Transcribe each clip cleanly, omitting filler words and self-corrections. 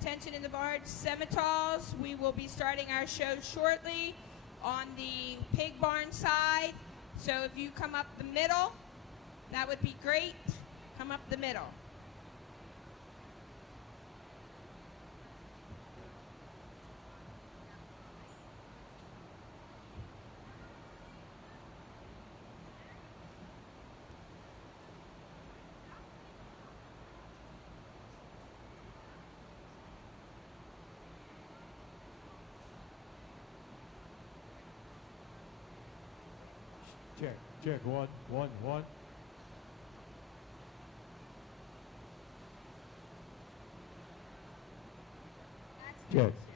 attention in the barn, Simmentals. We will be starting our show shortly on the pig barn side. So if you come up the middle, that would be great. Come up the middle. Check, one.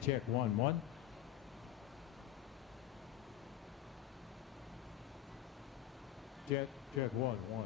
Check, one. Check, one.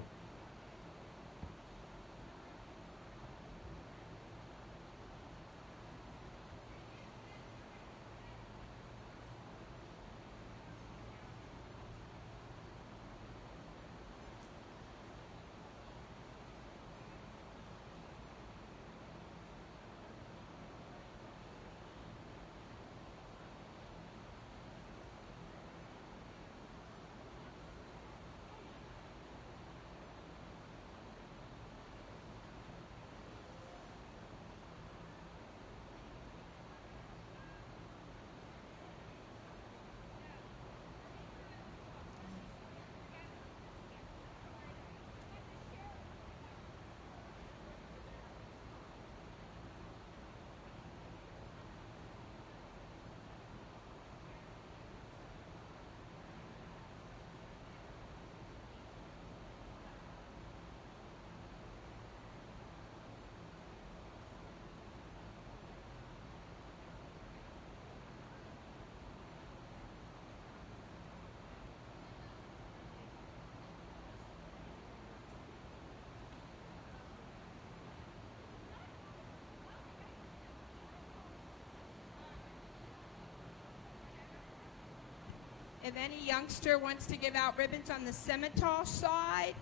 If any youngster wants to give out ribbons on the Simmental side,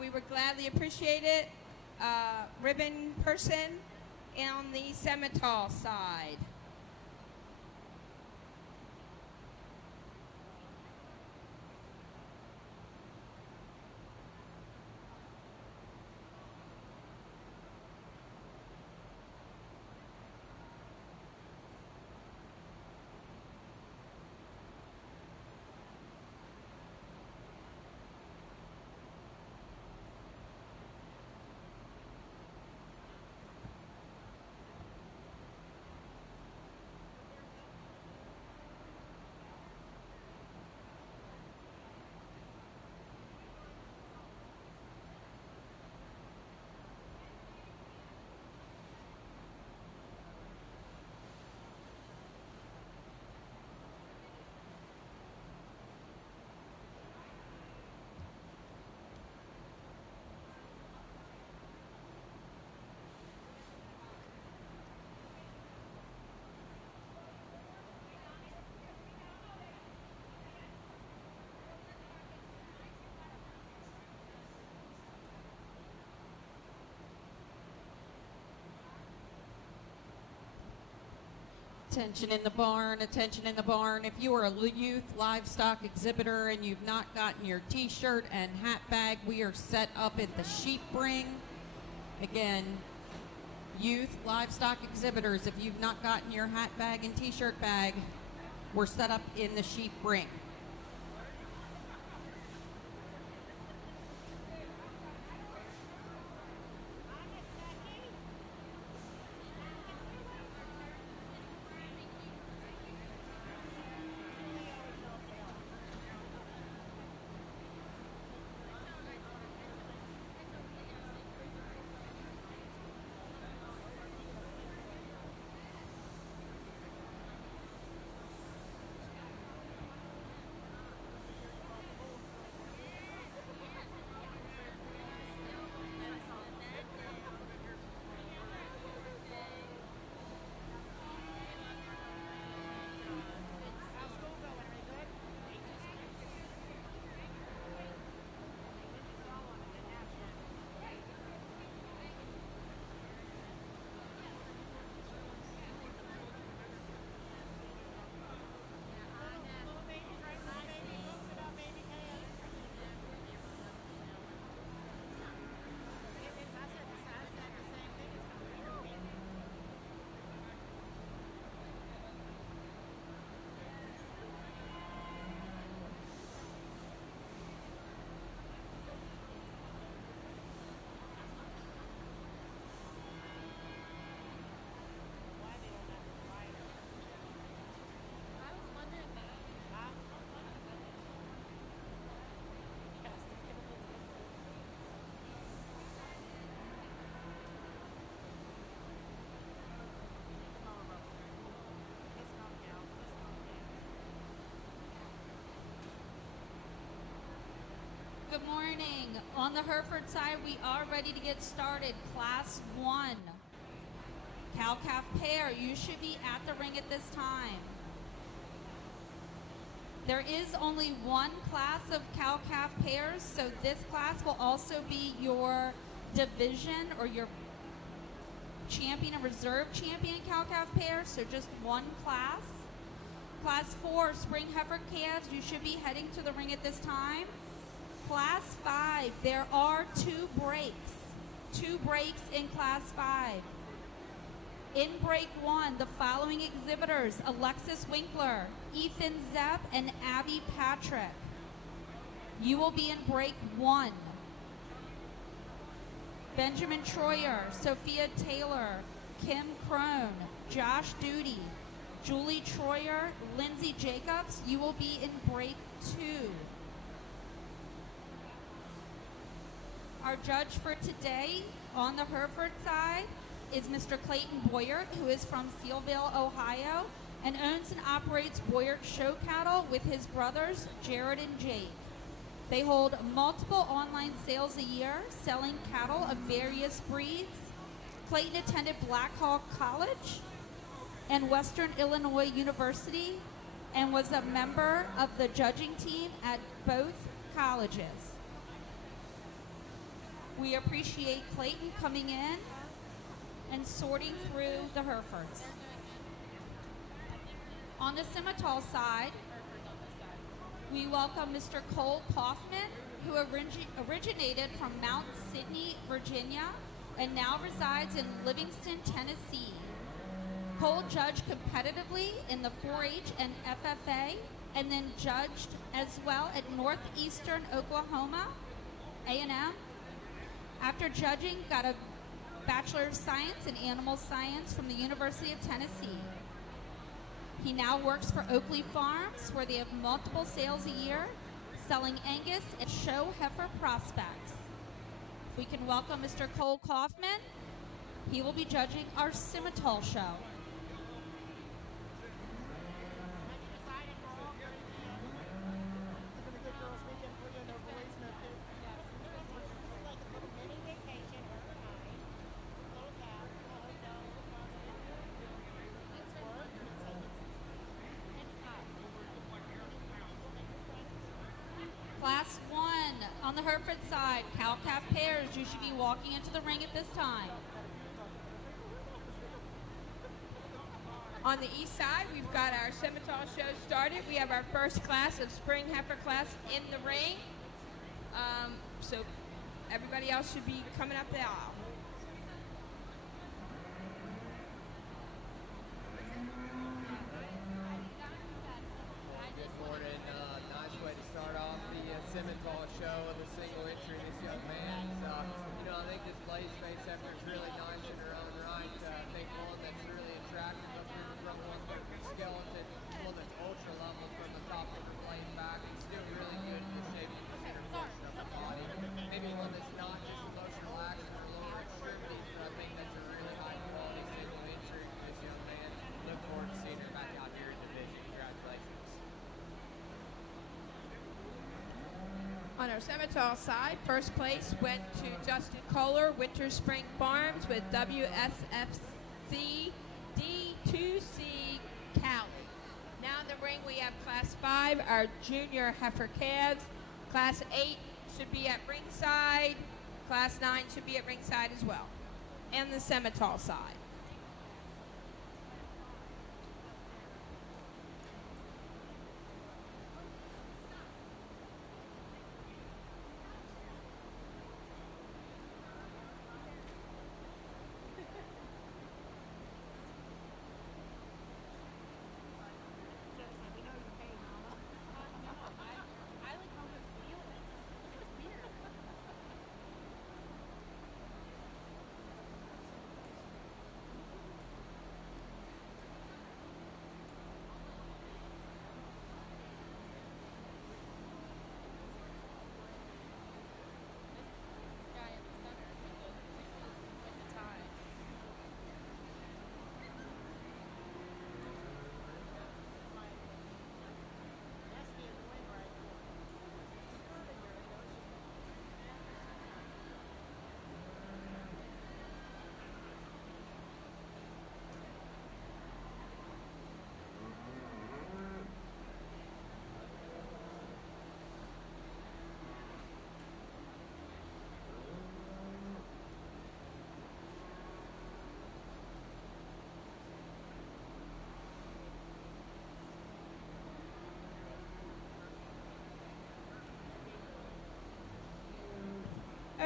we would gladly appreciate it. Ribbon person on the Simmental side. Attention in the barn, attention in the barn. If you are a youth livestock exhibitor and you've not gotten your t-shirt and hat bag, we are set up at the sheep ring. Again, youth livestock exhibitors, if you've not gotten your hat bag and t-shirt bag, we're set up in the sheep ring. Good morning. On the Hereford side, we are ready to get started. Class 1. Cow-calf pair, you should be at the ring at this time. There is only one class of cow-calf pairs, so this class will also be your division or your champion and reserve champion cow-calf pair, so just one class. Class 4, spring heifer calves, you should be heading to the ring at this time. Class 5, there are 2 breaks. 2 breaks in Class 5. In break 1, the following exhibitors: Alexis Winkler, Ethan Zepp, and Abby Patrick. You will be in break 1. Benjamin Troyer, Sophia Taylor, Kim Crone, Josh Duty, Julie Troyer, Lindsay Jacobs, you will be in break 2. Our judge for today on the Hereford side is Mr. Clayton Boyert, who is from Sealville, Ohio, and owns and operates Boyert Show Cattle with his brothers, Jared and Jake. They hold multiple online sales a year, selling cattle of various breeds. Clayton attended Black Hawk College and Western Illinois University and was a member of the judging team at both colleges. We appreciate Clayton coming in and sorting through the Herefords. On the Simmental side, we welcome Mr. Cole Kaufman, who originated from Mount Sidney, Virginia, and now resides in Livingston, Tennessee. Cole judged competitively in the 4-H and FFA, and then judged as well at Northeastern Oklahoma, A&M. After judging, got a Bachelor of Science in Animal Science from the University of Tennessee. He now works for Oakley Farms, where they have multiple sales a year, selling Angus and show heifer prospects. If we can welcome Mr. Cole Kaufman, he will be judging our Simmental show. Class 1, on the Hereford side, cow-calf pairs, you should be walking into the ring at this time. On the east side, we've got our Simmental show started. We have our first class of spring heifer class in the ring. So everybody else should be coming up the aisle. Good morning. Nice way to start off the Simmental show with a single entry. This young man is, I think this blaze face heifer is really nice in her own right. I think one that's really attractive up here in the front one, skeleton, one that's ultra level from the top of her blade back. It's still really good in the shape and center portion of her body. Maybe one that's not just a motion relaxed in her lower extremities, but I think that's a really high quality single entry for this young man. Look forward to seeing her back out here in division. Congratulations. On our Simmental side, first place went to Justin Kohler, Winter Spring Farms with WSFC D2C Cali. Now in the ring we have Class 5, our junior heifer calves. Class 8 should be at ringside. Class 9 should be at ringside as well. And the Simmental side.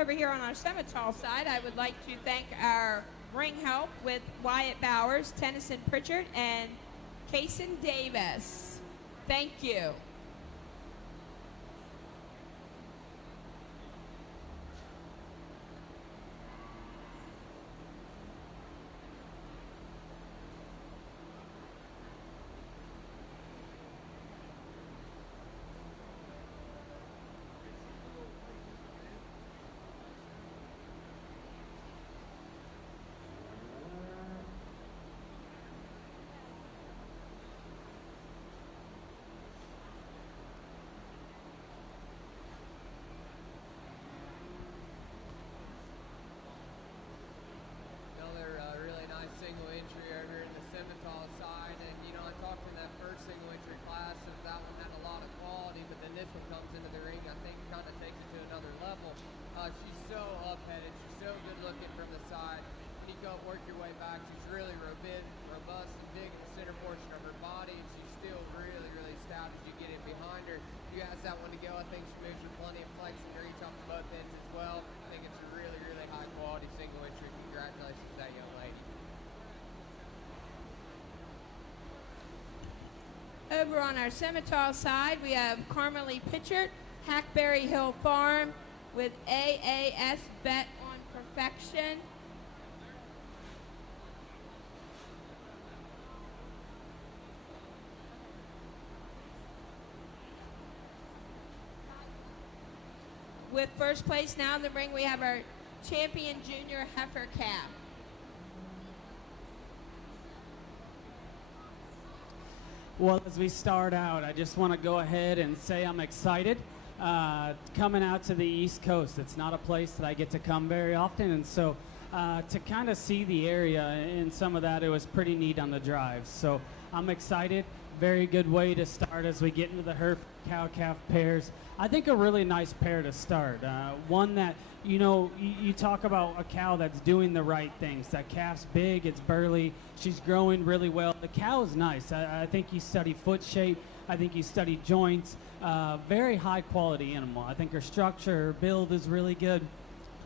over here on our Simmental side, I would like to thank our ring help with Wyatt Bowers, Tennyson Pritchard, and Kason Davis. Thank you. Another really nice single entry over in the Simmental side, and you know, I talked in that first single entry class of that one had a lot of quality, but then this one comes into the ring, I think kind of takes it to another level. She's so up-headed, she's so good looking from the side. When you go work your way back, she's really robust and big in the center portion of her body, and she's still really, really stout as you get in behind her. You ask that one to go, I think she moves with plenty of flex and reach off the both ends as well. I think it's a really, really high quality single entry. Congratulations to that young lady. Over on our Simmental side, we have Carmelie Pitchard, Hackberry Hill Farm, with AAS Bet on Perfection. With first place now in the ring, we have our champion junior heifer calf. Well, as we start out, I just want to go ahead and say I'm excited coming out to the East Coast. It's not a place that I get to come very often, and so to kind of see the area and some of that, it was pretty neat on the drive. So I'm excited. Very good way to start as we get into the Hereford cow-calf pairs. I think a really nice pair to start. One that, you know, you talk about a cow that's doing the right things. That calf's big, it's burly, she's growing really well. The cow is nice. I think you study foot shape. I think you study joints. Very high quality animal. I think her structure, her build is really good.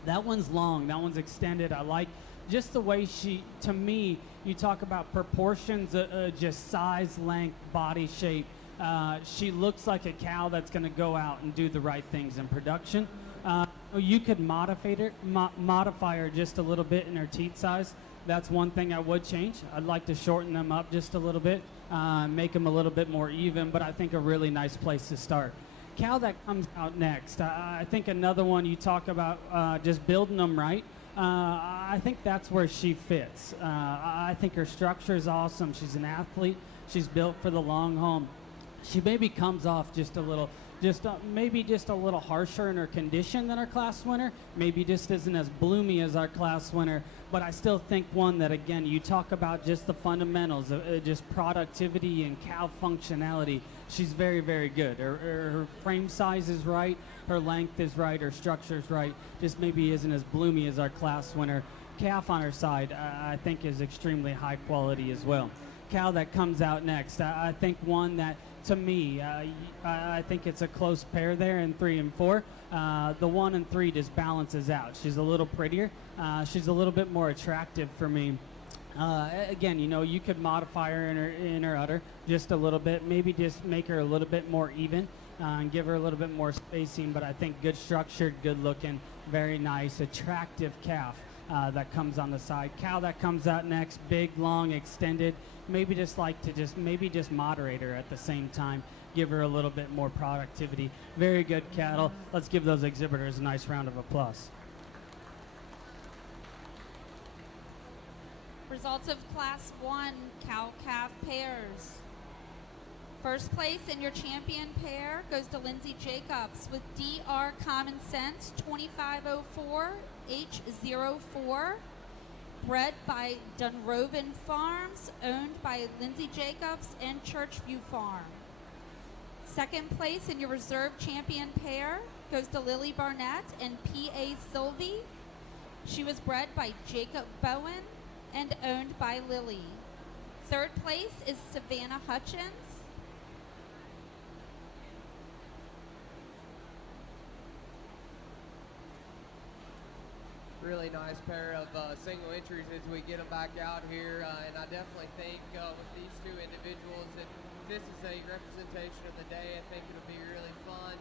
That one's long, that one's extended. I like just the way she, to me, you talk about proportions, just size, length, body shape. She looks like a cow that's going to go out and do the right things in production. You could modify her just a little bit in her teat size. That's one thing I would change. I'd like to shorten them up just a little bit, make them a little bit more even, but I think a really nice place to start. Cow that comes out next, I think another one you talk about just building them right. I think that's where she fits. I think her structure is awesome. She's an athlete. She's built for the long haul. She maybe comes off just a little, maybe just a little harsher in her condition than our class winner. Maybe just isn't as bloomy as our class winner. But I still think one that, again, you talk about just the fundamentals, just productivity and cow functionality. She's very, very good. Her frame size is right. Her length is right. Her structure is right. Just maybe isn't as bloomy as our class winner. Calf on her side, I think, is extremely high quality as well. Cow that comes out next, I think one that, to me, I think it's a close pair there in 3 and 4. The 1 and 3 just balances out. She's a little prettier. She's a little bit more attractive for me. Again, you know, you could modify her in her udder just a little bit. Maybe just make her a little bit more even and give her a little bit more spacing. But I think good structured, good looking, very nice, attractive calf that comes on the side. Cow that comes out next, big, long, extended. Maybe just like to just moderate her at the same time. Give her a little bit more productivity. Very good cattle. Let's give those exhibitors a nice round of applause. Results of Class 1 cow-calf pairs. First place in your champion pair goes to Lindsay Jacobs with DR Common Sense 2504 H04. Bred by Dunroven Farms, owned by Lindsay Jacobs and Churchview Farm. Second place in your reserve champion pair goes to Lily Barnett and P.A. Sylvie. She was bred by Jacob Bowen and owned by Lily. Third place is Savannah Hutchins. nice pair of single entries as we get them back out here. And I definitely think with these two individuals that this is a representation of the day. I think it'll be really fun.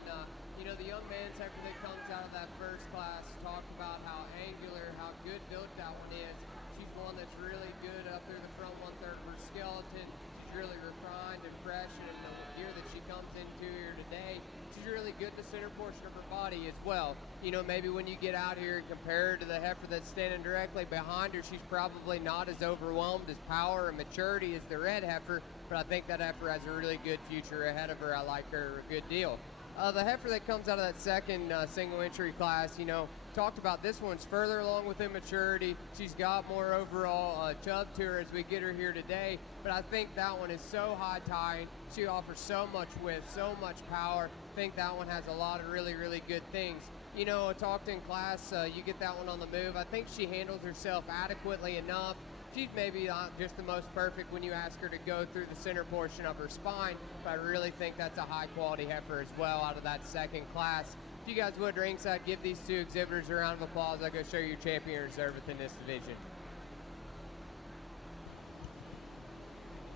You know, the young man's heifer that comes out of that first class talked about how angular, how good built that one is. She's one that's really good up through the front 1/3 of her skeleton. She's really refined and fresh, and in the gear that she comes into here today, she's really good in the center portion of her body as well. You know, maybe when you get out here and compare her to the heifer that's standing directly behind her, she's probably not as overwhelmed as power and maturity as the red heifer, but I think that heifer has a really good future ahead of her. I like her a good deal. The heifer that comes out of that second single entry class, you know, talked about this one's further along with maturity. She's got more overall chub to her as we get her here today, but I think that one is so high tying. She offers so much width, so much power. I think that one has a lot of really, really good things. You know, I talked in class, you get that one on the move. I think she handles herself adequately enough. She's maybe not just the most perfect when you ask her to go through the center portion of her spine, but I really think that's a high quality heifer as well out of that second class. If you guys would, ringside, give these two exhibitors a round of applause. I'll go show you your champion reserve within this division.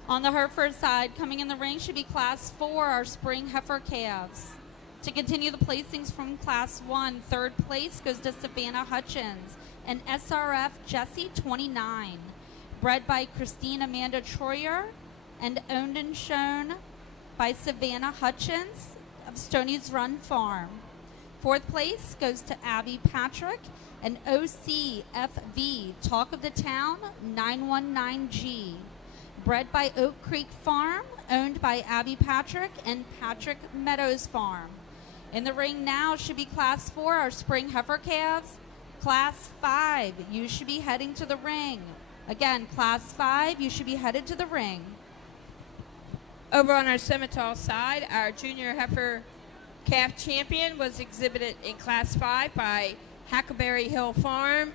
On the Hereford side, coming in the ring should be Class 4, our spring heifer calves. To continue the placings from Class 1, third place goes to Savannah Hutchins and SRF Jessie 29. Bred by Christine Amanda Troyer and owned and shown by Savannah Hutchins of Stoney's Run Farm. Fourth place goes to Abby Patrick and OCFV Talk of the Town 919G. Bred by Oak Creek Farm, owned by Abby Patrick and Patrick Meadows Farm. In the ring now should be Class 4, our spring heifer calves. Class 5, you should be heading to the ring. Again, Class 5, you should be headed to the ring. Over on our Simmental side, our junior heifer calf champion was exhibited in Class 5 by Hackleberry Hill Farms,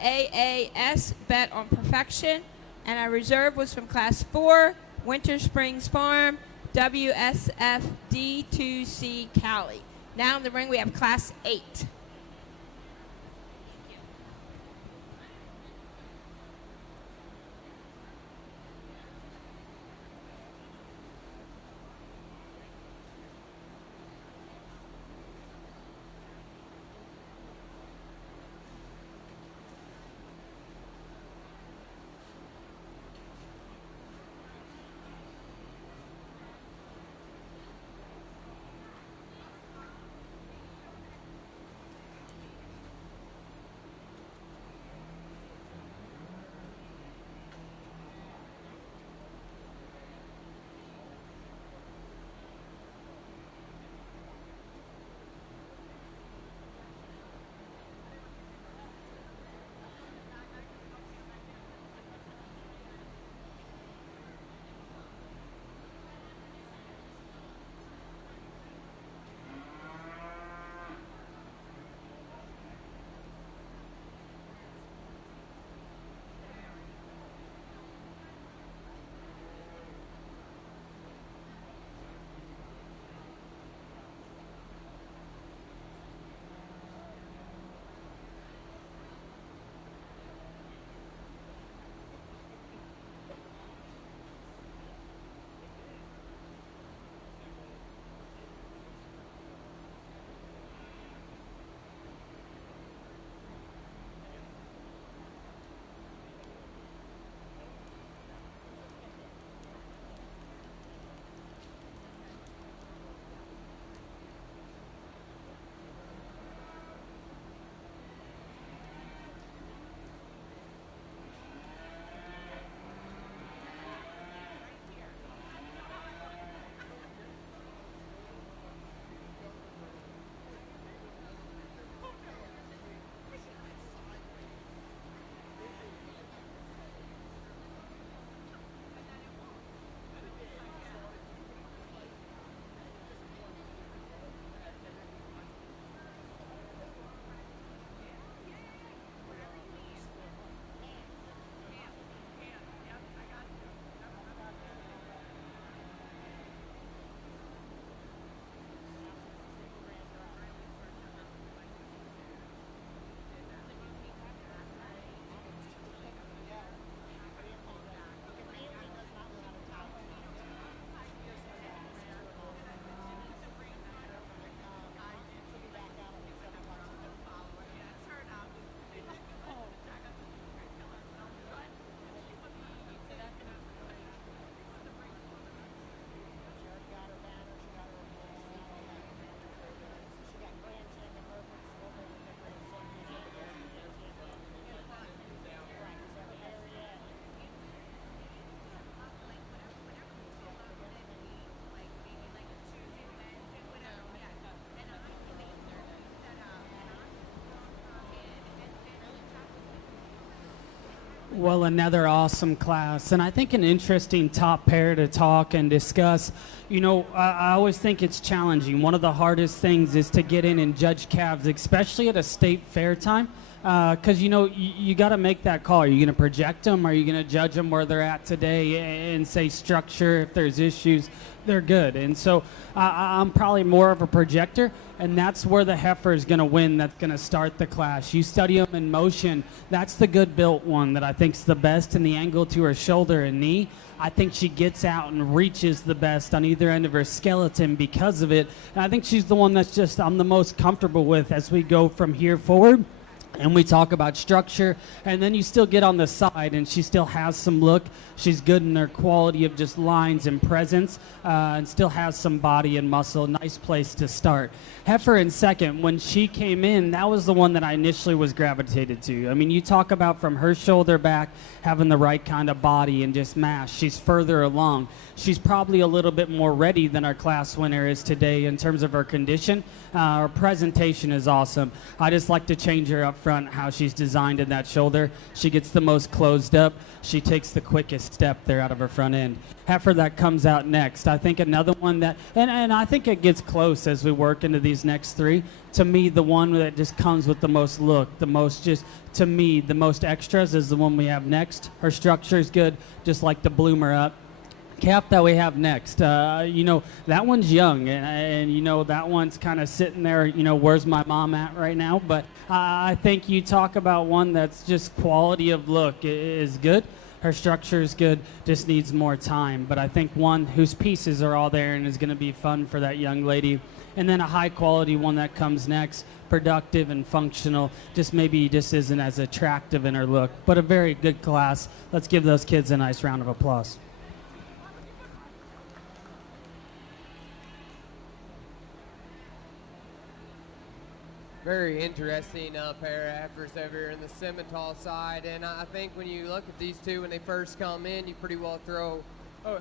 AAS Bet on Perfection, and our reserve was from Class 4, Winter Springs Farm, WSFD2C Cali. Now in the ring we have Class 8. Well, another awesome class, and I think an interesting top pair to talk and discuss. You know, I always think it's challenging. One of the hardest things is to get in and judge calves, especially at a state fair time, because you know you got to make that call. Are you going to project them? Are you going to judge them where they're at today and say structure? If there's issues, they're good. And so I'm probably more of a projector, and that's where the heifer is going to win. That's going to start the class. You study them in motion. That's the good built one that I think's the best in the angle to her shoulder and knee. I think she gets out and reaches the best on either end of her skeleton because of it. And I think she's the one that's just I'm the most comfortable with as we go from here forward. And we talk about structure, and then you still get on the side, and she still has some look. She's good in her quality of just lines and presence, and still has some body and muscle. Nice place to start. Heifer in second, when she came in, that was the one that I initially was gravitated to. I mean, you talk about from her shoulder back, having the right kind of body and just mass. She's further along. She's probably a little bit more ready than our class winner is today in terms of her condition. Her presentation is awesome. I just like to change her up front, how she's designed in that shoulder. She gets the most closed up. She takes the quickest step there out of her front end. Heifer that comes out next. I think another one that, and I think it gets close as we work into these next three. To me, the one that just comes with the most look, the most just, to me, the most extras is the one we have next. Her structure is good, just like the bloomer up. Calf that we have next, you know, that one's young, and you know, that one's kind of sitting there, you know, where's my mom at right now? But I think you talk about one that's just quality of look is good. Her structure is good, just needs more time. But I think one whose pieces are all there and is going to be fun for that young lady. And then a high quality one that comes next, productive and functional, just maybe just isn't as attractive in her look, but a very good class. Let's give those kids a nice round of applause. Very interesting pair of heifers over here in the Simmental side, and I think when you look at these two when they first come in, you pretty well throw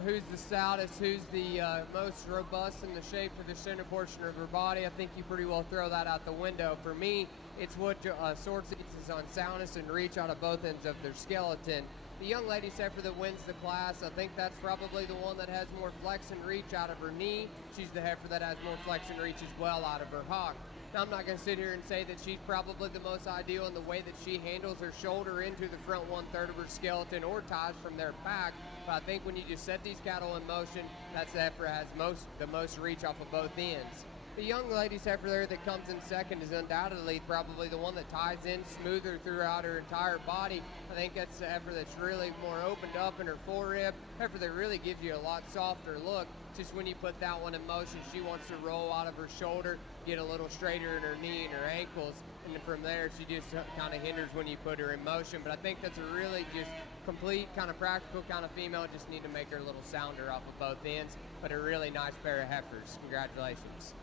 who's the stoutest, who's the most robust in the shape for the center portion of her body. I think you pretty well throw that out the window. For me, it's what sorts it is on soundness and reach out of both ends of their skeleton. The young lady's heifer that wins the class, I think that's probably the one that has more flex and reach out of her knee. She's the heifer that has more flex and reach as well out of her hock. Now, I'm not going to sit here and say that she's probably the most ideal in the way that she handles her shoulder into the front 1/3 of her skeleton or ties from their back. But I think when you just set these cattle in motion, that's the heifer that has the most reach off of both ends. The young lady's heifer there that comes in second is undoubtedly probably the one that ties in smoother throughout her entire body. I think that's the heifer that's really more opened up in her forerib. Heifer that really gives you a lot softer look. Just when you put that one in motion, she wants to roll out of her shoulder, get a little straighter in her knee and her ankles, and from there she just kind of hinders when you put her in motion. But I think that's a really just complete kind of practical kind of female. Just need to make her a little sounder off of both ends, but a really nice pair of heifers. Congratulations.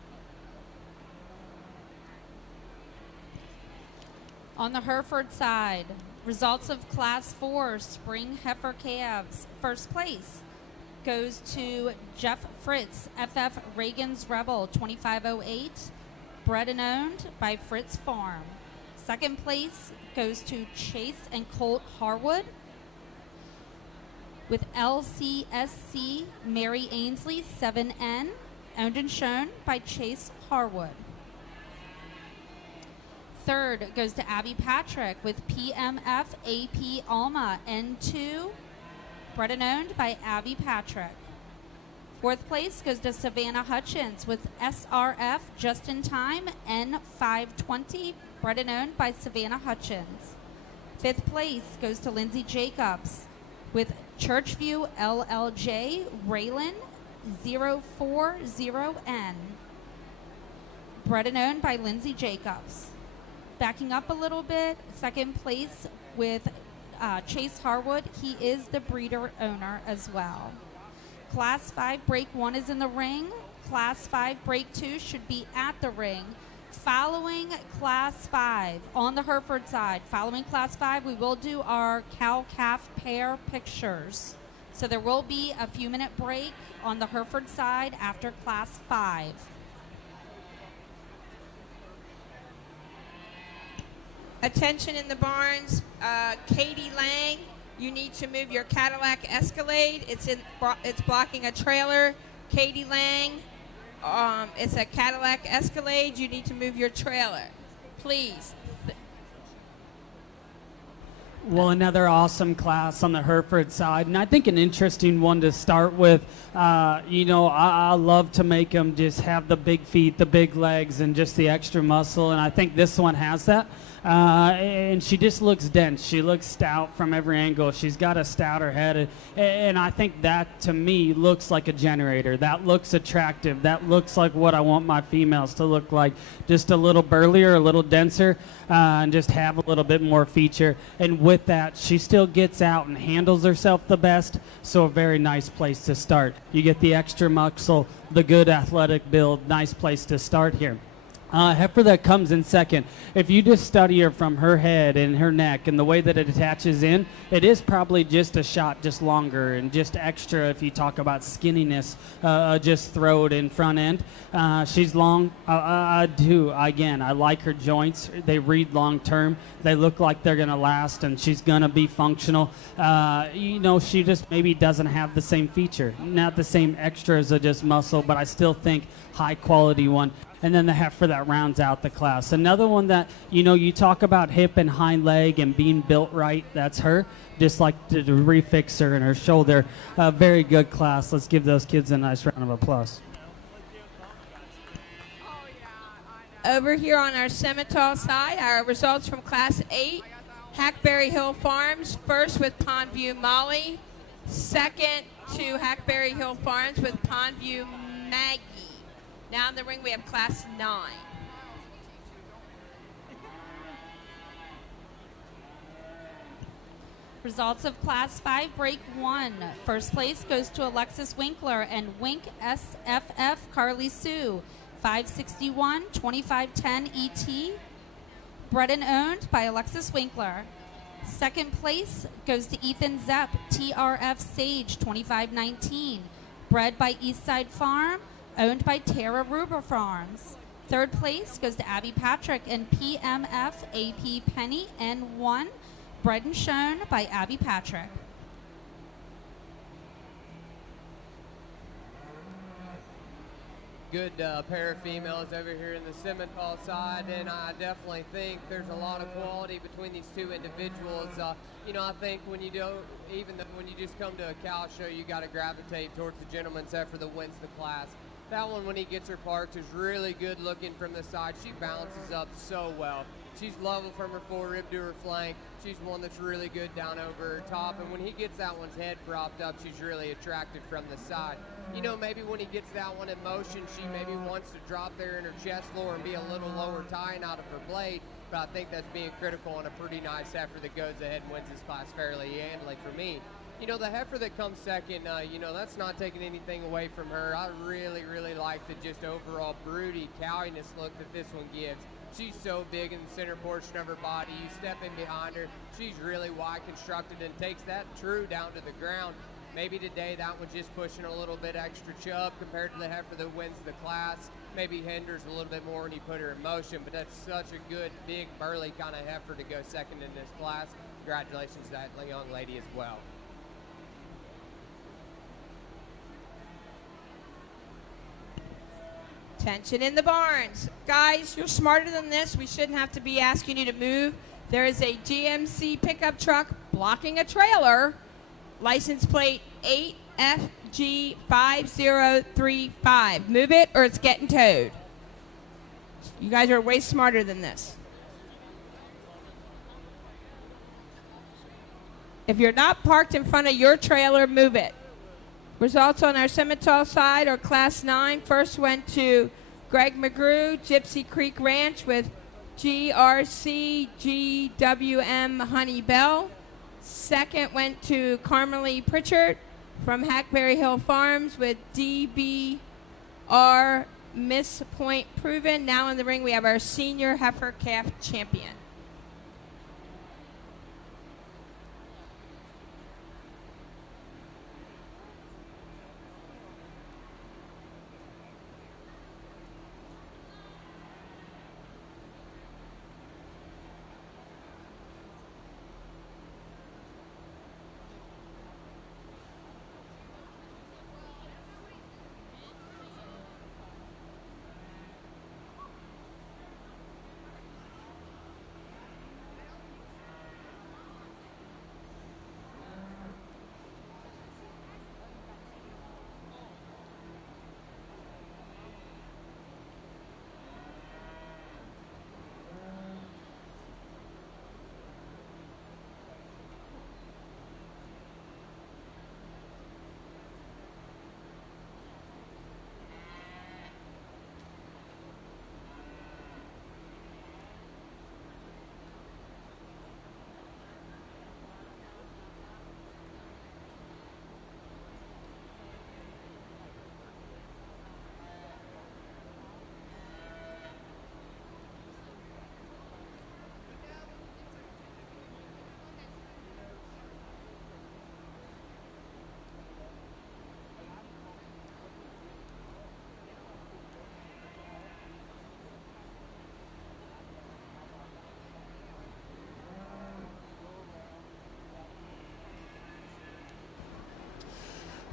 On the Hereford side, results of Class 4 Spring Heifer Calves. First place goes to Jeff Fritz, FF Reagan's Rebel 2508, bred and owned by Fritz Farm. Second place goes to Chase and Colt Harwood with LCSC Mary Ainsley 7N, owned and shown by Chase Harwood. Third goes to Abby Patrick with PMF AP Alma N2, bred and owned by Abby Patrick. Fourth place goes to Savannah Hutchins with SRF Just in Time N520, bred and owned by Savannah Hutchins. Fifth place goes to Lindsay Jacobs with Churchview LLJ Raylan 040N, bred and owned by Lindsay Jacobs. Backing up a little bit, second place with Chase Harwood. He is the breeder owner as well. Class 5 break 1 is in the ring. Class 5 break 2 should be at the ring. Following Class 5 on the Hereford side, following Class 5, we will do our cow-calf pair pictures. So there will be a few-minute break on the Hereford side after Class 5. Attention in the barns, Katie Lang, you need to move your Cadillac Escalade. It's blocking a trailer. Katie Lang, it's a Cadillac Escalade. You need to move your trailer, please. Well, another awesome class on the Hereford side, and I think an interesting one to start with. I love to make them just have the big feet, the big legs, and just the extra muscle, and I think this one has that. And she just looks dense. She looks stout from every angle. She's got a stouter head, and I think that, to me, looks like a generator. That looks attractive. That looks like what I want my females to look like. Just a little burlier, a little denser, and just have a little bit more feature. And with that, she still gets out and handles herself the best, so a very nice place to start. You get the extra muscle, the good athletic build, nice place to start here. Heifer that comes in second, if you just study her from her head and her neck and the way that it attaches in, it is probably just a shot just longer and just extra if you talk about skinniness, just throat and front end. She's long. I like her joints. They read long term. They look like they're going to last, and she's going to be functional. She just maybe doesn't have the same feature, not the same extras of just muscle, but I still think high quality one. And then the heifer that rounds out the class. Another one that, you talk about hip and hind leg and being built right, that's her. Just like the refixer and her shoulder. Very good class. Let's give those kids a nice round of applause. Over here on our Simmental side, our results from Class 8. Hackberry Hill Farms, first with Pondview Molly. Second to Hackberry Hill Farms with Pondview Maggie. Now in the ring, we have Class 9. Results of Class 5, Break 1. First place goes to Alexis Winkler and Wink SFF Carly Sue. 561, 2510 ET. Bred and owned by Alexis Winkler. Second place goes to Ethan Zepp, TRF Sage, 2519. Bred by Eastside Farm. Owned by Terra Ruber Farms. Third place goes to Abby Patrick and PMF AP Penny N1, bred and shown by Abby Patrick. Good pair of females over here in the Simmental side, and I definitely think there's a lot of quality between these two individuals. I think when you just come to a cow show, you got to gravitate towards the gentleman's heifer that wins the class. That one, when he gets her parked, is really good looking from the side. She balances up so well. She's level from her forerib to her flank. She's one that's really good down over her top. And when he gets that one's head propped up, she's really attractive from the side. Maybe when he gets that one in motion, she maybe wants to drop there in her chest floor and be a little lower tying out of her blade. But I think that's being critical on a pretty nice heifer that goes ahead and wins this class fairly handily for me. The heifer that comes second, that's not taking anything away from her. I really, really like the just overall broody cowiness look that this one gives. She's so big in the center portion of her body. You step in behind her, she's really wide constructed and takes that true down to the ground. Maybe today that one's just pushing a little bit extra chub compared to the heifer that wins the class. Maybe hinders a little bit more when you put her in motion, but that's such a good, big, burly kind of heifer to go second in this class. Congratulations to that young lady as well. Tension in the barns. Guys, you're smarter than this. We shouldn't have to be asking you to move. There is a GMC pickup truck blocking a trailer. License plate 8FG5035. Move it or it's getting towed. You guys are way smarter than this. If you're not parked in front of your trailer, move it. Results on our Simmental side are Class 9. First went to Greg McGrew, Gypsy Creek Ranch with GRC GWM Honey Bell. Second went to Carmelie Pritchard from Hackberry Hill Farms with DBR Miss Point Proven. Now in the ring we have our senior heifer calf champion.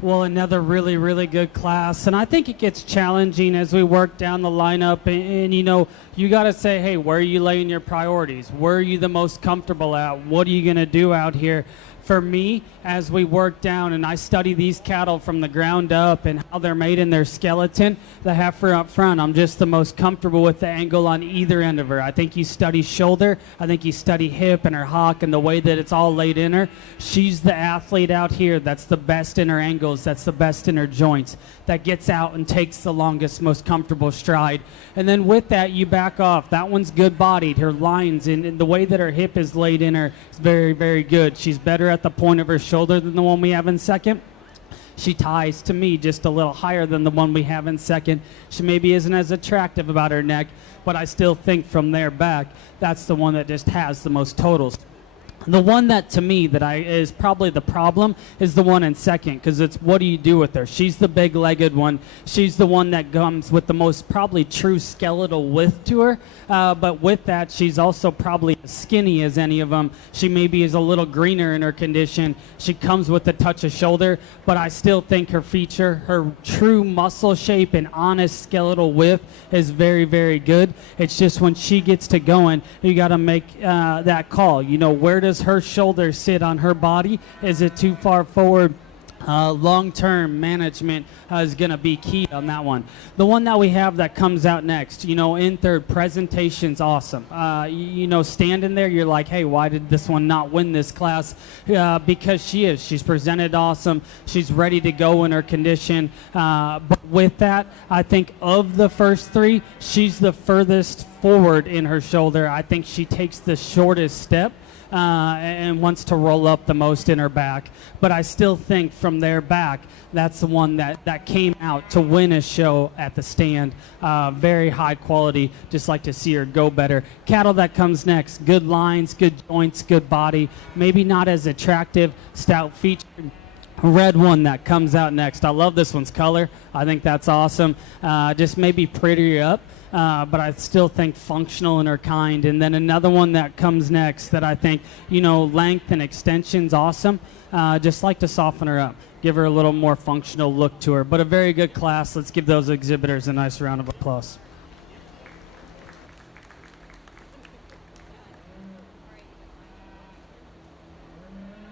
Well, another really, really good class. And I think it gets challenging as we work down the lineup. And you know, you got to say, hey, where are you laying your priorities? Where are you the most comfortable at? What are you going to do out here? For me, as we work down and I study these cattle from the ground up and how they're made in their skeleton, the heifer up front, I'm just the most comfortable with the angle on either end of her. I think you study shoulder, I think you study hip and her hock and the way that it's all laid in her. She's the athlete out here that's the best in her angles, that's the best in her joints, that gets out and takes the longest, most comfortable stride. And then with that, you back off. That one's good bodied. Her lines and the way that her hip is laid in her is very, very good. She's better at the point of her shoulder than the one we have in second. She ties, to me, just a little higher than the one we have in second. She maybe isn't as attractive about her neck, but I still think from there back, that's the one that just has the most totals. The one that, to me, is probably the problem is the one in second, because it's what do you do with her? She's the big-legged one. She's the one that comes with the most probably true skeletal width to her. But with that, she's also probably as skinny as any of them. She maybe is a little greener in her condition. She comes with a touch of shoulder, but I still think her feature, her true muscle shape and honest skeletal width is very, very good. It's just when she gets to going, you got to make that call. You know, where does her shoulder sit on her body? Is it too far forward? Long-term management is going to be key on that one. The one that we have that comes out next, you know, in third, presentation's awesome. You know, standing there, you're like, hey, why did this one not win this class? Because she's presented awesome. She's ready to go in her condition. But with that, I think of the first three, she's the furthest forward in her shoulder. I think she takes the shortest step. And wants to roll up the most in her back. But I still think from their back, that's the one that came out to win a show at the stand. Very high quality. Just like to see her go better. Cattle that comes next. Good lines, good joints, good body. Maybe not as attractive, stout featured. Red one that comes out next. I love this one's color. I think that's awesome. Just maybe prettier up. But I still think functional in her kind. And then another one that comes next that I think, you know, length and extension's awesome. Just like to soften her up, give her a little more functional look to her. But a very good class. Let's give those exhibitors a nice round of applause.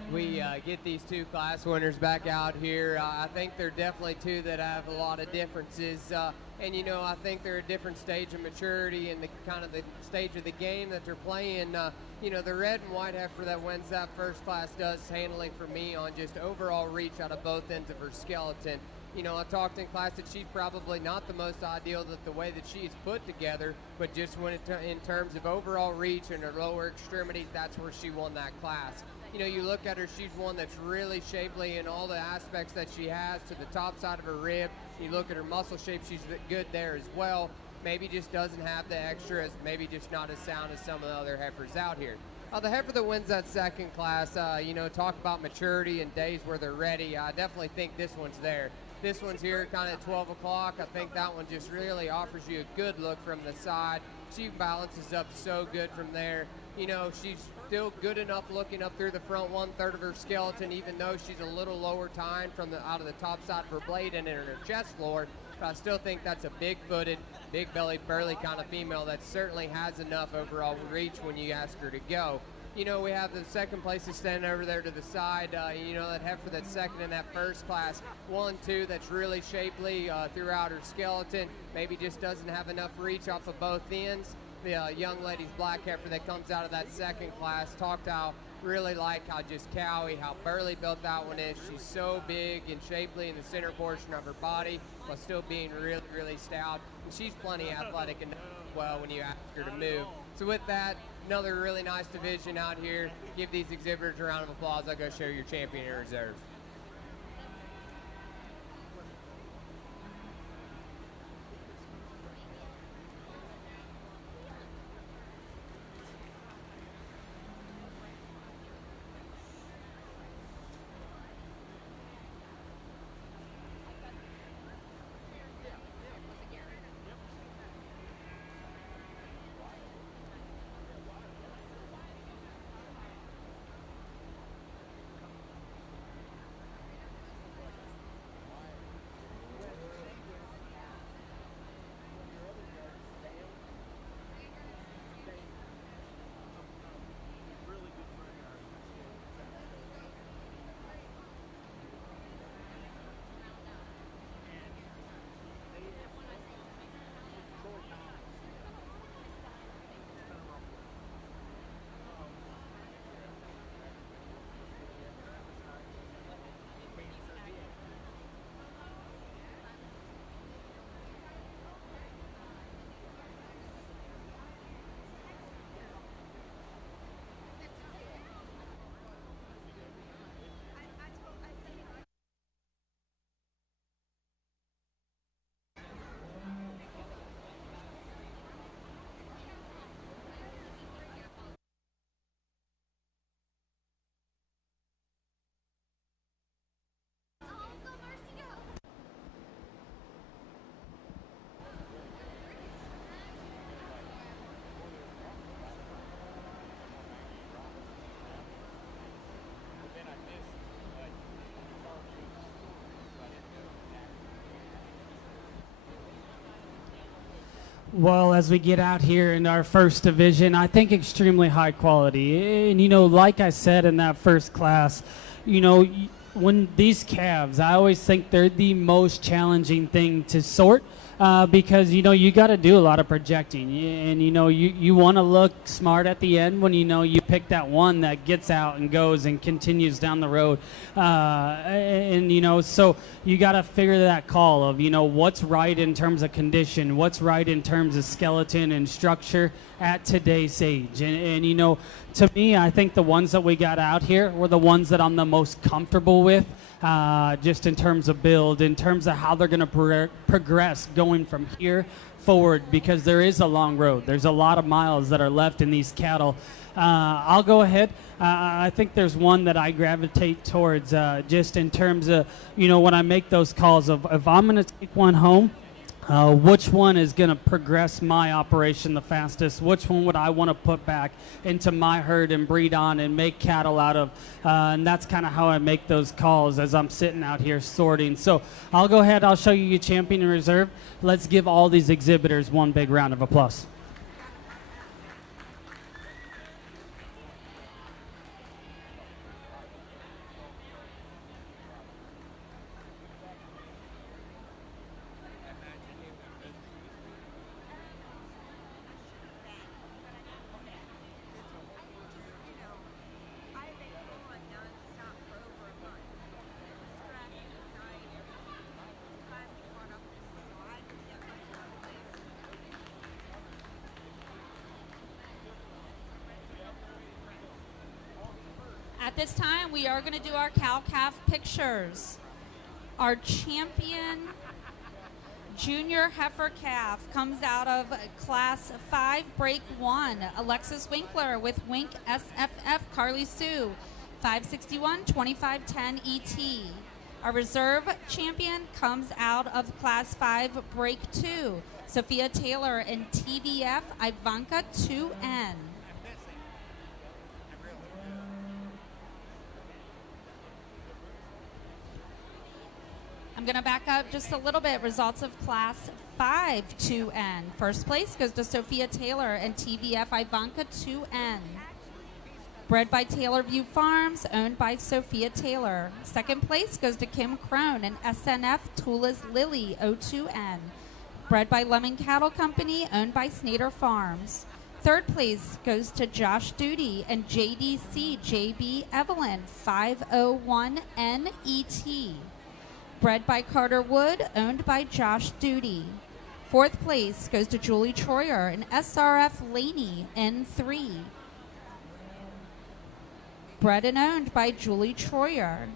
We get these two class winners back out here. I think they're definitely two that have a lot of differences. And, you know, I think they're a different stage of maturity and the kind of the stage of the game that they're playing. You know, the red and white heifer that wins that first class does handling for me on just overall reach out of both ends of her skeleton. You know, I talked in class that she's probably not the most ideal that the way that she's put together, but just when in terms of overall reach and her lower extremities, that's where she won that class. You know, you look at her, she's one that's really shapely in all the aspects that she has to the top side of her rib. You look at her muscle shape, she's good there as well. Maybe just doesn't have the extras, maybe just not as sound as some of the other heifers out here. The heifer that wins that second class, you know, talk about maturity and days where they're ready. I definitely think this one's there. This one's here kind of at 12 o'clock. I think that one just really offers you a good look from the side. She balances up so good from there. You know, she's still good enough looking up through the front 1/3 of her skeleton, even though she's a little lower tine from out of the top side of her blade and in her chest floor. But I still think that's a big-footed, big-bellied, burly kind of female that certainly has enough overall reach when you ask her to go. You know, we have the second place is standing over there to the side. You know, that heifer that's second in that first class, 1-2, that's really shapely throughout her skeleton. Maybe just doesn't have enough reach off of both ends. The young lady's black heifer that comes out of that second class, talked how really like how just cowy, how burly built that one is. She's so big and shapely in the center portion of her body while still being really, really stout. And she's plenty athletic and well when you ask her to move. So with that, another really nice division out here. Give these exhibitors a round of applause. I'll go show your champion in reserve. Well, as we get out here in our first division, I think extremely high quality. And, like I said in that first class, when these calves, I always think they're the most challenging thing to sort. Because you got to do a lot of projecting, and you want to look smart at the end when you pick that one that gets out and goes and continues down the road, and so you got to figure that call of what's right in terms of condition, what's right in terms of skeleton and structure at today's age, and to me, I think the ones that we got out here were the ones that I'm the most comfortable with. Just in terms of build, in terms of how they're going to progress going from here forward, because there is a long road. There's a lot of miles that are left in these cattle. I'll go ahead. I think there's one that I gravitate towards just in terms of, when I make those calls of if I'm going to take one home, which one is going to progress my operation the fastest? Which one would I want to put back into my herd and breed on and make cattle out of? And that's kind of how I make those calls as I'm sitting out here sorting. So I'll go ahead. I'll show you your champion and reserve. Let's give all these exhibitors one big round of applause. At this time, we are going to do our cow-calf pictures. Our champion junior heifer calf comes out of class 5, break 1. Alexis Winkler with Wink SFF, Carly Sue, 561, 2510 ET. Our reserve champion comes out of class 5, break 2. Sophia Taylor and TBF, Ivanka 2N. I'm going to back up just a little bit. Results of class 5 2N. First place goes to Sophia Taylor and TVF Ivanka 2N. Bred by Taylor View Farms, owned by Sophia Taylor. Second place goes to Kim Crone and SNF Tula's Lily 02N. Bred by Lemon Cattle Company, owned by Snader Farms. Third place goes to Josh Duty and JDC JB Evelyn 501NET. Bred by Carter Wood, owned by Josh Duty. Fourth place goes to Julie Troyer and SRF Laney N3. Bred and owned by Julie Troyer.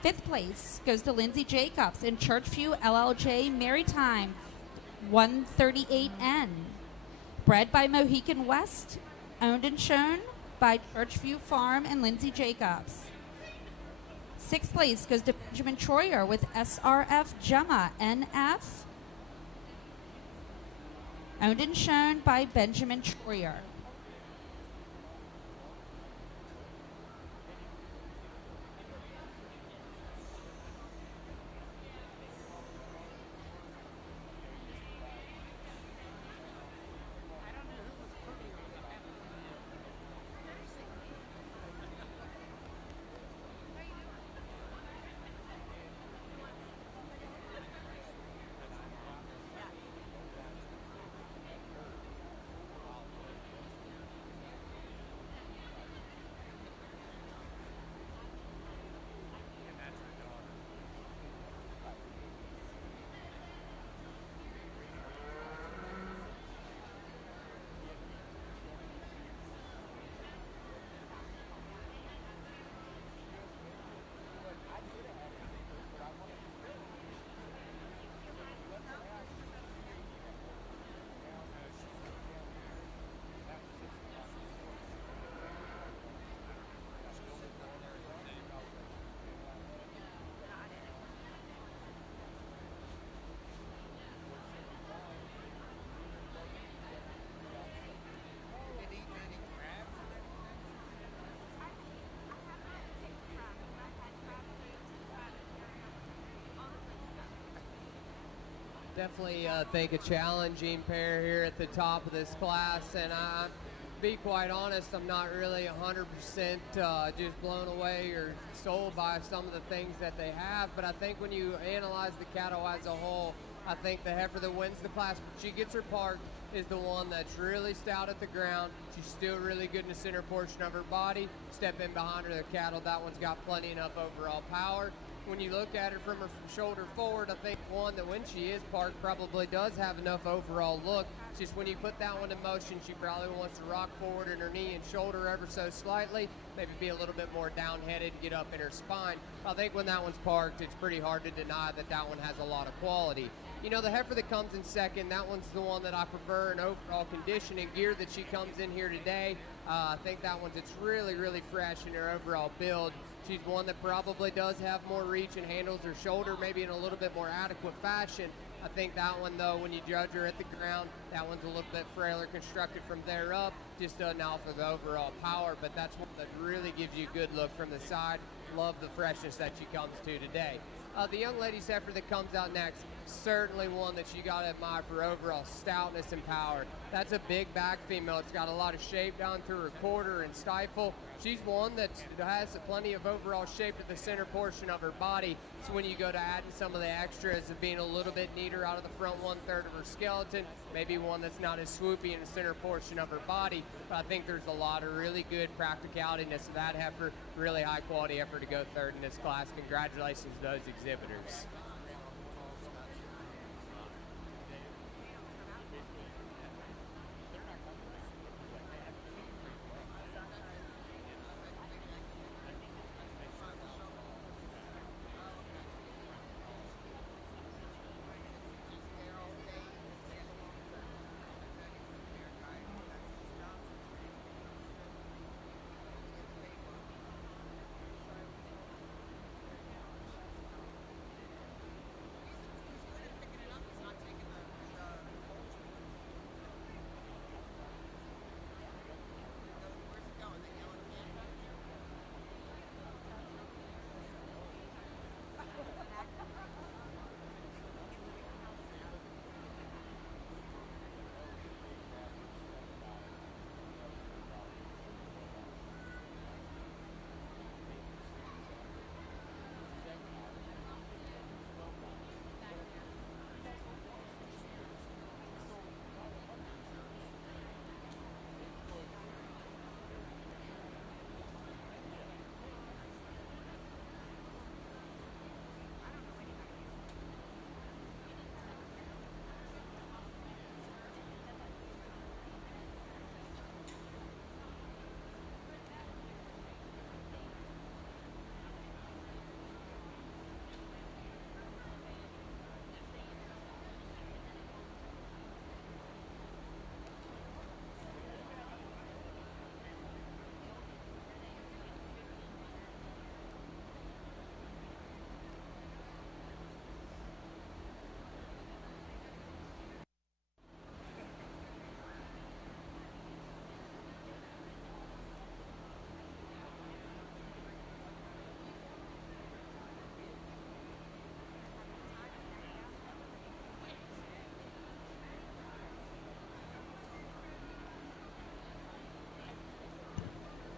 Fifth place goes to Lindsay Jacobs and Churchview LLJ Maritime 138N. Bred by Mohican West, owned and shown by Churchview Farm and Lindsay Jacobs. Sixth place goes to Benjamin Troyer with SRF Gemma NF, owned and shown by Benjamin Troyer. Definitely think a challenging pair here at the top of this class, and to be quite honest, I'm not really 100% just blown away or sold by some of the things that they have, but I think when you analyze the cattle as a whole, I think the heifer that wins the class, when she gets her parked, is the one that's really stout at the ground. She's still really good in the center portion of her body. Step in behind her, the cattle, that one's got plenty enough overall power. When you look at her from her shoulder forward, I think one that when she is parked probably does have enough overall look. It's just when you put that one in motion, she probably wants to rock forward in her knee and shoulder ever so slightly, maybe be a little bit more downheaded, get up in her spine. I think when that one's parked, it's pretty hard to deny that that one has a lot of quality. You know, the heifer that comes in second, that one's the one that I prefer in overall condition and gear that she comes in here today. I think that one's, it's really, really fresh in her overall build. She's one that probably does have more reach and handles her shoulder maybe in a little bit more adequate fashion. I think that one, though, when you judge her at the ground, that one's a little bit frailer constructed from there up, just doesn't offer the overall power, but that's one that really gives you a good look from the side. Love the freshness that she comes to today. The young lady's heifer that comes out next, certainly one that you got to admire for overall stoutness and power. That's a big back female. It's got a lot of shape down through her quarter and stifle. She's one that has plenty of overall shape at the center portion of her body. So when you go to adding some of the extras of being a little bit neater out of the front 1/3 of her skeleton, maybe one that's not as swoopy in the center portion of her body. But I think there's a lot of really good practicalityness of that heifer, really high quality effort to go third in this class. Congratulations to those exhibitors.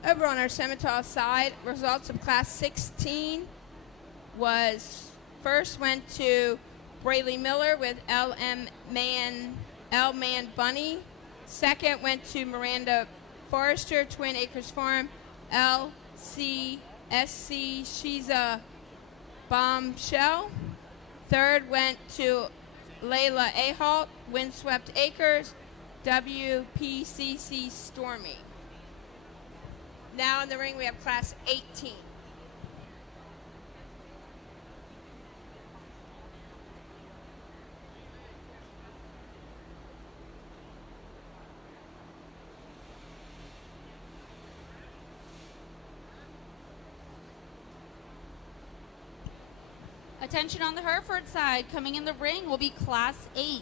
Over on our Simmental side, results of class 16 was first went to Brayley Miller with L Man Bunny. Second went to Miranda Forrester, Twin Acres Farm, LCSC, she's a bombshell. Third went to Layla Ahalt, Windswept Acres, WPCC Stormy. Now in the ring, we have class 18. Attention on the Hereford side. Coming in the ring will be class 8.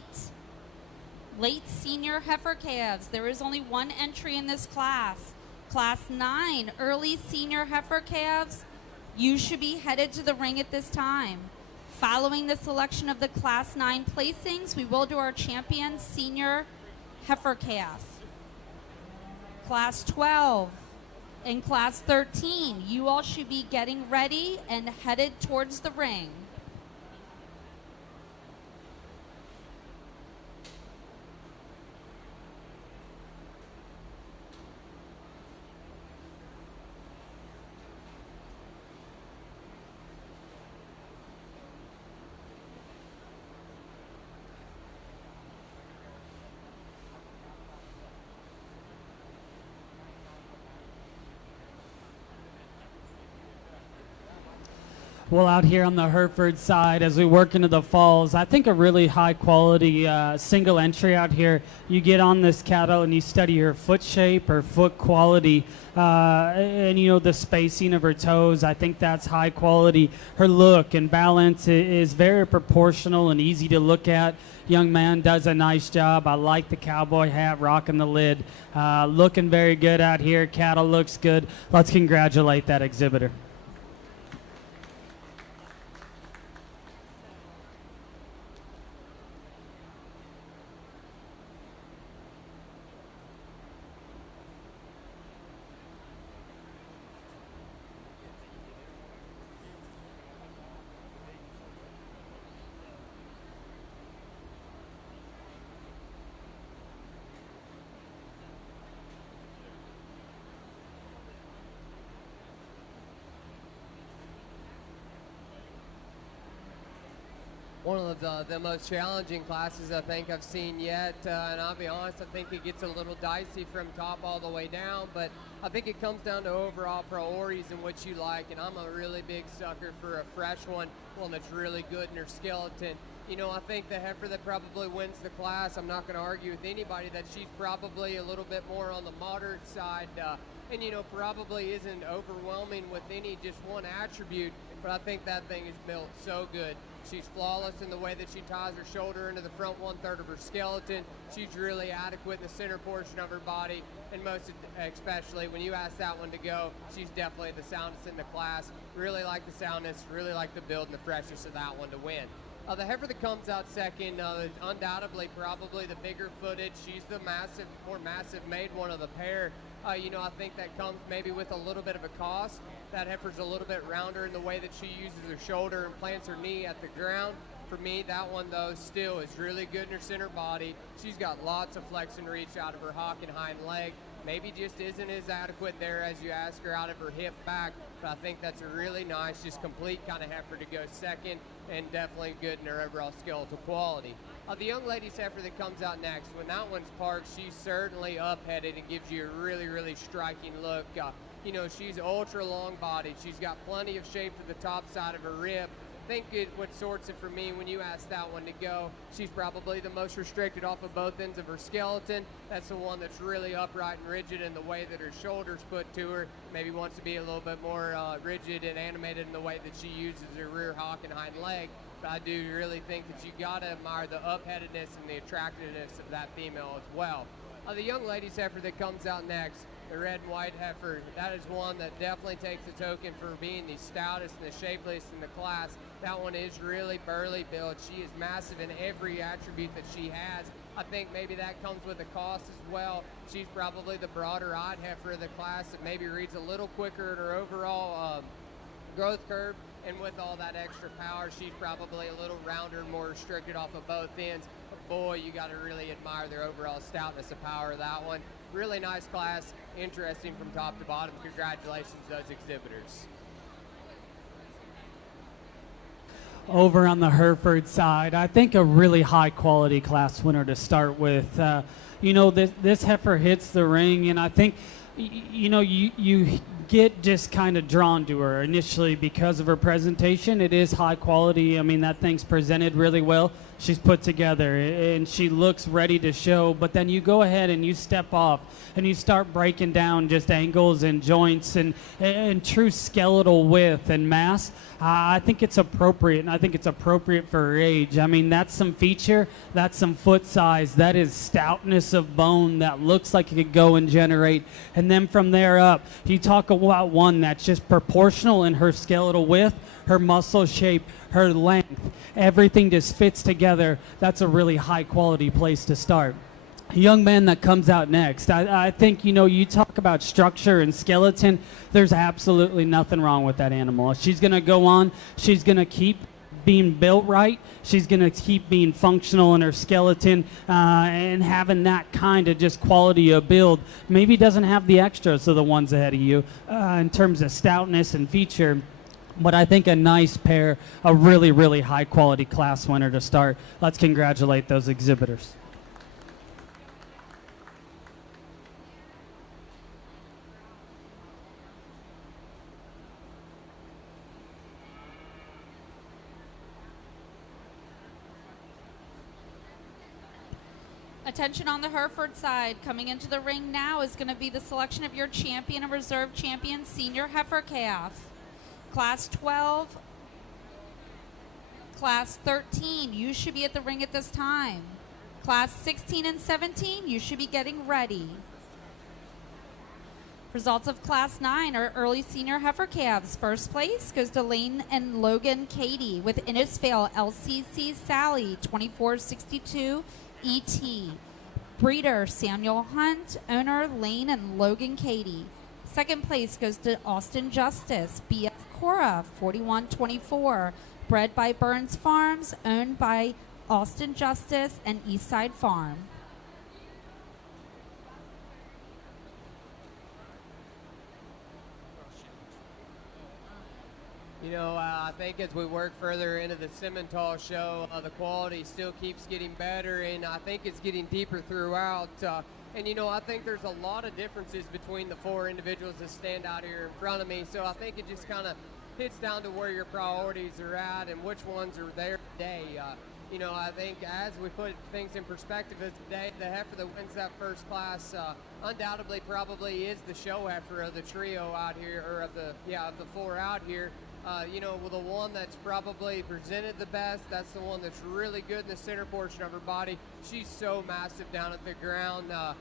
Late senior heifer calves. There is only one entry in this class. Class 9, early senior heifer calves, you should be headed to the ring at this time. Following the selection of the Class 9 placings, we will do our champion senior heifer calf. Class 12 and Class 13, you all should be getting ready and headed towards the ring. Well, out here on the Hereford side, as we work into the falls, I think a really high quality single entry out here. You get on this cattle and you study her foot shape, her foot quality, and you know, the spacing of her toes. I think that's high quality. Her look and balance is very proportional and easy to look at. Young man does a nice job. I like the cowboy hat, rocking the lid. Looking very good out here. Cattle looks good. Let's congratulate that exhibitor. One of the most challenging classes I think I've seen yet, and I'll be honest, I think it gets a little dicey from top all the way down, but I think it comes down to overall priorities and what you like, and I'm a really big sucker for a fresh one that's really good in her skeleton. You know, I think the heifer that probably wins the class, I'm not going to argue with anybody that she's probably a little bit more on the moderate side, and you know, probably isn't overwhelming with any just one attribute, but I think that thing is built so good. She's flawless in the way that she ties her shoulder into the front 1/3 of her skeleton. She's really adequate in the center portion of her body, and most especially when you ask that one to go, she's definitely the soundest in the class. Really like the soundness, really like the build and the freshness of that one to win. The heifer that comes out second, undoubtedly probably the bigger footed. She's the more massive made one of the pair. You know, I think that comes maybe with a little bit of a cost. That heifer's a little bit rounder in the way that she uses her shoulder and plants her knee at the ground. For me, that one, though, still is really good in her center body. She's got lots of flex and reach out of her hock and hind leg. Maybe just isn't as adequate there as you ask her out of her hip back, but I think that's a really nice, just complete kind of heifer to go second, and definitely good in her overall skeletal quality. The young lady's heifer that comes out next, when that one's parked, she's certainly up-headed and gives you a really, really striking look. You know, she's ultra long bodied. She's got plenty of shape to the top side of her rib. I think what sorts it for me when you ask that one to go, she's probably the most restricted off of both ends of her skeleton. That's the one that's really upright and rigid in the way that her shoulders put to her. Maybe wants to be a little bit more rigid and animated in the way that she uses her rear hock and hind leg. But I do really think that you gotta admire the up-headedness and the attractiveness of that female as well. The young lady's heifer that comes out next, the red and white heifer, that is one that definitely takes a token for being the stoutest and the shapeliest in the class. That one is really burly built. She is massive in every attribute that she has. I think maybe that comes with a cost as well. She's probably the broader-eyed heifer of the class that maybe reads a little quicker in her overall growth curve. And with all that extra power, she's probably a little rounder and more restricted off of both ends. But boy, you got to really admire their overall stoutness of power of that one. Really nice class, interesting from top to bottom. Congratulations to those exhibitors. Over on the Hereford side, I think a really high quality class winner to start with. You know, this heifer hits the ring, and I think, you know, you get just kind of drawn to her initially because of her presentation. It is high quality. I mean, that thing's presented really well. She's put together and she looks ready to show, but then you go ahead and you step off and you start breaking down just angles and joints and true skeletal width and mass. I think it's appropriate, and I think it's appropriate for her age. I mean, that's some feature, that's some foot size, that is stoutness of bone that looks like it could go and generate. And then from there up, you talk about one that's just proportional in her skeletal width, her muscle shape, her length. everything just fits together, that's a really high quality place to start. Young man that comes out next, I think, you talk about structure and skeleton, there's absolutely nothing wrong with that animal. She's going to go on, she's going to keep being built right, she's going to keep being functional in her skeleton, and having that kind of just quality of build. Maybe doesn't have the extras of the ones ahead of you in terms of stoutness and feature, but I think a nice pair, a really, really high quality class winner to start. Let's congratulate those exhibitors. Attention on the Hereford side. Coming into the ring now is going to be the selection of your champion and reserve champion senior heifer calf. Class 12, Class 13, you should be at the ring at this time. Class 16 and 17, you should be getting ready. Results of Class 9 are early senior heifer calves. First place goes to Lane and Logan Katie with Innisfail LCC Sally 2462 ET. Breeder Samuel Hunt, owner Lane and Logan Katie. Second place goes to Austin Justice, BF Cora 4124, bred by Burns Farms, owned by Austin Justice and Eastside Farm. I think as we work further into the Simmental show, the quality still keeps getting better, and I think it's getting deeper throughout. I think there's a lot of differences between the four individuals that stand out here in front of me, so I think it just kind of hits down to where your priorities are at and which ones are there today. I think as we put things in perspective of today, the heifer that wins that first class undoubtedly probably is the show heifer of the trio out here, or of the four out here. With the one that's probably presented the best, that's the one that's really good in the center portion of her body. She's so massive down at the ground. I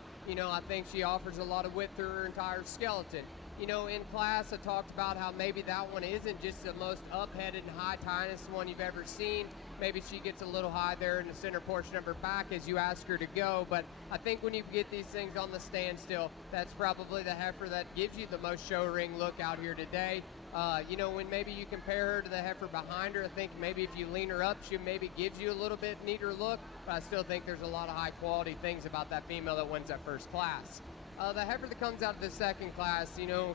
think she offers a lot of width through her entire skeleton. In class, I talked about how maybe that one isn't just the most up-headed and high-tiness one you've ever seen. Maybe she gets a little high there in the center portion of her back as you ask her to go. But I think when you get these things on the standstill, that's probably the heifer that gives you the most show ring look out here today. When maybe you compare her to the heifer behind her, I think maybe if you lean her up, she maybe gives you a little bit neater look, but I still think there's a lot of high quality things about that female that wins that first class. The heifer that comes out of the second class,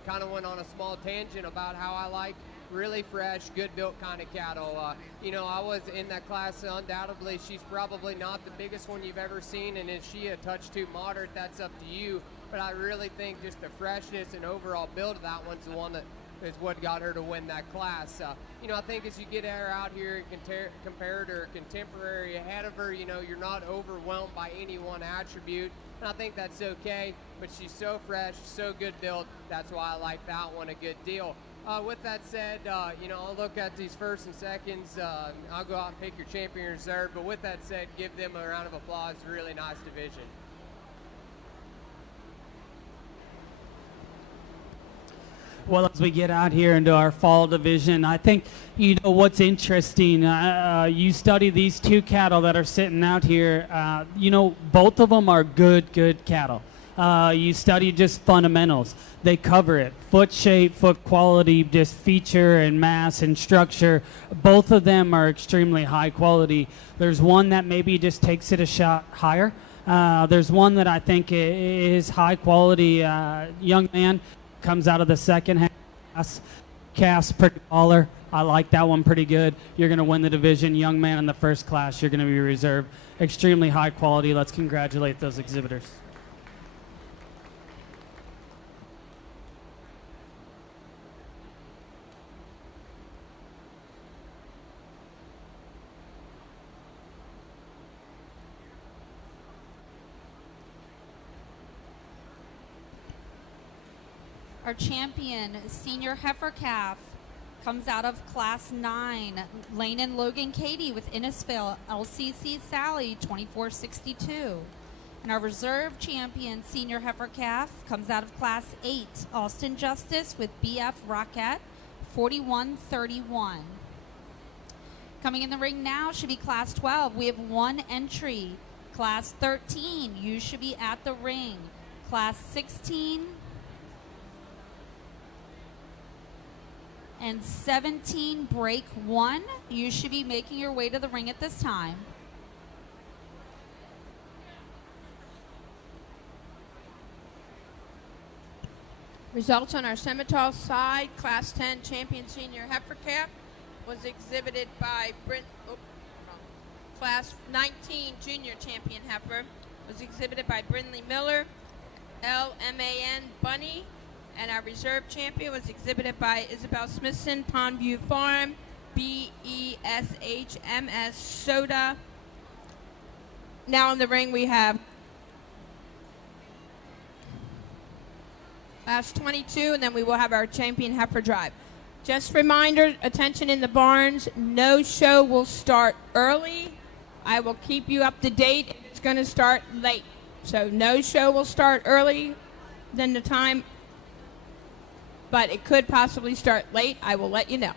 kind of went on a small tangent about how I like really fresh, good built kind of cattle. I was in that class, undoubtedly. She's probably not the biggest one you've ever seen, and is she a touch too moderate, that's up to you. But I really think just the freshness and overall build of that one's the one that is what got her to win that class. I think as you get her out here and compare her to her contemporary ahead of her, you're not overwhelmed by any one attribute. And I think that's okay, but she's so fresh, so good built. That's why I like that one a good deal. With that said, I'll look at these first and seconds. I'll go out and pick your champion reserve. But with that said, give them a round of applause. Really nice division. Well, as we get out here into our fall division, I think, what's interesting, you study these two cattle that are sitting out here, both of them are good cattle. You study just fundamentals. They cover it. Foot shape, foot quality, just feature and mass and structure. Both of them are extremely high quality. There's one that maybe just takes it a shot higher. There's one that I think is high quality. Young man comes out of the second half. Cass pretty baller. I like that one pretty good. You're going to win the division. Young man in the first class. You're going to be reserved. Extremely high quality. Let's congratulate those exhibitors. Our champion, senior heifer calf, comes out of Class 9, Lane and Logan Katie with Innisfail LCC Sally 2462. And our reserve champion, senior heifer calf, comes out of Class 8, Austin Justice with BF Rocket 4131. Coming in the ring now should be Class 12. We have one entry. Class 13, you should be at the ring. Class 16 and 17, break 1. You should be making your way to the ring at this time. Results on our Simmental side. Class 10 champion senior heifer calf was exhibited by Class 19 junior champion heifer was exhibited by Brindley Miller, LMAN Bunny, and our reserve champion was exhibited by Isabel Smithson, Pondview Farm, BESHMS Soda. Now in the ring we have Class 22, and then we will have our champion heifer drive. Just reminder, attention in the barns, no show will start early. I will keep you up to date. It's going to start late. So no show will start early than the time, but it could possibly start late. I will let you know.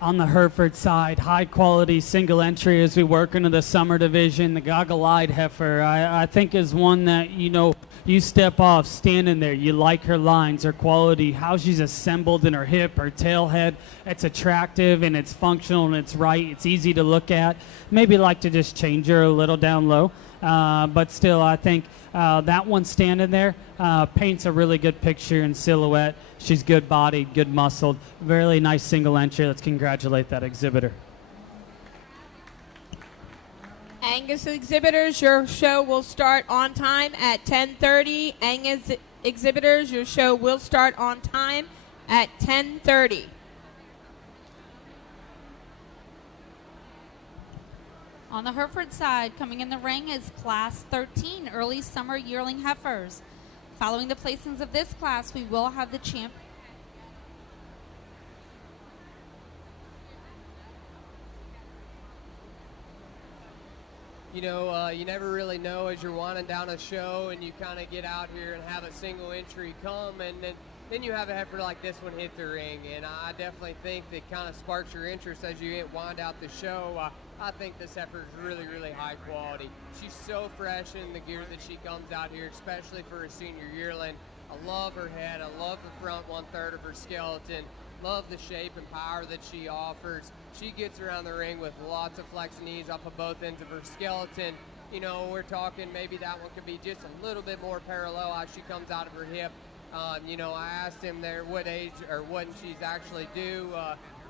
On the Hereford side, high quality single entry as we work into the summer division. The goggle-eyed heifer, I think, is one that, you know, you step off standing there, you like her lines, her quality, how she's assembled in her hip, her tail head. It's attractive and it's functional and it's right. It's easy to look at. Maybe like to just change her a little down low. But still, I think that one standing there paints a really good picture in silhouette. She's good bodied, good muscled, really nice single entry. Let's congratulate that exhibitor. Angus exhibitors, your show will start on time at 10:30. Angus exhibitors, your show will start on time at 10:30. On the Hereford side, coming in the ring is Class 13, early summer yearling heifers. Following the placings of this class, we will have the champ. You know, you never really know as you're winding down a show and you kind of get out here and have a single entry come, and then you have a heifer like this one hit the ring, and I definitely think that kind of sparks your interest as you wind out the show. I think this heifer is really, really high quality. She's so fresh in the gear that she comes out here, especially for a senior yearling. I love her head. I love the front 1/3 of her skeleton. Love the shape and power that she offers. She gets around the ring with lots of flex knees off of both ends of her skeleton. You know, we're talking maybe that one could be just a little bit more parallel as she comes out of her hip. You know, I asked him there what age or what she's actually due.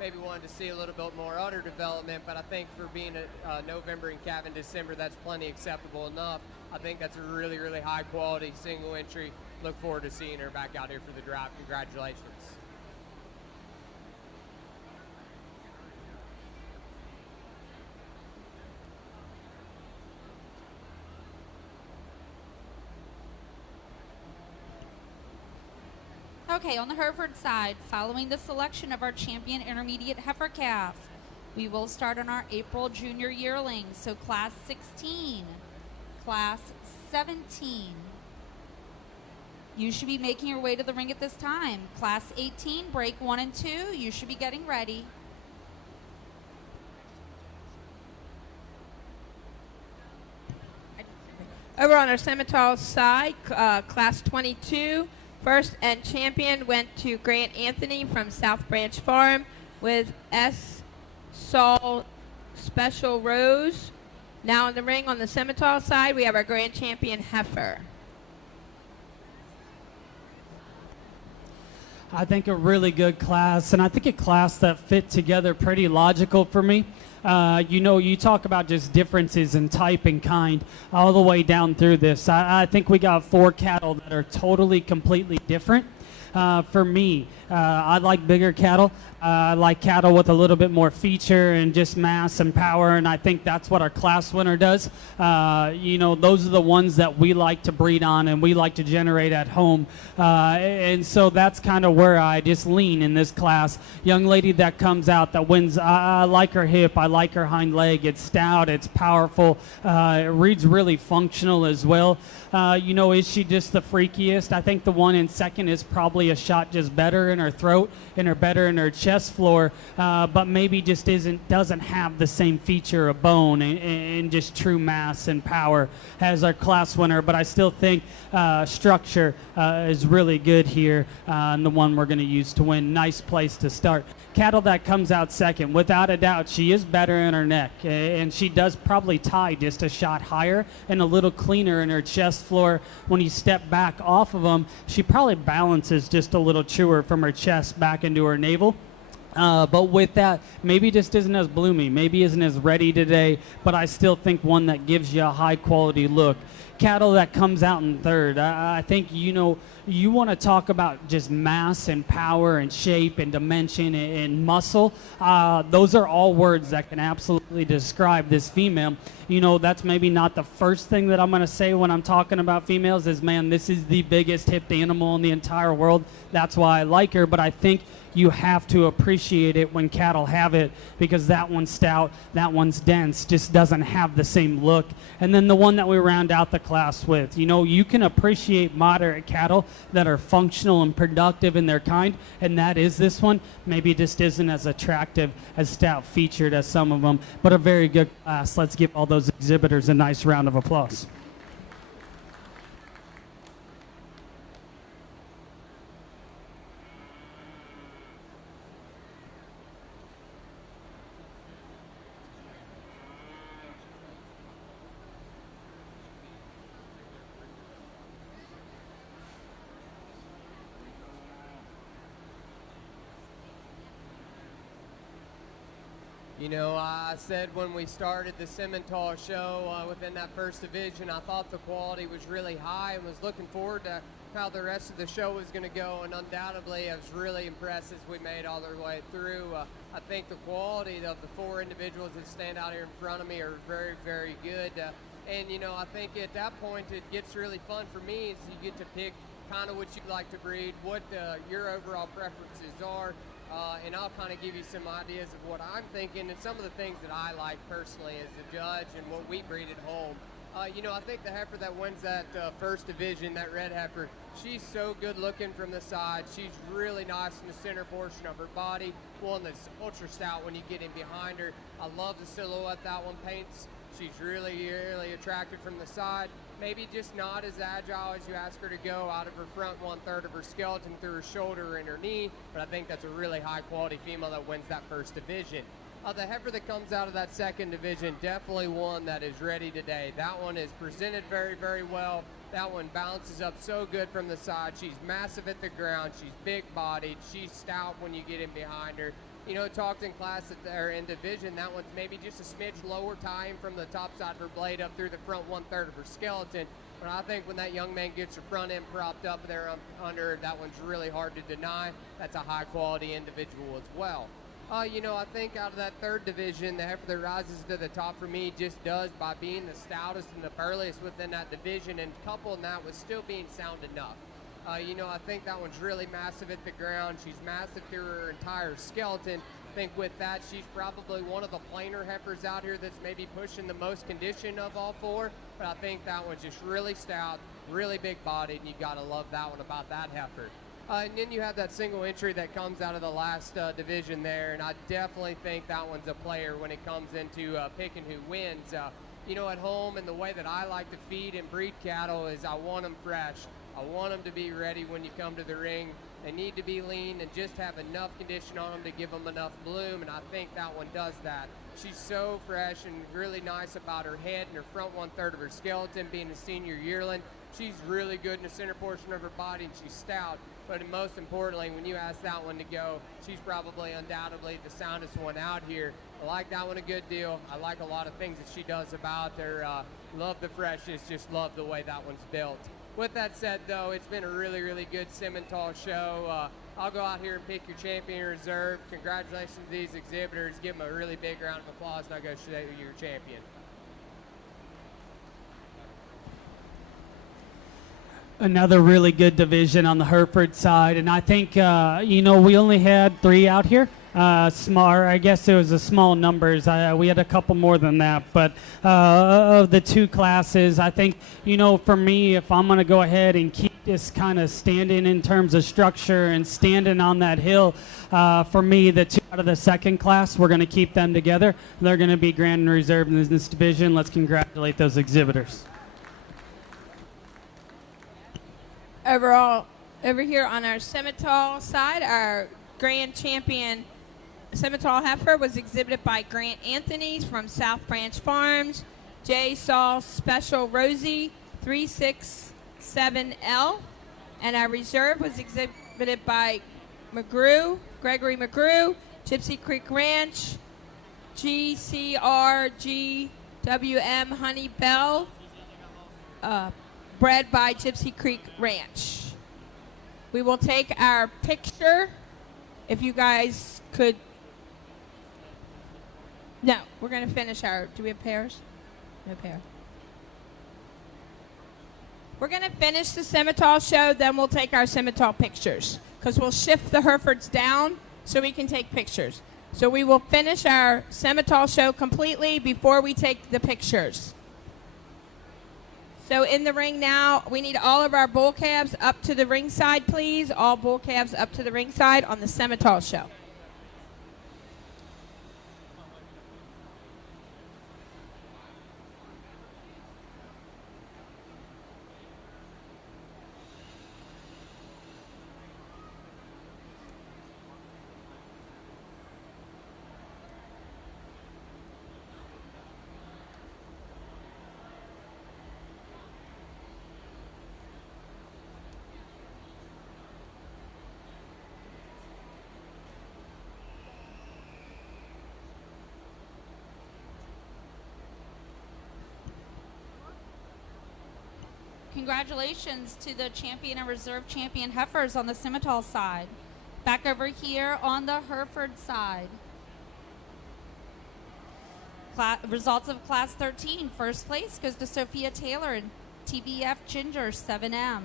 Maybe wanted to see a little bit more udder development, but I think for being a November and calf in December, that's plenty acceptable enough. I think that's a really, really high quality single entry. Look forward to seeing her back out here for the drive. Congratulations. Okay, on the Hereford side, following the selection of our champion intermediate heifer calf, we will start on our April junior yearlings. So Class 16, Class 17. You should be making your way to the ring at this time. Class 18, break 1 and 2. You should be getting ready. Over on our Simmental side, Class 22, first and champion went to Grant Anthony from South Branch Farm with S. Saul Special Rose. Now in the ring on the Simmental side, we have our grand champion heifer. I think a really good class, and I think a class that fit together pretty logical for me. You know, you talk about just differences in type and kind all the way down through this. I think we got 4 cattle that are totally, completely different. For me, I like bigger cattle. I like cattle with a little bit more feature and just mass and power, and I think that's what our class winner does. You know, those are the ones that we like to breed on and we like to generate at home. And so that's kind of where I just lean in this class. Young lady that comes out that wins, I like her hip, I like her hind leg. It's stout, it's powerful, it reads really functional as well. You know, is she just the freakiest? I think the one in second is probably probably a shot just better in her throat and her better in her chest floor, but maybe just doesn't have the same feature of bone and just true mass and power as our class winner. But I still think structure is really good here, and the one we're going to use to win. Nice place to start. Cattle that comes out second, without a doubt, she is better in her neck, and she does probably tie just a shot higher and a little cleaner in her chest floor. When you step back off of them, she probably balances just a little truer from her chest back into her navel. But with that, maybe just isn't as bloomy, maybe isn't as ready today, but I still think one that gives you a high quality look. Cattle that comes out in third, I think, you want to talk about just mass and power and shape and dimension and muscle. Those are all words that can absolutely describe this female. That's maybe not the first thing that I'm going to say when I'm talking about females is, man, this is the biggest hipped animal in the entire world. That's why I like her, but I think you have to appreciate it when cattle have it, because that one's stout, that one's dense, just doesn't have the same look. And then the one that we round out the class with, you can appreciate moderate cattle that are functional and productive in their kind, and that is this one. Maybe it just isn't as attractive, as stout featured as some of them, but a very good class. Let's give all those exhibitors a nice round of applause. I said when we started the Simmental show within that first division, I thought the quality was really high and was looking forward to how the rest of the show was going to go, and undoubtedly I was really impressed as we made all the way through. I think the quality of the four individuals that stand out here in front of me are very, very good. I think at that point it gets really fun for me, is you get to pick kind of what you'd like to breed, what your overall preferences are. And I'll kind of give you some ideas of what I'm thinking and some of the things that I like personally as a judge and what we breed at home. I think the heifer that wins that first division, that red heifer, she's so good looking from the side. She's really nice in the center portion of her body. One that's ultra stout when you get in behind her. I love the silhouette that one paints. She's really, really attractive from the side. Maybe just not as agile as you ask her to go out of her front 1/3 of her skeleton through her shoulder and her knee, but I think that's a really high quality female that wins that first division. The heifer that comes out of that second division, definitely one that is ready today. That one is presented very, very well. That one bounces up so good from the side. She's massive at the ground. She's big bodied. She's stout when you get in behind her. Talked in class or in division, that one's maybe just a smidge lower tying from the top side of her blade up through the front 1/3 of her skeleton. But I think when that young man gets her front end propped up there under, that one's really hard to deny. That's a high quality individual as well. I think out of that third division, the heifer that rises to the top for me just does by being the stoutest and the burliest within that division, and coupling that with still being sound enough. I think that one's really massive at the ground. She's massive through her entire skeleton. I think with that, she's probably one of the plainer heifers out here that's maybe pushing the most condition of all four. But I think that one's just really stout, really big bodied, and you gotta love that one about that heifer. And then you have that single entry that comes out of the last division there, and I definitely think that one's a player when it comes into picking who wins. At home, and the way that I like to feed and breed cattle is I want them fresh. I want them to be ready when you come to the ring. They need to be lean and just have enough condition on them to give them enough bloom, and I think that one does that. She's so fresh and really nice about her head and her front 1/3 of her skeleton, being a senior yearling. She's really good in the center portion of her body, and she's stout. But most importantly, when you ask that one to go, she's probably undoubtedly the soundest one out here. I like that one a good deal. I like a lot of things that she does about her. Love the freshness, just love the way that one's built. With that said, though, it's been a really, really good Simmental show. I'll go out here and pick your champion reserve. Congratulations to these exhibitors. Give them a really big round of applause, and I'll go show you your champion. Another really good division on the Hereford side, and I think we only had 3 out here. small. I guess it was a small numbers. We had a couple more than that, but of the two classes, I think, for me, if I'm going to go ahead and keep this kind of standing in terms of structure and standing on that hill, for me, the two out of the second class, we're going to keep them together. They're going to be Grand and Reserve in this division. Let's congratulate those exhibitors. Overall, over here on our Simmental side, our grand champion Simmental heifer was exhibited by Grant Anthony from South Branch Farms. J. Saul Special Rosie 367L. And our reserve was exhibited by Gregory McGrew, Gypsy Creek Ranch, GCRGWM Honey Bell, bred by Gypsy Creek Ranch. We will take our picture. If you guys could. No, we're going to finish our. Do we have pairs? No pair. We're going to finish the Simmental show, then we'll take our Simmental pictures because we'll shift the Herefords down so we can take pictures. So we will finish our Simmental show completely before we take the pictures. So in the ring now, we need all of our bull calves up to the ringside, please. All bull calves up to the ringside on the Simmental show. Congratulations to the champion and reserve champion heifers on the Simmental side. Back over here on the Hereford side. Results of Class 13. First place goes to Sophia Taylor and TBF Ginger 7M.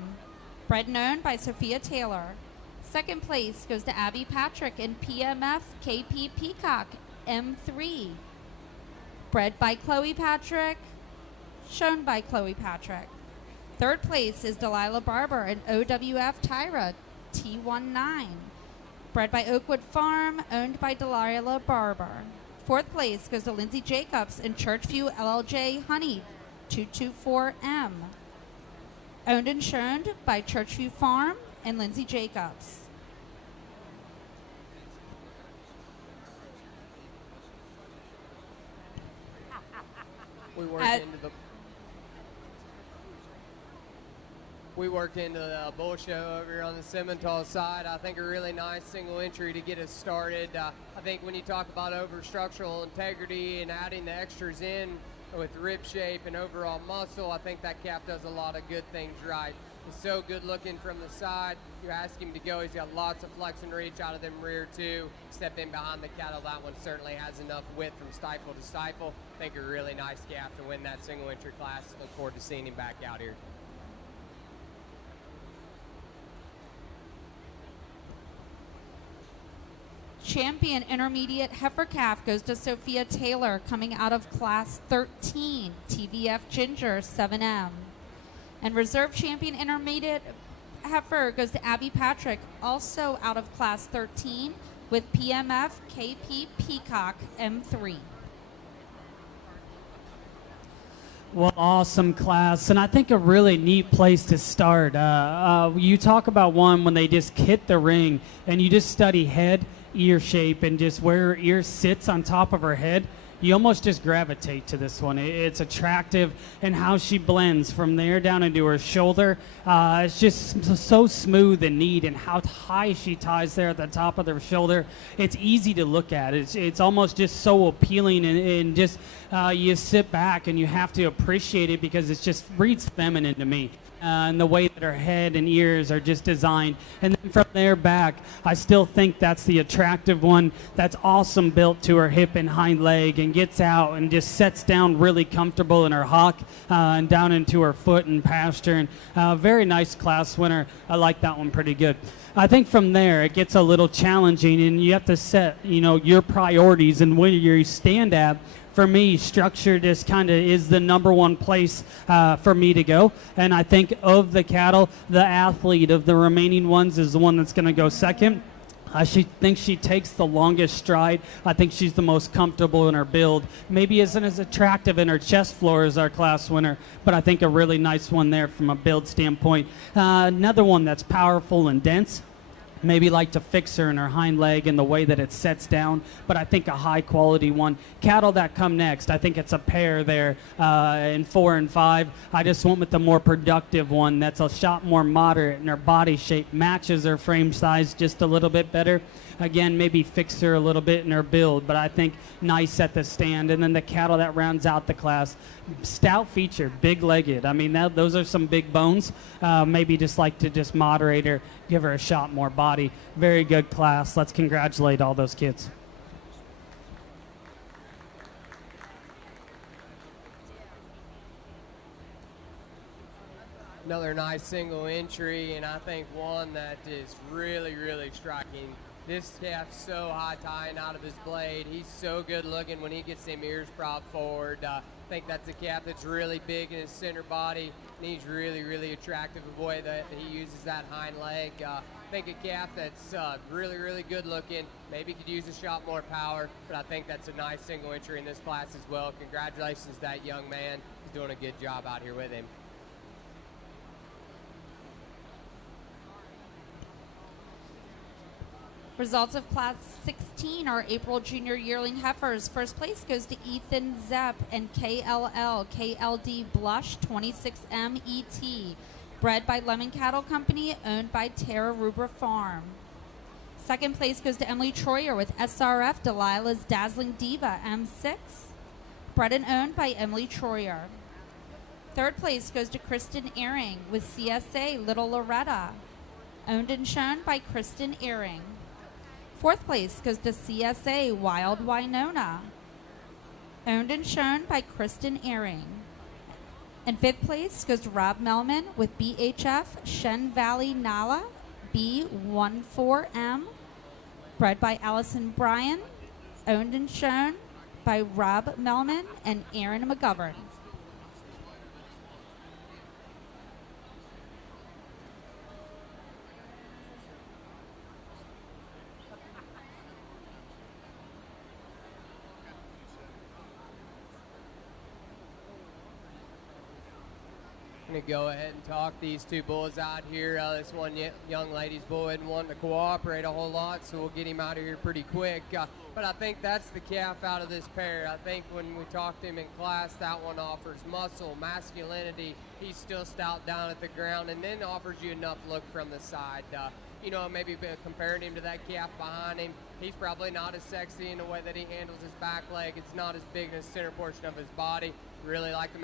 Bred and owned by Sophia Taylor. Second place goes to Abby Patrick and PMF KP Peacock M3. Bred by Chloe Patrick. Shown by Chloe Patrick. Third place is Delilah Barber and OWF Tyra T19. Bred by Oakwood Farm, owned by Delilah Barber. Fourth place goes to Lindsay Jacobs and Churchview LLJ Honey 224M. Owned and shown by Churchview Farm and Lindsay Jacobs. We worked into the bull show over here on the Simmental side. I think a really nice single entry to get us started. I think when you talk about over structural integrity and adding the extras in with rib shape and overall muscle, I think that calf does a lot of good things right. He's so good looking from the side. You ask him to go, he's got lots of flex and reach out of them rear too. Step in behind the cattle, that one certainly has enough width from stifle to stifle. I think a really nice calf to win that single entry class. Look forward to seeing him back out here. Champion intermediate heifer calf goes to Sophia Taylor, coming out of Class 13, TVF Ginger 7M. And reserve champion intermediate heifer goes to Abby Patrick, also out of Class 13, with PMF KP Peacock M3. Well, awesome class, and I think a really neat place to start. You talk about one when they just hit the ring, and you just study head, ear shape, and just where her ear sits on top of her head. You almost just gravitate to this one. It's attractive, and how she blends from there down into her shoulder. It's just so smooth and neat, and how high she ties there at the top of her shoulder. It's easy to look at. It's almost just so appealing, and just you sit back and you have to appreciate it because it just reads feminine to me. and the way that her head and ears are just designed. And then from there back, I still think that's the attractive one. That's awesome built to her hip and hind leg and gets out and just sets down really comfortable in her hock and down into her foot and pasture. And very nice class winner. I like that one pretty good. I think from there it gets a little challenging, and you have to set, your priorities and where you stand at. For me, structure just kind of is the number one place for me to go. And I think of the cattle, the athlete of the remaining ones is the one that's going to go second. I think she takes the longest stride. I think she's the most comfortable in her build. Maybe isn't as attractive in her chest floor as our class winner, but I think a really nice one there from a build standpoint. Another one that's powerful and dense. Maybe like to fix her in her hind leg and the way that it sets down, but I think a high quality one. Cattle that come next, I think it's a pair there in 4 and 5. I just went with the more productive one that's a shot more moderate, and her body shape matches her frame size just a little bit better. Again, maybe fix her a little bit in her build, but I think nice at the stand. And then the cattle that rounds out the class, stout feature, big-legged. I mean, those are some big bones. Maybe just like to just moderate her, give her a shot more body. Very good class. Let's congratulate all those kids. Another nice single entry, and I think one that is really, really striking. This calf's so high tying out of his blade. He's so good looking when he gets them ears propped forward. I think that's a calf that's really big in his center body, and he's really, really attractive the way that he uses that hind leg. I think a calf that's really, really good looking. Maybe could use a shot more power, but I think that's a nice single entry in this class as well. Congratulations to that young man. He's doing a good job out here with him. Results of Class 16 are April Junior Yearling Heifers. First place goes to Ethan Zepp and KLD Blush 26M ET, bred by Lemon Cattle Company, owned by Terra Rubra Farm. Second place goes to Emily Troyer with SRF Delilah's Dazzling Diva M6, bred and owned by Emily Troyer. Third place goes to Kristen Ehring with CSA Little Loretta, owned and shown by Kristen Ehring. Fourth place goes to CSA Wild Winona, owned and shown by Kristen Ehring. And fifth place goes to Rob Melman with BHF Shen Valley Nala B14M, bred by Allison Bryan, owned and shown by Rob Melman and Aaron McGovern. Going to go ahead and talk these two bulls out here. This one young lady's bull isn't wanting to cooperate a whole lot, so we'll get him out of here pretty quick. But I think that's the calf out of this pair. I think when we talked to him in class, that one offers muscle, masculinity. He's still stout down at the ground, and then offers you enough look from the side. Maybe comparing him to that calf behind him, he's probably not as sexy in the way that he handles his back leg. It's not as big in the center portion of his body. Really like the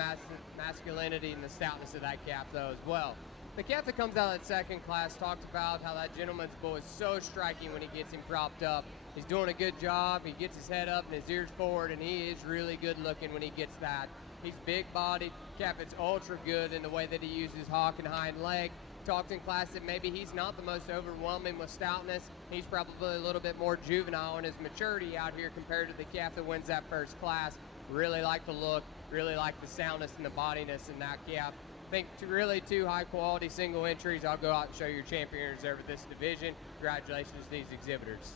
masculinity and the stoutness of that calf, though, as well. The calf that comes out of that second class talked about how that gentleman's bull is so striking when he gets him propped up. He's doing a good job. He gets his head up and his ears forward, and he is really good looking when he gets that. He's big-bodied. Calf is ultra good in the way that he uses hock and hind leg. Talked in class that maybe he's not the most overwhelming with stoutness. He's probably a little bit more juvenile in his maturity out here compared to the calf that wins that first class. Really like the look, really like the soundness and the bodiness in that calf. I think really two high-quality single entries. I'll go out and show your champion reserve of this division. Congratulations to these exhibitors.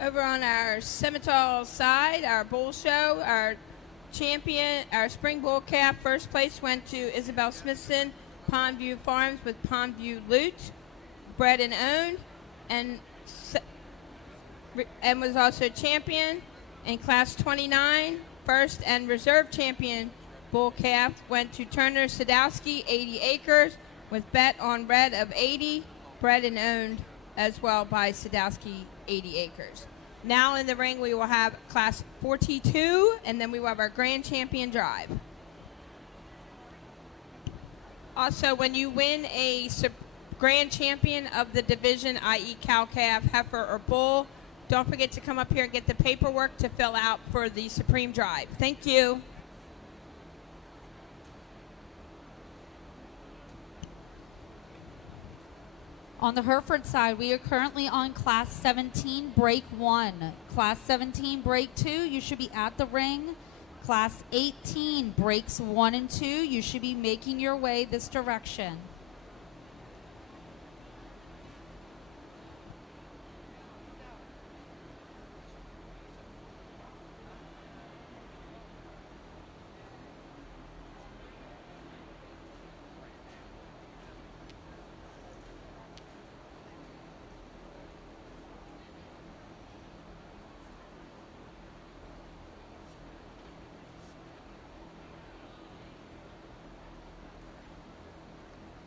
Over on our Simmental side, our bull show, our champion, our spring bull calf, first place went to Isabel Smithson, Pondview Farms with Pondview Lute, bred and owned, and was also champion in class 29. First and reserve champion bull calf went to Turner Sadowski, 80 acres, with bet on red of 80, bred and owned as well by Sadowski 80 Acres. Now in the ring we will have class 42, and then we will have our grand champion drive. Also, when you win a grand champion of the division, i.e. cow, calf, heifer, or bull, don't forget to come up here and get the paperwork to fill out for the Supreme Drive. Thank you. On the Hereford side, we are currently on Class 17, Break 1. Class 17, Break 2, you should be at the ring. Class 18, Breaks 1 and 2, you should be making your way this direction.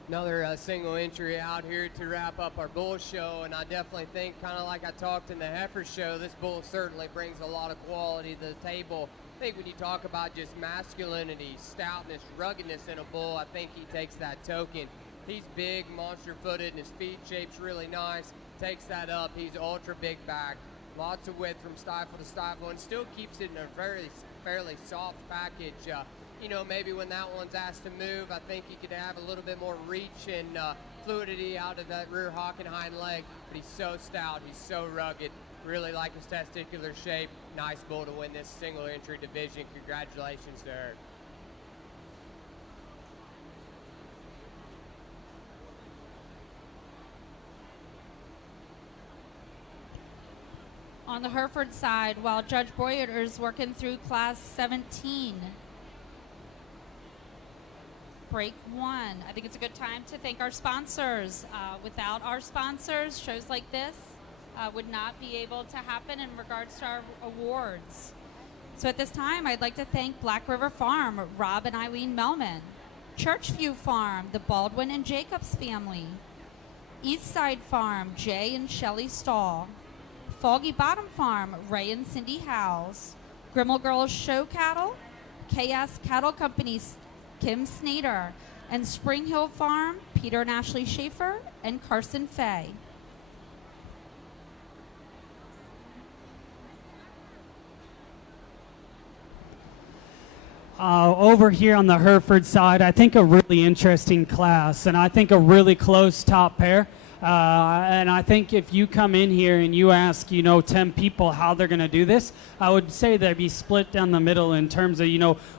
Another single entry out here to wrap up our bull show, and I definitely think, kind of like I talked in the heifer show, this bull certainly brings a lot of quality to the table. I think when you talk about just masculinity, stoutness, ruggedness in a bull, I think he takes that token. He's big, monster-footed, and his feet shape's really nice. Takes that up. He's ultra big back, lots of width from stifle to stifle, and still keeps it in a fairly soft package. You know, maybe when that one's asked to move, I think he could have a little bit more reach and fluidity out of that rear hock and hind leg, but he's so stout, he's so rugged. Really like his testicular shape. Nice bull to win this single entry division. Congratulations to her. On the Hereford side, while Judge Boyer is working through Class 17, Break 1. I think it's a good time to thank our sponsors. Without our sponsors, shows like this would not be able to happen in regards to our awards. So at this time, I'd like to thank Black River Farm, Rob and Eileen Melman, Churchview Farm, the Baldwin and Jacobs family, Eastside Farm, Jay and Shelley Stahl, Foggy Bottom Farm, Ray and Cindy Howes, Grimmel Girls Show Cattle, KS Cattle Companies, Kim Snyder, and Spring Hill Farm, Peter and Ashley Schaefer, and Carson Fay. Over here on the Hereford side, I think a really interesting class, and I think a really close top pair. And I think if you come in here and you ask, 10 people how they're going to do this, I would say they'd be split down the middle in terms of,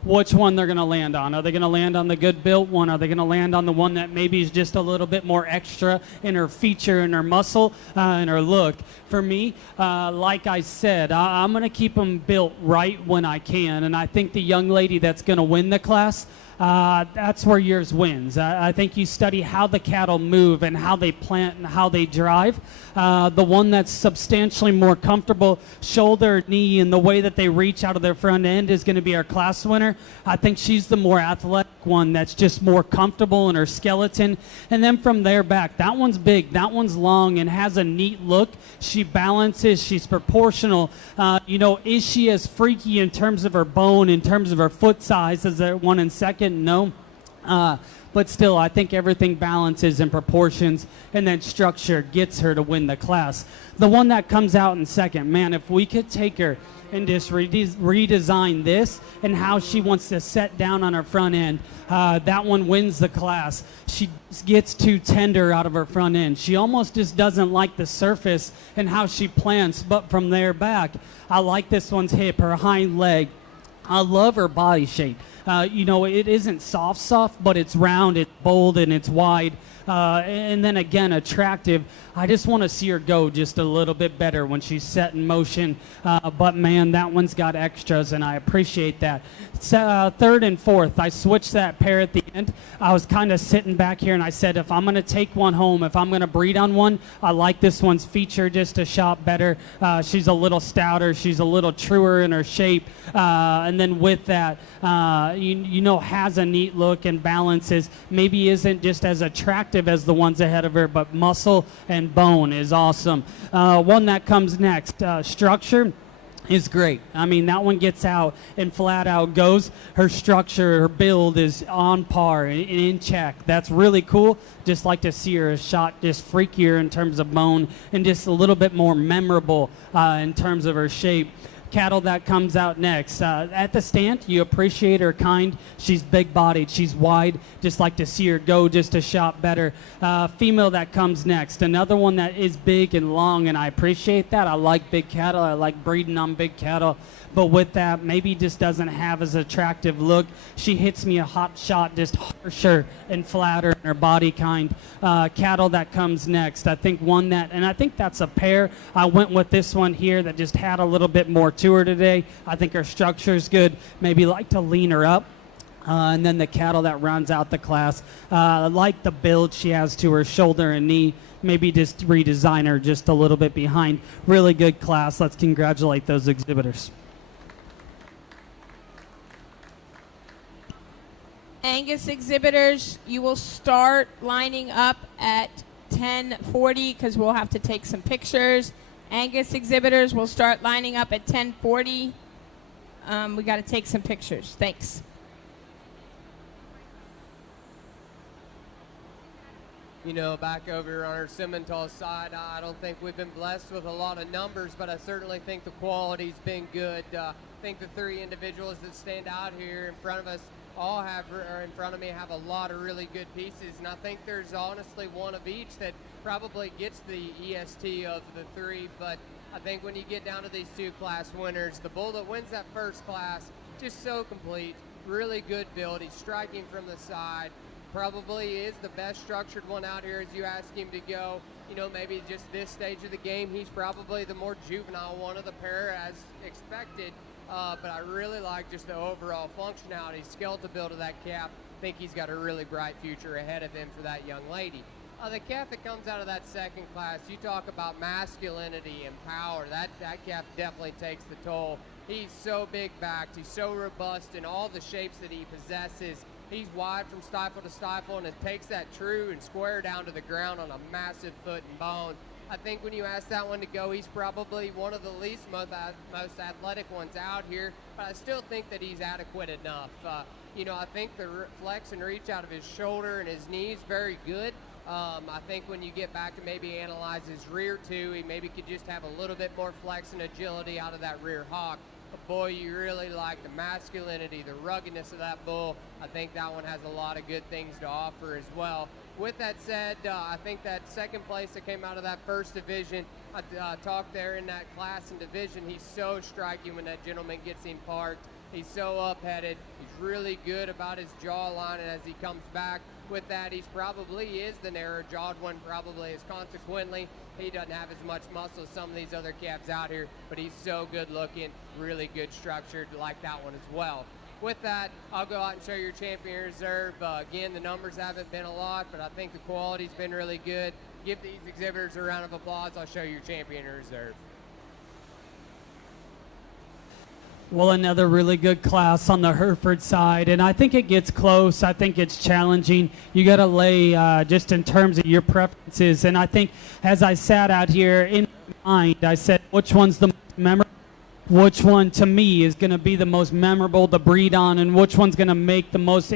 which one they're going to land on. Are they going to land on the good built one? Are they going to land on the one that maybe is just a little bit more extra in her feature and her muscle and her look? For me, like I said, I'm going to keep them built right when I can. And I think the young lady that's going to win the class, that's where yours wins. I think you study how the cattle move and how they plant and how they drive. The one that's substantially more comfortable shoulder, knee, and the way that they reach out of their front end is going to be our class winner. I think she's the more athletic one that's just more comfortable in her skeleton. And then from there back, that one's big, that one's long and has a neat look. She balances, she's proportional. Is she as freaky in terms of her bone, in terms of her foot size as the one in second? No. But still, I think everything balances in proportions, and then structure gets her to win the class. The one that comes out in second, man, if we could take her and just redesign this and how she wants to set down on her front end, that one wins the class. She gets too tender out of her front end. She almost just doesn't like the surface and how she plants, but from there back, I like this one's hip, her hind leg. I love her body shape. It isn't soft, but it's round, it's bold, and it's wide. And then again, attractive. I just want to see her go just a little bit better when she's set in motion. But man, that one's got extras, and I appreciate that. Third and fourth, I switched that pair at the end. I was kind of sitting back here, and I said, if I'm going to take one home, if I'm going to breed on one, I like this one's feature just a shot better. She's a little stouter. She's a little truer in her shape. And then with that, has a neat look and balances. Maybe isn't just as attractive as the ones ahead of her, but muscle and bone is awesome. One that comes next, structure is great. I mean, that one gets out and flat out goes. Her structure, her build is on par and in check. That's really cool. Just like to see her shot just freakier in terms of bone and just a little bit more memorable in terms of her shape. Cattle that comes out next. At the stand, you appreciate her kind. She's big-bodied. She's wide. Just like to see her go just a shot better. Female that comes next. Another one that is big and long, and I appreciate that. I like big cattle. I like breeding on big cattle. But with that, maybe just doesn't have as attractive look. She hits me a hot shot, just harsher and flatter in her body kind. Cattle that comes next. I think one that, and I think that's a pair. I went with this one here that just had a little bit more to her today. I think her structure is good. Maybe like to lean her up. And then the cattle that rounds out the class. I like the build she has to her shoulder and knee. Maybe just redesign her just a little bit behind. Really good class. Let's congratulate those exhibitors. Angus exhibitors, you will start lining up at 10:40 because we'll have to take some pictures. Angus exhibitors will start lining up at 10:40. We got to take some pictures. Thanks. Back over on our Simmental side, I don't think we've been blessed with a lot of numbers, but I certainly think the quality's been good. I think the three individuals that stand out here in front of us have a lot of really good pieces, and I think there's honestly one of each that probably gets the EST of the three, but I think when you get down to these two class winners, the bull that wins that first class, just so complete, really good build. He's striking from the side, probably is the best structured one out here as you ask him to go. Maybe just this stage of the game, he's probably the more juvenile one of the pair as expected. But I really like just the overall functionality, skeletal build of that calf. I think he's got a really bright future ahead of him for that young lady. The calf that comes out of that second class, you talk about masculinity and power. That calf definitely takes the toll. He's so big-backed. He's so robust in all the shapes that he possesses. He's wide from stifle to stifle, and it takes that true and square down to the ground on a massive foot and bone. I think when you ask that one to go, he's probably one of the least most athletic ones out here, but I still think that he's adequate enough. I think the flex and reach out of his shoulder and his knees very good. I think when you get back and maybe analyze his rear too, he maybe could just have a little bit more flex and agility out of that rear hock. But boy, you really like the masculinity, the ruggedness of that bull. I think that one has a lot of good things to offer as well. With that said, I think that second place that came out of that first division, I talked there in that class and division, he's so striking when that gentleman gets him parked. He's so up-headed. He's really good about his jawline, and as he comes back with that, he probably is the narrow-jawed one, probably is. Consequently, he doesn't have as much muscle as some of these other calves out here, but he's so good-looking, really good structured, like that one as well. With that, I'll go out and show your champion reserve. Again, the numbers haven't been a lot, but I think the quality's been really good. Give these exhibitors a round of applause. I'll show your champion reserve. Well, another really good class on the Hereford side, and I think it gets close. I think it's challenging. You got to lay just in terms of your preferences, and I think as I sat out here in my mind, I said, which one's the most memorable? Which one to me is going to be the most memorable to breed on, and which one's going to make the most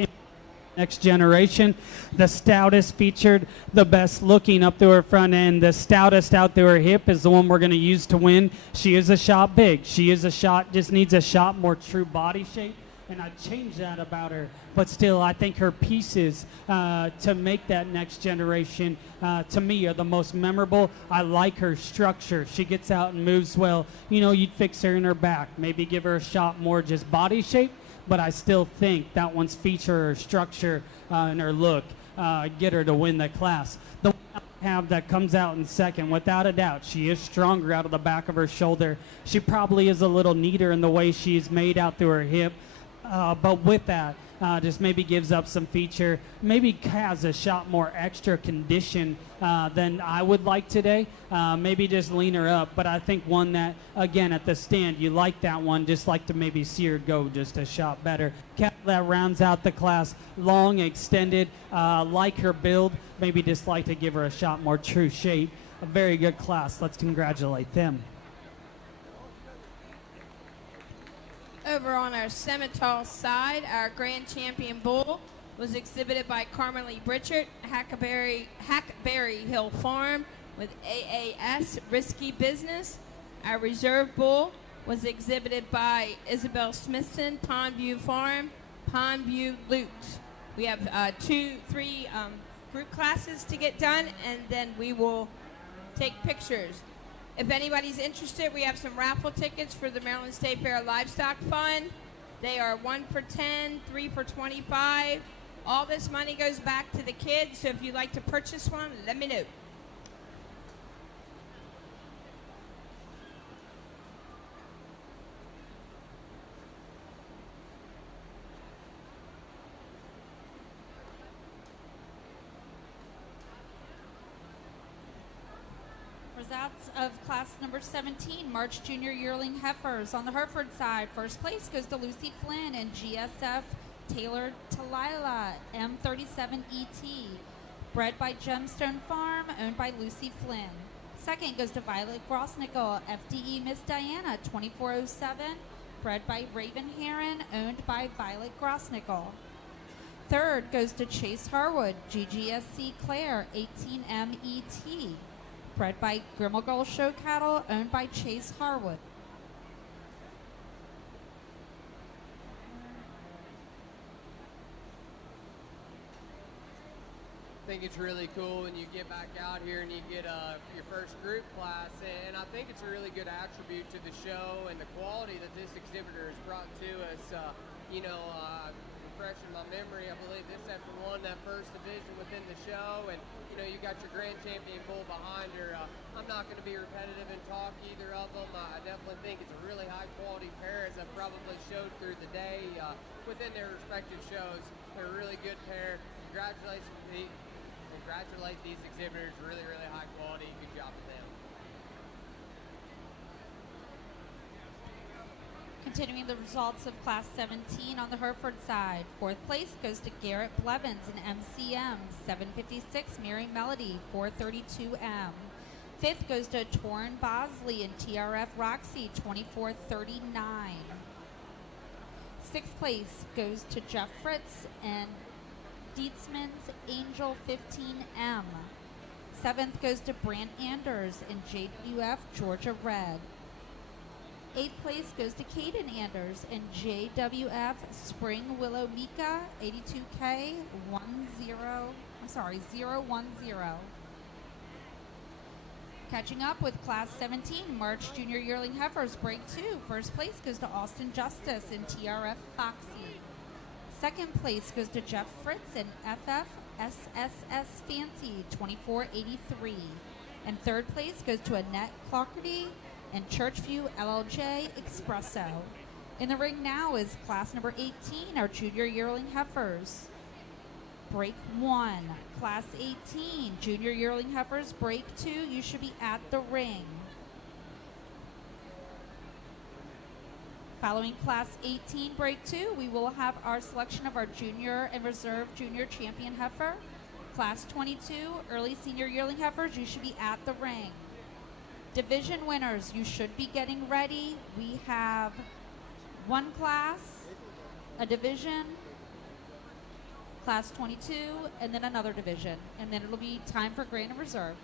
next generation? The stoutest featured, the best looking up to her front end, the stoutest out to her hip is the one we're going to use to win. She is a shot big. She is a shot, just needs a shot more true body shape, and I changed that about her. But still, I think her pieces to make that next generation, to me, are the most memorable. I like her structure. She gets out and moves well. You'd fix her in her back, maybe give her a shot more just body shape, but I still think that one's feature, her structure, and her look get her to win the class. The one I have that comes out in second, without a doubt, she is stronger out of the back of her shoulder. She probably is a little neater in the way she's made out through her hip. But with that, just maybe gives up some feature, maybe has a shot more extra condition than I would like today. Maybe just lean her up, but I think one that, again, at the stand, you like that one, just like to maybe see her go just a shot better. That rounds out the class. Long, extended, like her build, maybe just like to give her a shot more true shape. A very good class. Let's congratulate them. Over on our Simmental side, our grand champion bull was exhibited by Carmelie Britchard, Hackberry Hill Farm with AAS Risky Business. Our reserve bull was exhibited by Isabel Smithson, Pondview Farm, Pondview Lute. We have three group classes to get done, and then we will take pictures. If anybody's interested, we have some raffle tickets for the Maryland State Fair Livestock Fund. They are 1 for 10, 3 for 25. All this money goes back to the kids, so if you'd like to purchase one, let me know. Results of class number 17, March Junior Yearling Heifers. On the Hereford side, first place goes to Lucy Flynn and GSF Taylor Talila, M37ET. Bred by Gemstone Farm, owned by Lucy Flynn. Second goes to Violet Grossnickel, FDE Miss Diana, 2407. Bred by Raven Heron, owned by Violet Grossnickel. Third goes to Chase Harwood, GGSC Claire, 18MET. Bred by Grimmelgull Show Cattle, owned by Chase Harwood. I think it's really cool when you get back out here and you get your first group class, and I think it's a really good attribute to the show and the quality that this exhibitor has brought to us. Refreshing my memory, I believe this heifer won that first division within the show, and you got your grand champion bull behind her. I'm not going to be repetitive and talk either of them. I definitely think it's a really high quality pair, as I've probably showed through the day within their respective shows. They're a really good pair. Congratulate these exhibitors. Really, really high quality. Good job to them. Continuing the results of Class 17 on the Hereford side. Fourth place goes to Garrett Blevins in MCM, 756, Mary Melody, 432M. Fifth goes to Torrin Bosley in TRF Roxy, 2439. Sixth place goes to Jeff Fritz and Dietzman's Angel 15M. Seventh goes to Brant Anders in JWF Georgia Red. Eighth place goes to Caden Anders in JWF Spring Willow Mika 82K 010. Catching up with Class 17 March Junior Yearling Heifers Break 2. First place goes to Austin Justice in TRF Foxy. Second place goes to Jeff Fritz in FF SSS Fancy 2483. And third place goes to Annette Clockerty and Churchview LLJ Espresso. In the ring now is class number 18, our Junior Yearling Heifers. Break 1, class 18, Junior Yearling Heifers, break 2, you should be at the ring. Following class 18, break 2, we will have our selection of our junior and reserve junior champion heifer. Class 22, early senior yearling heifers, you should be at the ring. Division winners, you should be getting ready. We have one class, a division, class 22, and then another division. And then it'll be time for grand and reserve.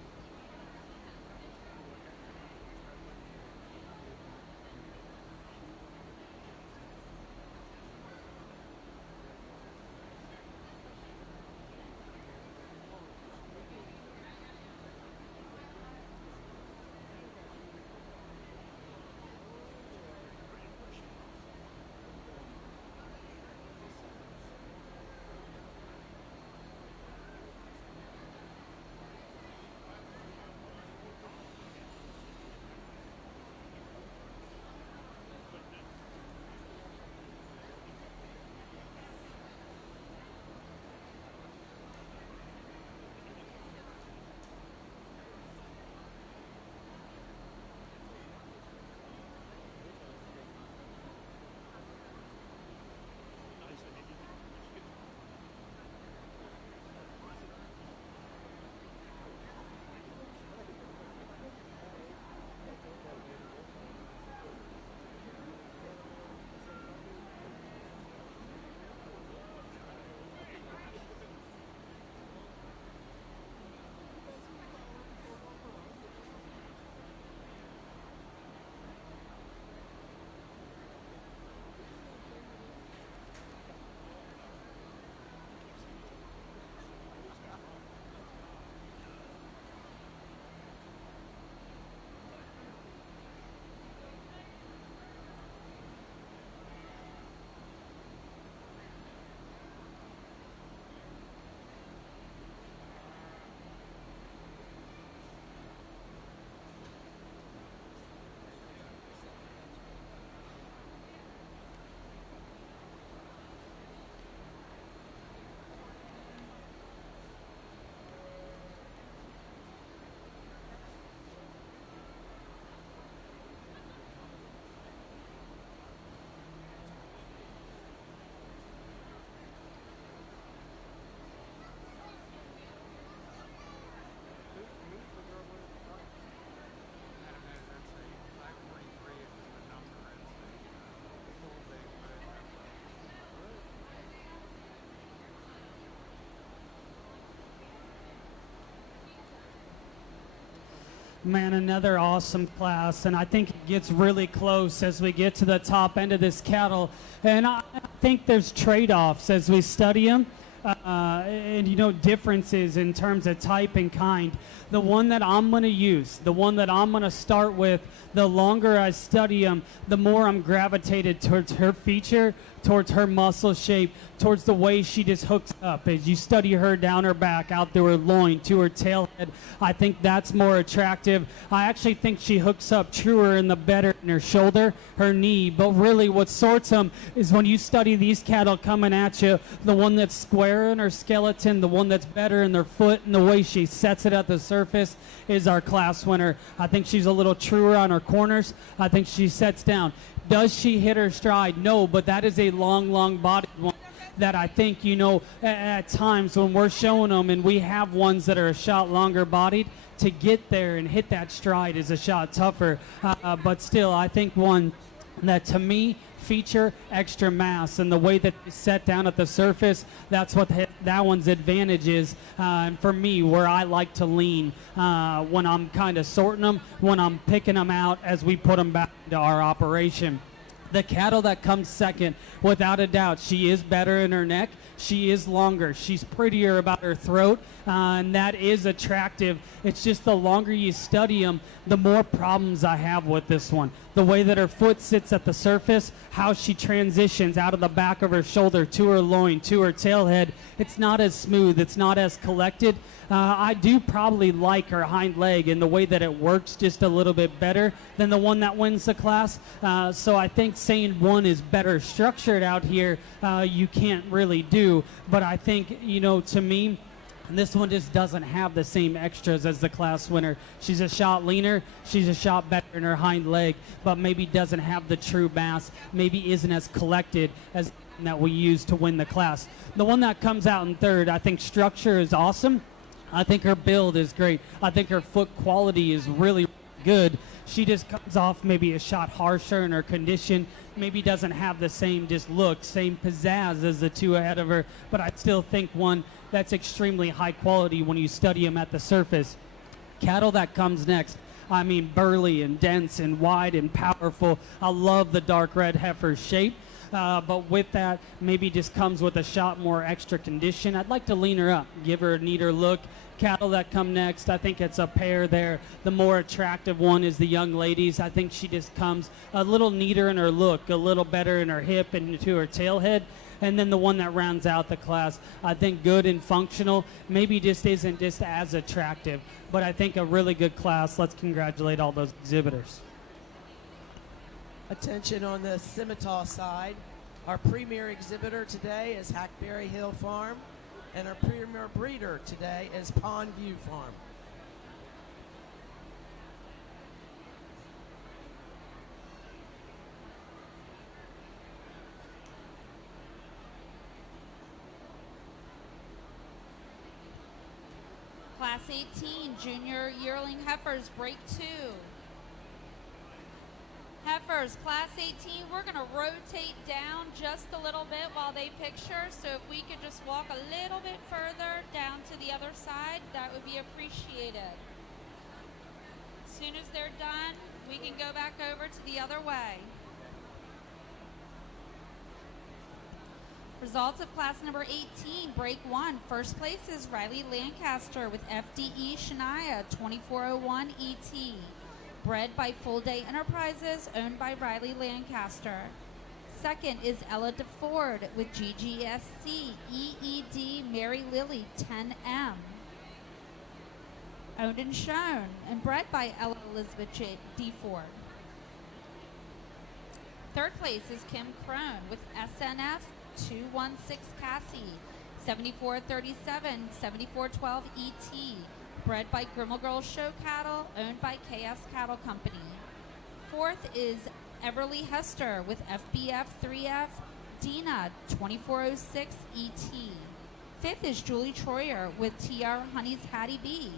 Man, another awesome class, and I think it gets really close as we get to the top end of this cattle. And I think there's trade-offs as we study them, and you know, differences in terms of type and kind. The one that I'm going to use, the one that I'm going to start with, the longer I study them, the more I'm gravitated towards her feature, towards her muscle shape, towards the way she just hooks up. As you study her down her back, out through her loin, to her tail head, I think that's more attractive. I actually think she hooks up truer in the better in her shoulder, her knee. But really what sorts them is when you study these cattle coming at you, the one that's square in her skeleton, the one that's better in their foot, and the way she sets it at the surface is our class winner. I think she's a little truer on her corners. I think she sets down. Does she hit her stride? No, but that is a long bodied one that I think, you know, at times when we're showing them and we have ones that are a shot longer bodied, to get there and hit that stride is a shot tougher. But still, I think one that to me feature extra mass, and the way that they set down at the surface, that's what that one's advantage is. And for me, where I like to lean when I'm kind of sorting them, when I'm picking them out as we put them back into our operation. The cattle that comes second, without a doubt, she is better in her neck. She is longer. She's prettier about her throat, and that is attractive. It's just the longer you study them, the more problems I have with this one. The way that her foot sits at the surface, how she transitions out of the back of her shoulder to her loin, to her tail head, it's not as smooth. It's not as collected. I do probably like her hind leg and the way that it works just a little bit better than the one that wins the class. So I think saying one is better structured out here, you can't really do. But I think, you know, to me, this one just doesn't have the same extras as the class winner. She's a shot leaner. She's a shot better in her hind leg, but maybe doesn't have the true mass, maybe isn't as collected as that we use to win the class. The one that comes out in third, I think structure is awesome. I think her build is great. I think her foot quality is really good. She just comes off maybe a shot harsher in her condition, maybe doesn't have the same just look, same pizzazz as the two ahead of her, but I still think one that's extremely high quality when you study them at the surface. Cattle that comes next, I mean, burly and dense and wide and powerful. I love the dark red heifer shape. But with that, maybe just comes with a shot more extra condition. I'd like to lean her up, give her a neater look. Cattle that come next, I think it's a pair there. The more attractive one is the young ladies. I think she just comes a little neater in her look, a little better in her hip and to her tail head. And then the one that rounds out the class, I think good and functional, maybe just isn't just as attractive. But I think a really good class. Let's congratulate all those exhibitors. Attention on the Simmental side. Our premier exhibitor today is Hackberry Hill Farm, and our premier breeder today is Pond View Farm. Class 18, junior yearling heifers, break 2. Heifers, class 18, we're going to rotate down just a little bit while they picture. So if we could just walk a little bit further down to the other side, that would be appreciated. As soon as they're done, we can go back over to the other way. Results of class number 18, break 1. First place is Riley Lancaster with FDE Shania 2401 ET. Bred by Full Day Enterprises, owned by Riley Lancaster. Second is Ella DeFord with GGSC EED Mary Lily 10M. Owned and shown and bred by Ella Elizabeth DeFord. Third place is Kim Crone with SNF 216 Cassie 7437 7412 ET. Bred by Grimmel Girls Show Cattle, owned by KS Cattle Company. Fourth is Everly Hester with FBF 3F Dina 2406 ET. Fifth is Julie Troyer with TR Honey's Hattie B.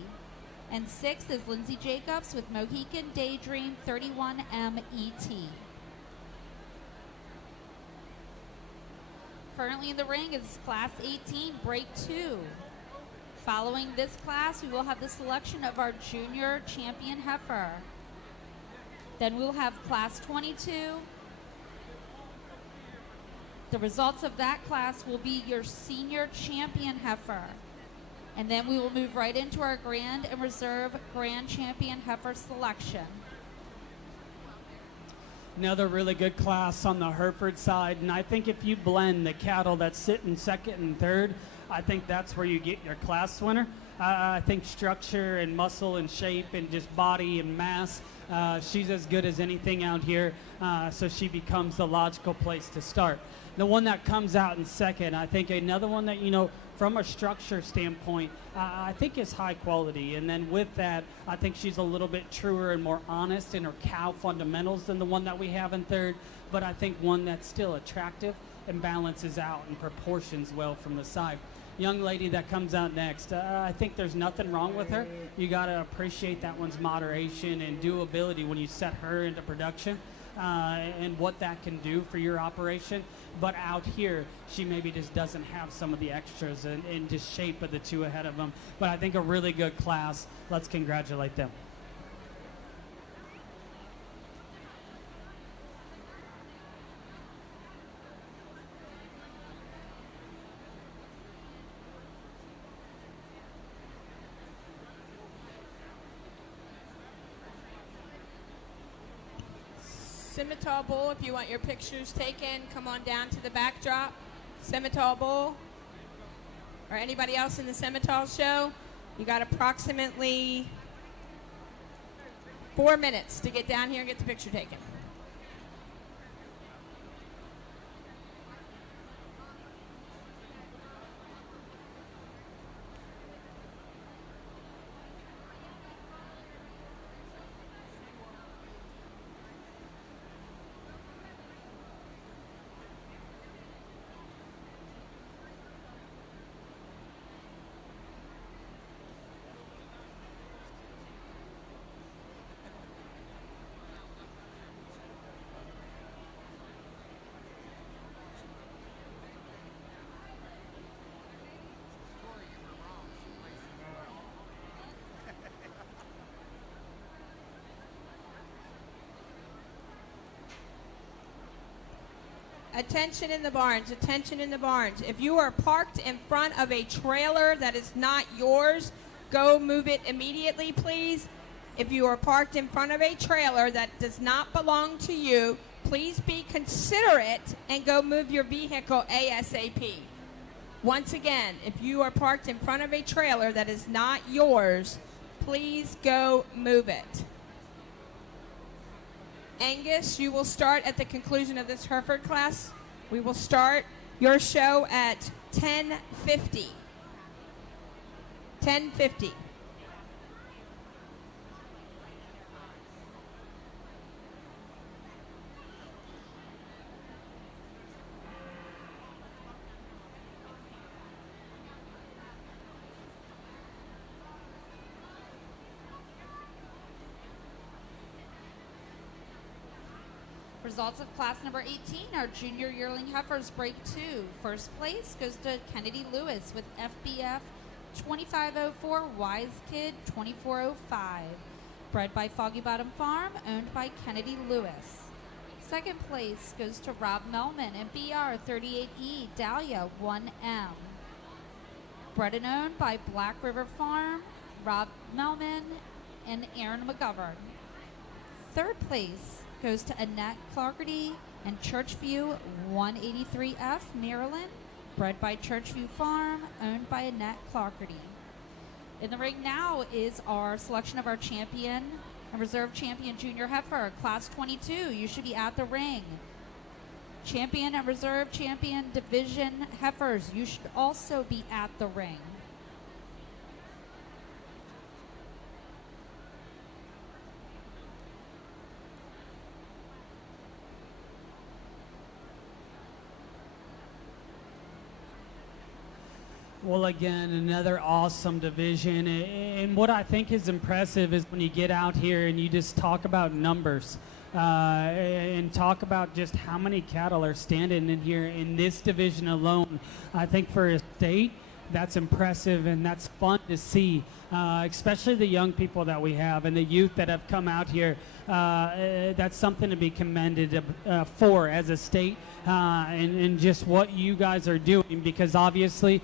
And sixth is Lindsay Jacobs with Mohican Daydream 31M ET. Currently in the ring is class 18, break 2. Following this class, we will have the selection of our junior champion heifer. Then we'll have class 22. The results of that class will be your senior champion heifer. And then we will move right into our grand and reserve grand champion heifer selection. Another really good class on the Hereford side, and I think if you blend the cattle that sit in second and third, I think that's where you get your class winner. I think structure and muscle and shape and just body and mass, she's as good as anything out here, so she becomes the logical place to start. The one that comes out in second, I think another one that, you know, from a structure standpoint, I think is high quality. And then with that, I think she's a little bit truer and more honest in her cow fundamentals than the one that we have in third. But I think one that's still attractive and balances out and proportions well from the side. Young lady that comes out next, I think there's nothing wrong with her. You got to appreciate that one's moderation and doability when you set her into production. And what that can do for your operation. But out here, she maybe just doesn't have some of the extras and just shape of the two ahead of them. But I think a really good class. Let's congratulate them. Simmental bull, if you want your pictures taken, come on down to the backdrop. Simmental bull, or anybody else in the Simmental show, you got approximately 4 minutes to get down here and get the picture taken. Attention in the barns, attention in the barns. If you are parked in front of a trailer that is not yours, go move it immediately, please. If you are parked in front of a trailer that does not belong to you, please be considerate and go move your vehicle ASAP. Once again, if you are parked in front of a trailer that is not yours, please go move it. Angus, you will start at the conclusion of this Hereford class. We will start your show at 10:50. 10:50. Results of class number 18, our junior yearling heifers, break 2. First place goes to Kennedy Lewis with FBF 2504, Wise Kid 2405. Bred by Foggy Bottom Farm, owned by Kennedy Lewis. Second place goes to Rob Melman and BR 38E, Dahlia 1M. Bred and owned by Black River Farm, Rob Melman and Aaron McGovern. Third place goes to Annette Clarkerty and Churchview 183F, Maryland, bred by Churchview Farm, owned by Annette Clarkerty. In the ring now is our selection of our champion and reserve champion junior heifer, class 22. You should be at the ring. Champion and reserve champion division heifers, you should also be at the ring. Well, again, another awesome division. And what I think is impressive is when you get out here and you just talk about numbers and talk about just how many cattle are standing in here in this division alone. I think for a state, that's impressive and that's fun to see, especially the young people that we have and the youth that have come out here. That's something to be commended for as a state, and just what you guys are doing, because obviously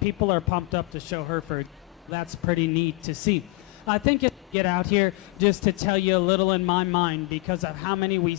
people are pumped up to show Hereford. That's pretty neat to see. I think it get out here just to tell you a little in my mind, because of how many we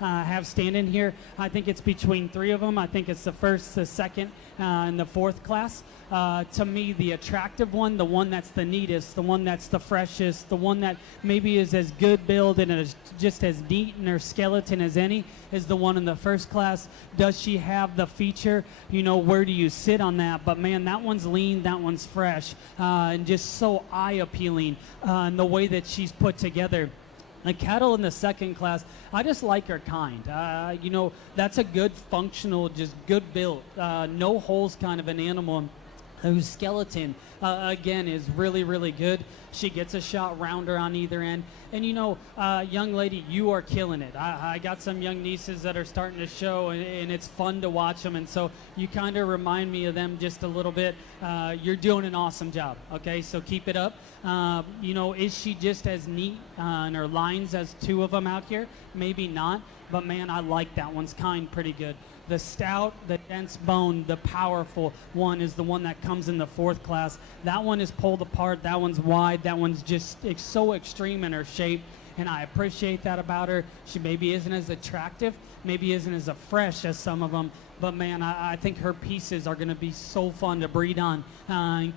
have standing here. I think it's between 3 of them. I think it's the first, the second, and the 4th class. To me, the attractive one, the one that's the neatest, the one that's the freshest, the one that maybe is as good build and is just as neat in her skeleton as any, is the one in the 1st class. Does she have the feature? You know, where do you sit on that? But man, that one's lean, that one's fresh, and just so eye appealing, and the way that she's put together. The cattle in the 2nd class, I just like her kind. You know, that's a good functional, just good built, no holes kind of an animal, whose skeleton, again, is really, really good. She gets a shot rounder on either end. And you know, young lady, you are killing it. I got some young nieces that are starting to show, and it's fun to watch them. And so you kind of remind me of them just a little bit. You're doing an awesome job, okay? So keep it up. You know, is she just as neat in her lines as 2 of them out here? Maybe not. But man, I like that one's kind pretty good. The stout, the dense bone, the powerful one is the one that comes in the 4th class. That one is pulled apart. That one's wide. That one's just so extreme in her shape, and I appreciate that about her. She maybe isn't as attractive, maybe isn't as fresh as some of them, but man, I think her pieces are going to be so fun to breed on.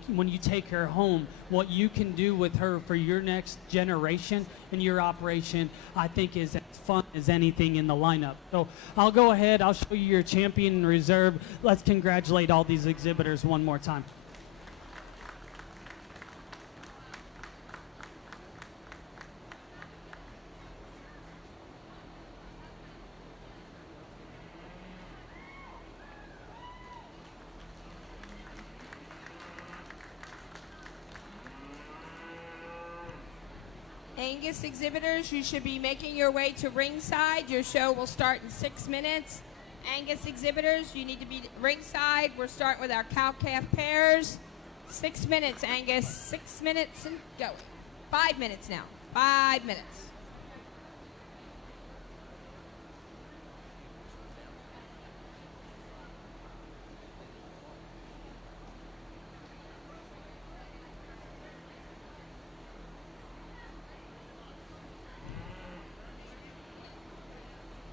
When you take her home, what you can do with her for your next generation and your operation, I think is as fun as anything in the lineup. So I'll go ahead, I'll show you your champion in reserve. Let's congratulate all these exhibitors one more time. Angus exhibitors, you should be making your way to ringside. Your show will start in 6 minutes. Angus exhibitors, you need to be ringside. We're starting with our cow-calf pairs. 6 minutes, Angus. 6 minutes and go. 5 minutes now. 5 minutes.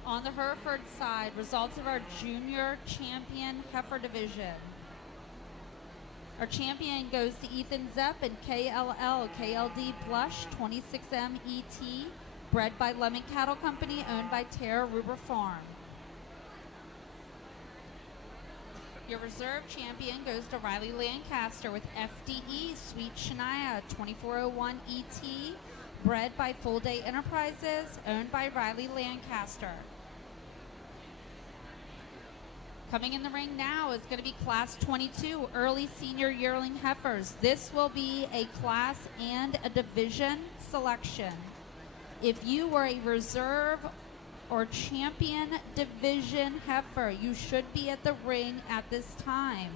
On the Hereford side, results of our junior champion heifer division. Our champion goes to Ethan Zepp and KLL, KLD Blush, 26M ET, bred by Lemon Cattle Company, owned by Tara Ruber Farm. Your reserve champion goes to Riley Lancaster with FDE, Sweet Shania, 2401 ET, bred by Full Day Enterprises, owned by Riley Lancaster. Coming in the ring now is going to be Class 22, Early Senior Yearling Heifers. This will be a class and a division selection. If you were a reserve or champion division heifer, you should be at the ring at this time.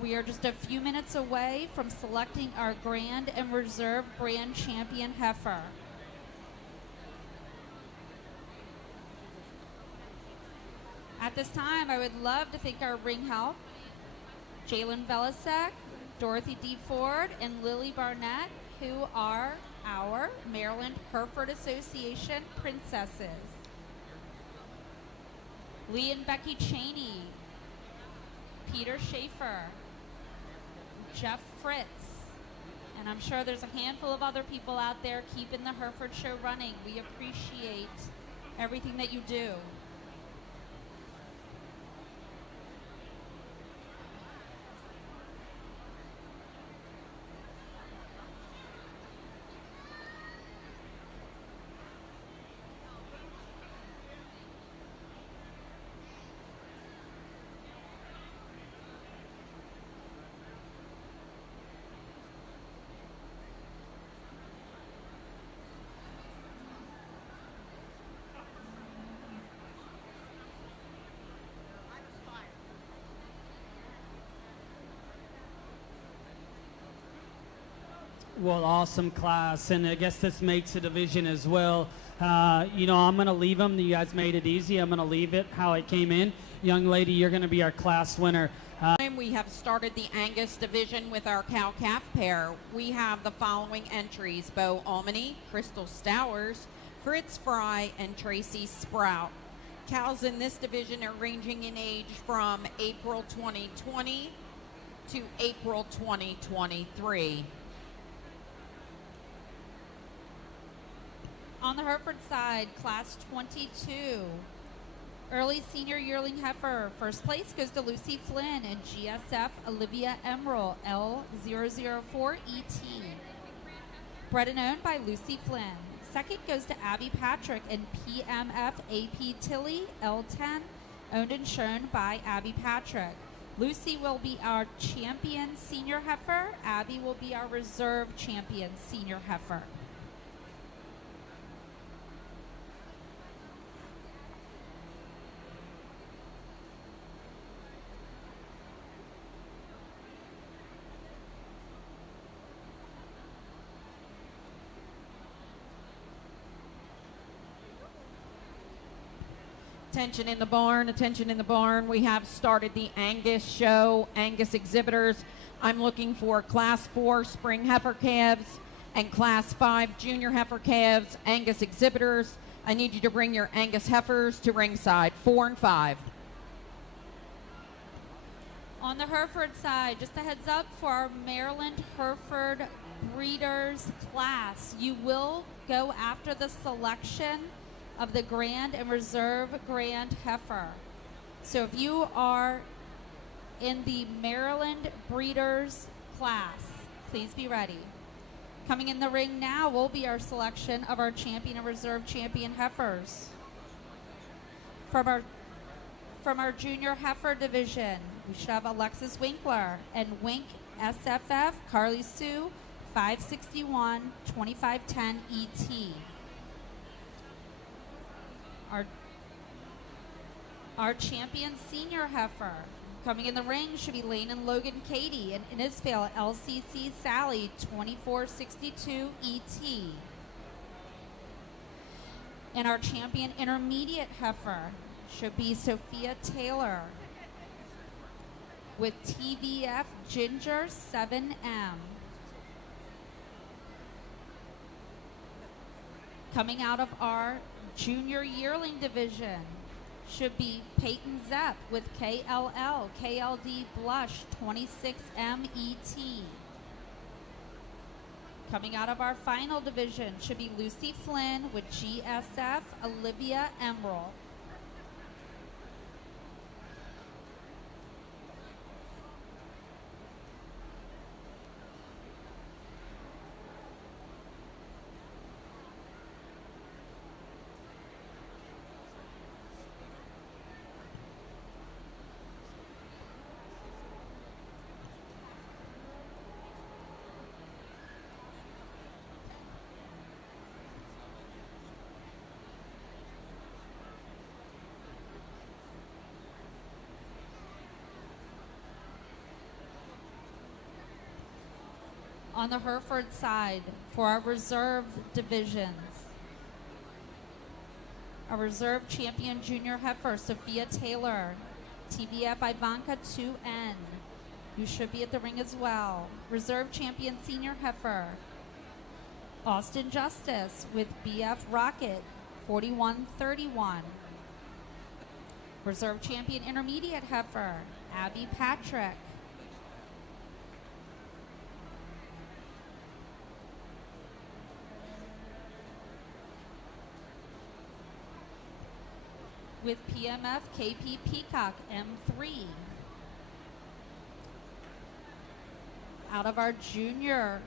We are just a few minutes away from selecting our grand and reserve brand champion heifer. At this time, I would love to thank our ring help, Jalen Velasek, Dorothy D. Ford, and Lily Barnett, who are our Maryland Hereford Association princesses. Lee and Becky Cheney, Peter Schaefer, Jeff Fritz, and I'm sure there's a handful of other people out there keeping the Hereford show running. We appreciate everything that you do. Well, awesome class, and I guess this makes a division as well. You know, I'm going to leave them. You guys made it easy. I'm going to leave it how it came in. Young lady, you're going to be our class winner. We have started the Angus division with our cow-calf pair. We have the following entries: Bo Almany, Crystal Stowers, Fritz Fry, and Tracy Sprout. Cows in this division are ranging in age from April 2020 to April 2023. On the Hereford side, class 22. Early senior yearling heifer. First place goes to Lucy Flynn and GSF Olivia Emerald L004ET. Bred and owned by Lucy Flynn. Second goes to Abby Patrick and PMF AP Tilly L10, owned and shown by Abby Patrick. Lucy will be our champion senior heifer. Abby will be our reserve champion senior heifer. Attention in the barn, attention in the barn. We have started the Angus show, Angus exhibitors. I'm looking for class 4 spring heifer calves and class 5 junior heifer calves, Angus exhibitors. I need you to bring your Angus heifers to ringside, 4 and 5. On the Hereford side, just a heads up for our Maryland Hereford breeders class. You will go after the selection of the Grand and Reserve Grand Heifer. So if you are in the Maryland Breeders class, please be ready. Coming in the ring now will be our selection of our champion and reserve champion heifers. From our junior heifer division, we should have Alexis Winkler and Wink SFF, Carly Sue, 561, 2510 ET. Our champion senior heifer. Coming in the ring should be Lane and Logan Katie and Innisfail LCC Sally 2462 ET. And our champion intermediate heifer should be Sophia Taylor with TVF Ginger 7M. Coming out of our junior yearling division should be Peyton Zepp with KLL, KLD Blush 26MET. Coming out of our final division should be Lucy Flynn with GSF Olivia Emerald. On the Hereford side, for our reserve divisions, our reserve champion junior heifer, Sophia Taylor, TBF Ivanka 2N, who should be at the ring as well. Reserve champion senior heifer, Austin Justice with BF Rocket, 4131. Reserve champion intermediate heifer, Abby Patrick. With PMF KP Peacock M3. Out of our junior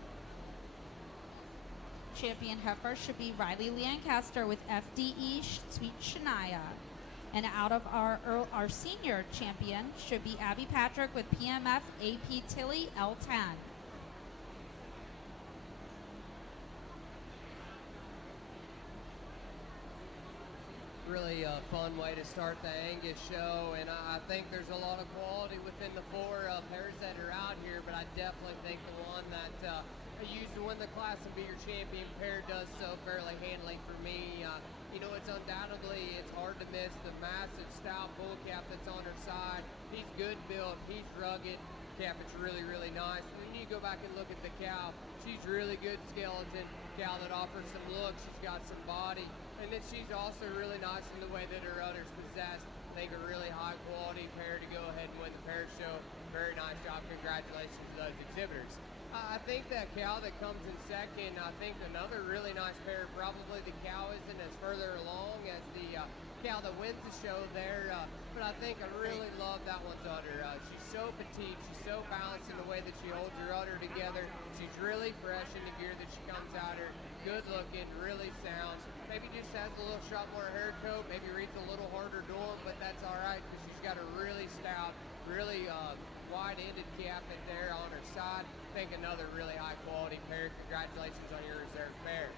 champion heifer should be Riley Lancaster with FDE Sweet Shania. And out of our senior champion should be Abby Patrick with PMF AP Tilly L10. Really a fun way to start the Angus show, and I think there's a lot of quality within the 4 pairs that are out here, but I I definitely think the one that I used to win the class and be your champion pair does so fairly handily for me. You know, it's undoubtedly, it's hard to miss the massive stout bull calf that's on her side. He's good built, he's rugged. Calf is really, really nice. And then you go back and look at the cow. She's really good skeleton, cow that offers some look. She's got some body. And then she's also really nice in the way that her udder's possessed. I think a really high quality pair to go ahead and win the pair show. Very nice job. Congratulations to those exhibitors. I think that cow that comes in second, I think another really nice pair, probably the cow isn't as further along as the cow that wins the show there, but I think I really love that one's udder. She's so petite, she's so balanced in the way that she holds her udder together. She's really fresh in the gear that she comes out her, good looking, really sound. Maybe just has a little shot more hair coat, maybe reads a little harder dorm, but that's all right because she's got a really stout, really wide-ended calf in there on her side. I think another really high-quality pair. Congratulations on your reserve pair.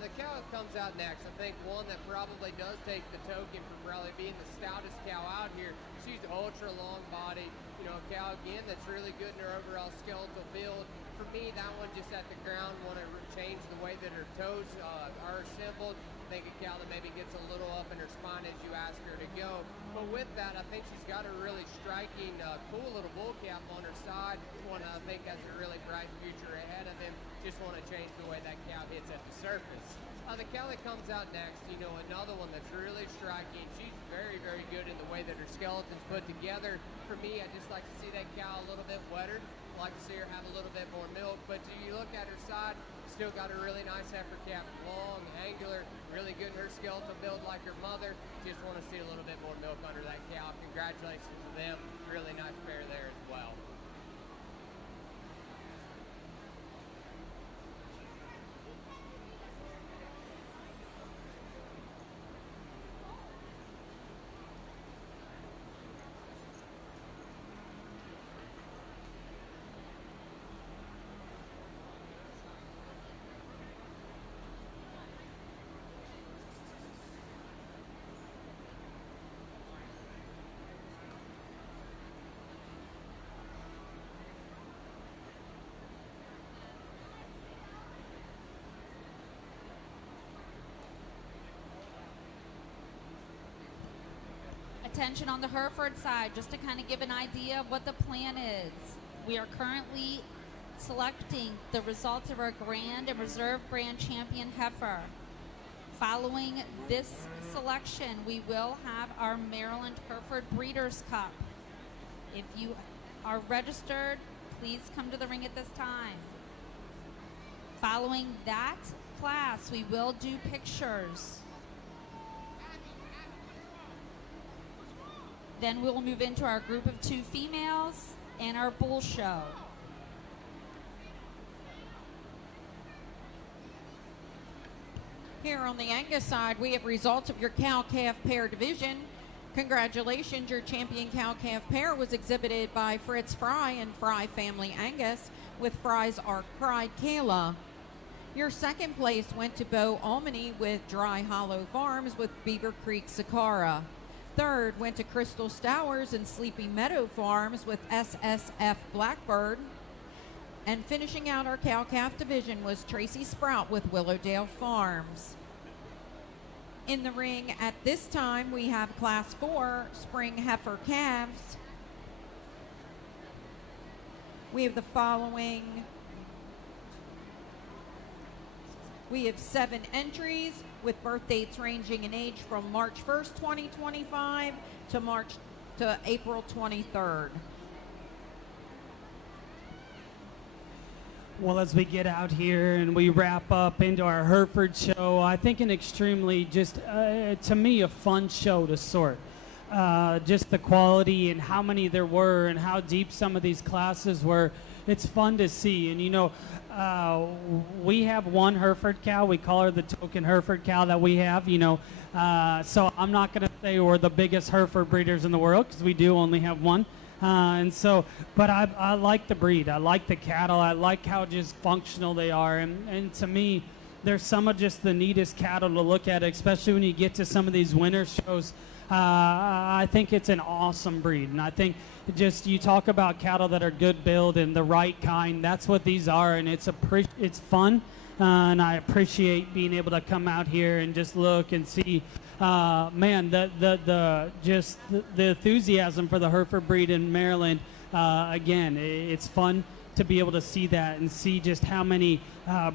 The cow that comes out next, I think one that probably does take the token for probably being the stoutest cow out here. She's ultra long body, you know, a cow again that's really good in her overall skeletal build. For me, that one just at the ground want to change the way that her toes are assembled. I think a cow that maybe gets a little up in her spine as you ask her to go. But with that, I think she's got a really striking, cool little bull calf on her side. One I think has a really bright future ahead of him. Just want to change the way that cow hits at the surface. The cow that comes out next, you know, another one that's really striking. She's very, very good in the way that her skeleton's put together. For me, I just like to see that cow a little bit wetter. I like to see her have a little bit more milk. But do you look at her side, still got a really nice heifer calf, long, angular, really good in her skeletal build like her mother. Just want to see a little bit more milk under that cow. Congratulations to them. Really nice pair there as well. Attention on the Hereford side, just to kind of give an idea of what the plan is. We are currently selecting the results of our Grand and Reserve Grand Champion heifer. Following this selection, we will have our Maryland Hereford Breeders' Cup. If you are registered, please come to the ring at this time. Following that class, we will do pictures. Then we'll move into our group of 2 females and our bull show. Here on the Angus side, we have results of your cow-calf pair division. Congratulations, your champion cow-calf pair was exhibited by Fritz Fry and Fry Family Angus, with Fry's Arc Pride Kayla. Your second place went to Bo Almany with Dry Hollow Farms with Beaver Creek Sakara. Third went to Crystal Stowers and Sleepy Meadow Farms with SSF Blackbird. And finishing out our cow-calf division was Tracy Sprout with Willowdale Farms. In the ring at this time, we have Class 4 Spring Heifer Calves. We have the following. We have 7 entries with birth dates ranging in age from March 1st, 2025 to April 23rd. Well, as we get out here and we wrap up into our Hereford show, I think an extremely, just to me, a fun show to sort. Just the quality and how many there were and how deep some of these classes were. It's fun to see. And, you know, we have one Hereford cow. We call her the token Hereford cow that we have, you know. So I'm not going to say we're the biggest Hereford breeders in the world because we do only have one. But I like the breed. I like the cattle. I like how just functional they are. And to me, they're some of just the neatest cattle to look at, especially when you get to some of these winter shows. I think it's an awesome breed. And I think, just you talk about cattle that are good build and the right kind. That's what these are, and it's fun, and I appreciate being able to come out here and just look and see. Man, the enthusiasm for the Hereford breed in Maryland. Again, it's fun to be able to see that and see just how many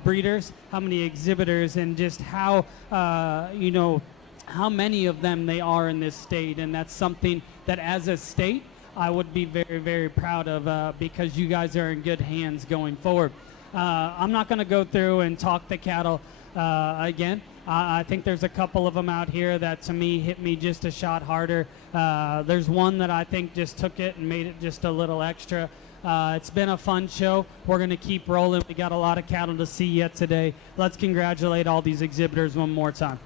breeders, how many exhibitors, and just how how many of them they are in this state. And that's something that as a state I would be very, very proud of, because you guys are in good hands going forward. I'm not going to go through and talk the cattle again. I think there's a couple of them out here that to me hit me just a shot harder. There's one that I think just took it and made it just a little extra. It's been a fun show. We're going to keep rolling. We got a lot of cattle to see yet today. Let's congratulate all these exhibitors one more time.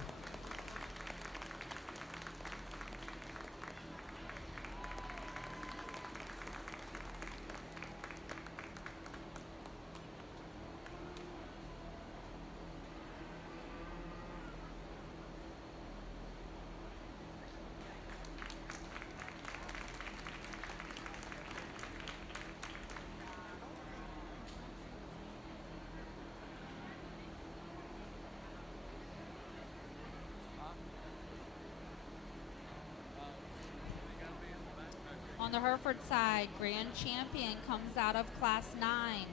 On the Hereford side, grand champion comes out of Class 9.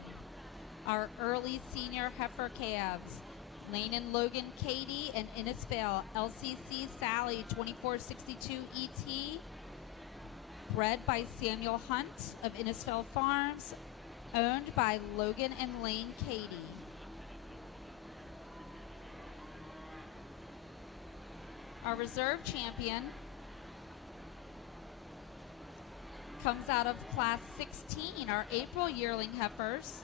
Our early senior heifer calves, Lane and Logan Katie and Innisfail LCC Sally 2462 ET, bred by Samuel Hunt of Innisfail Farms, owned by Logan and Lane Katie. Our reserve champion comes out of Class 16, our April yearling heifers,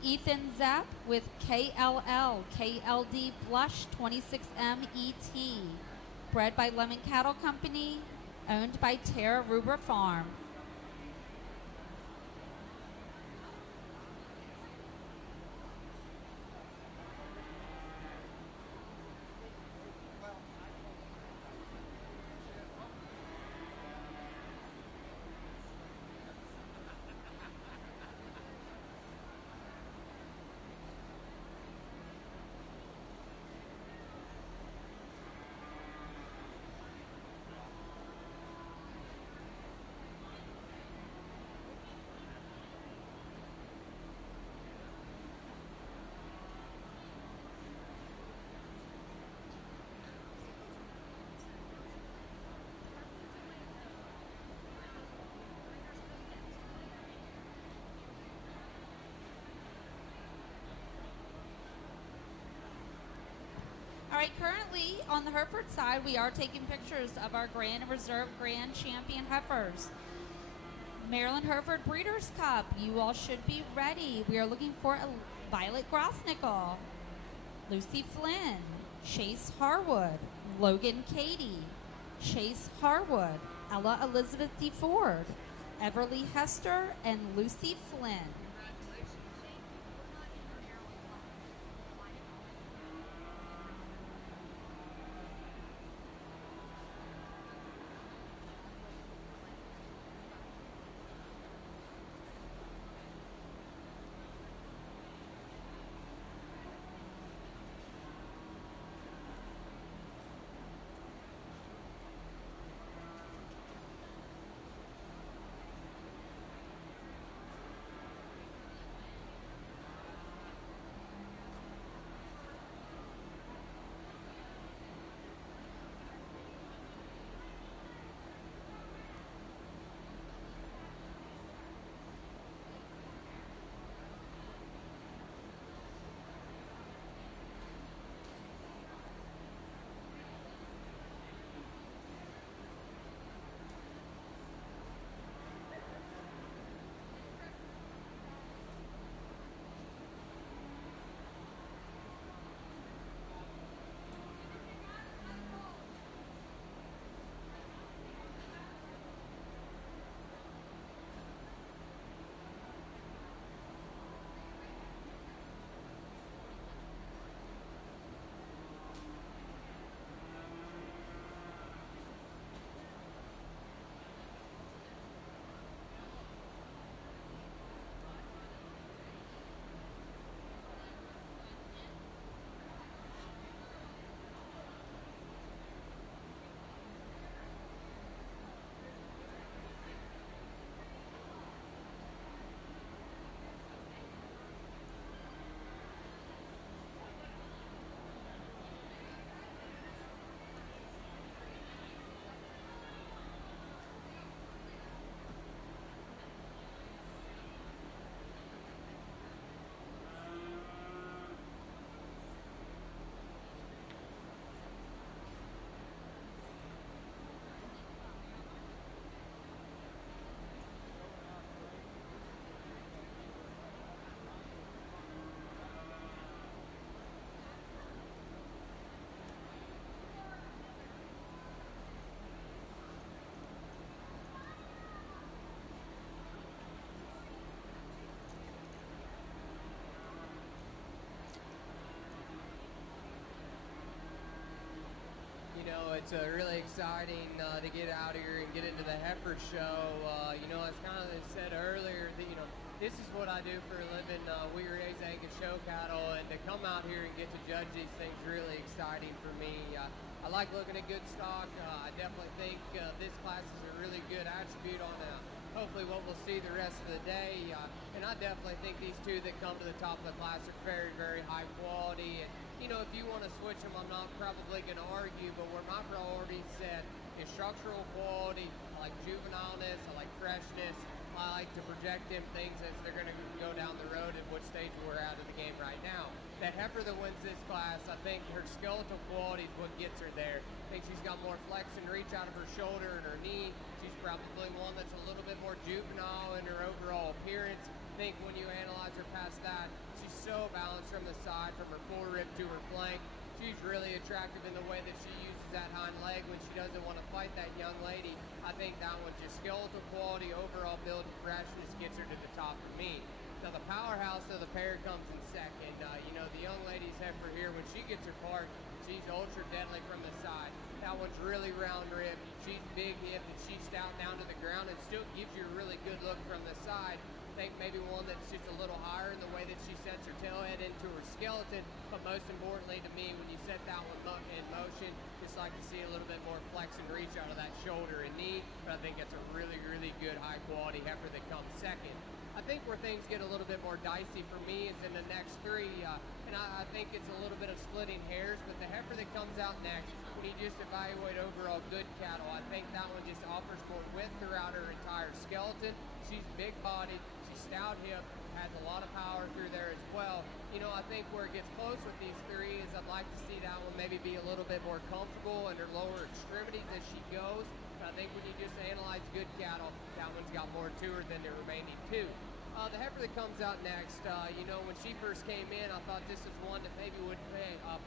Ethan Zepp with KLD Blush 26M ET, bred by Lemon Cattle Company, owned by Tara Ruber Farm. All right, currently on the Hereford side, we are taking pictures of our Grand and Reserve Grand Champion heifers. Maryland Hereford Breeders' Cup, you all should be ready. We are looking for a Violet Grossnickel, Lucy Flynn, Chase Harwood, Logan Katie, Chase Harwood, Ella Elizabeth DeFord, Everly Hester, and Lucy Flynn. it's really exciting to get out here and get into the heifer show. As kind of said earlier, that, this is what I do for a living. We raise Angus show cattle, and to come out here and get to judge these things is really exciting for me. I like looking at good stock. I definitely think this class is a really good attribute on hopefully what we'll see the rest of the day. And I definitely think these two that come to the top of the class are very, very high quality. And, if you want to switch them, I'm not probably going to argue, but where my priorities set is structural quality. I like juvenileness, I like freshness. I like to project them things as they're going to go down the road at what stage we're at in the game right now. The heifer that wins this class, I think her skeletal quality is what gets her there. I think she's got more flex and reach out of her shoulder and her knee. She's probably one that's a little bit more juvenile in her overall appearance. I think when you analyze her past that, she's so balanced from the side, from her forerib to her flank. She's really attractive in the way that she uses that hind leg when she doesn't want to fight that young lady. I think that one, just skeletal quality, overall build and freshness, gets her to the top for me. Now the powerhouse of the pair comes in second. The young lady's heifer here, when she gets her part, she's ultra deadly from the side. That one's really round rib. She's big hip and she's stout down to the ground and still gives you a really good look from the side. I think maybe one that's just a little higher in the way that she sets her tail head into her skeleton, but most importantly to me, when you set that one in motion, just like to see a little bit more flex and reach out of that shoulder and knee. But I think it's a really, really good high quality heifer that comes second. I think where things get a little bit more dicey for me is in the next three, and I think it's a little bit of splitting hairs, but the heifer that comes out next, when you just evaluate overall good cattle, I think that one just offers more width throughout her entire skeleton. She's big bodied, she's stout hip, has a lot of power through there as well. I think where it gets close with these three is I'd like to see that one maybe be a little bit more comfortable in her lower extremities as she goes. But I think when you just analyze good cattle, that one's got more to her than the remaining two. The heifer that comes out next, when she first came in, I thought this is one that maybe would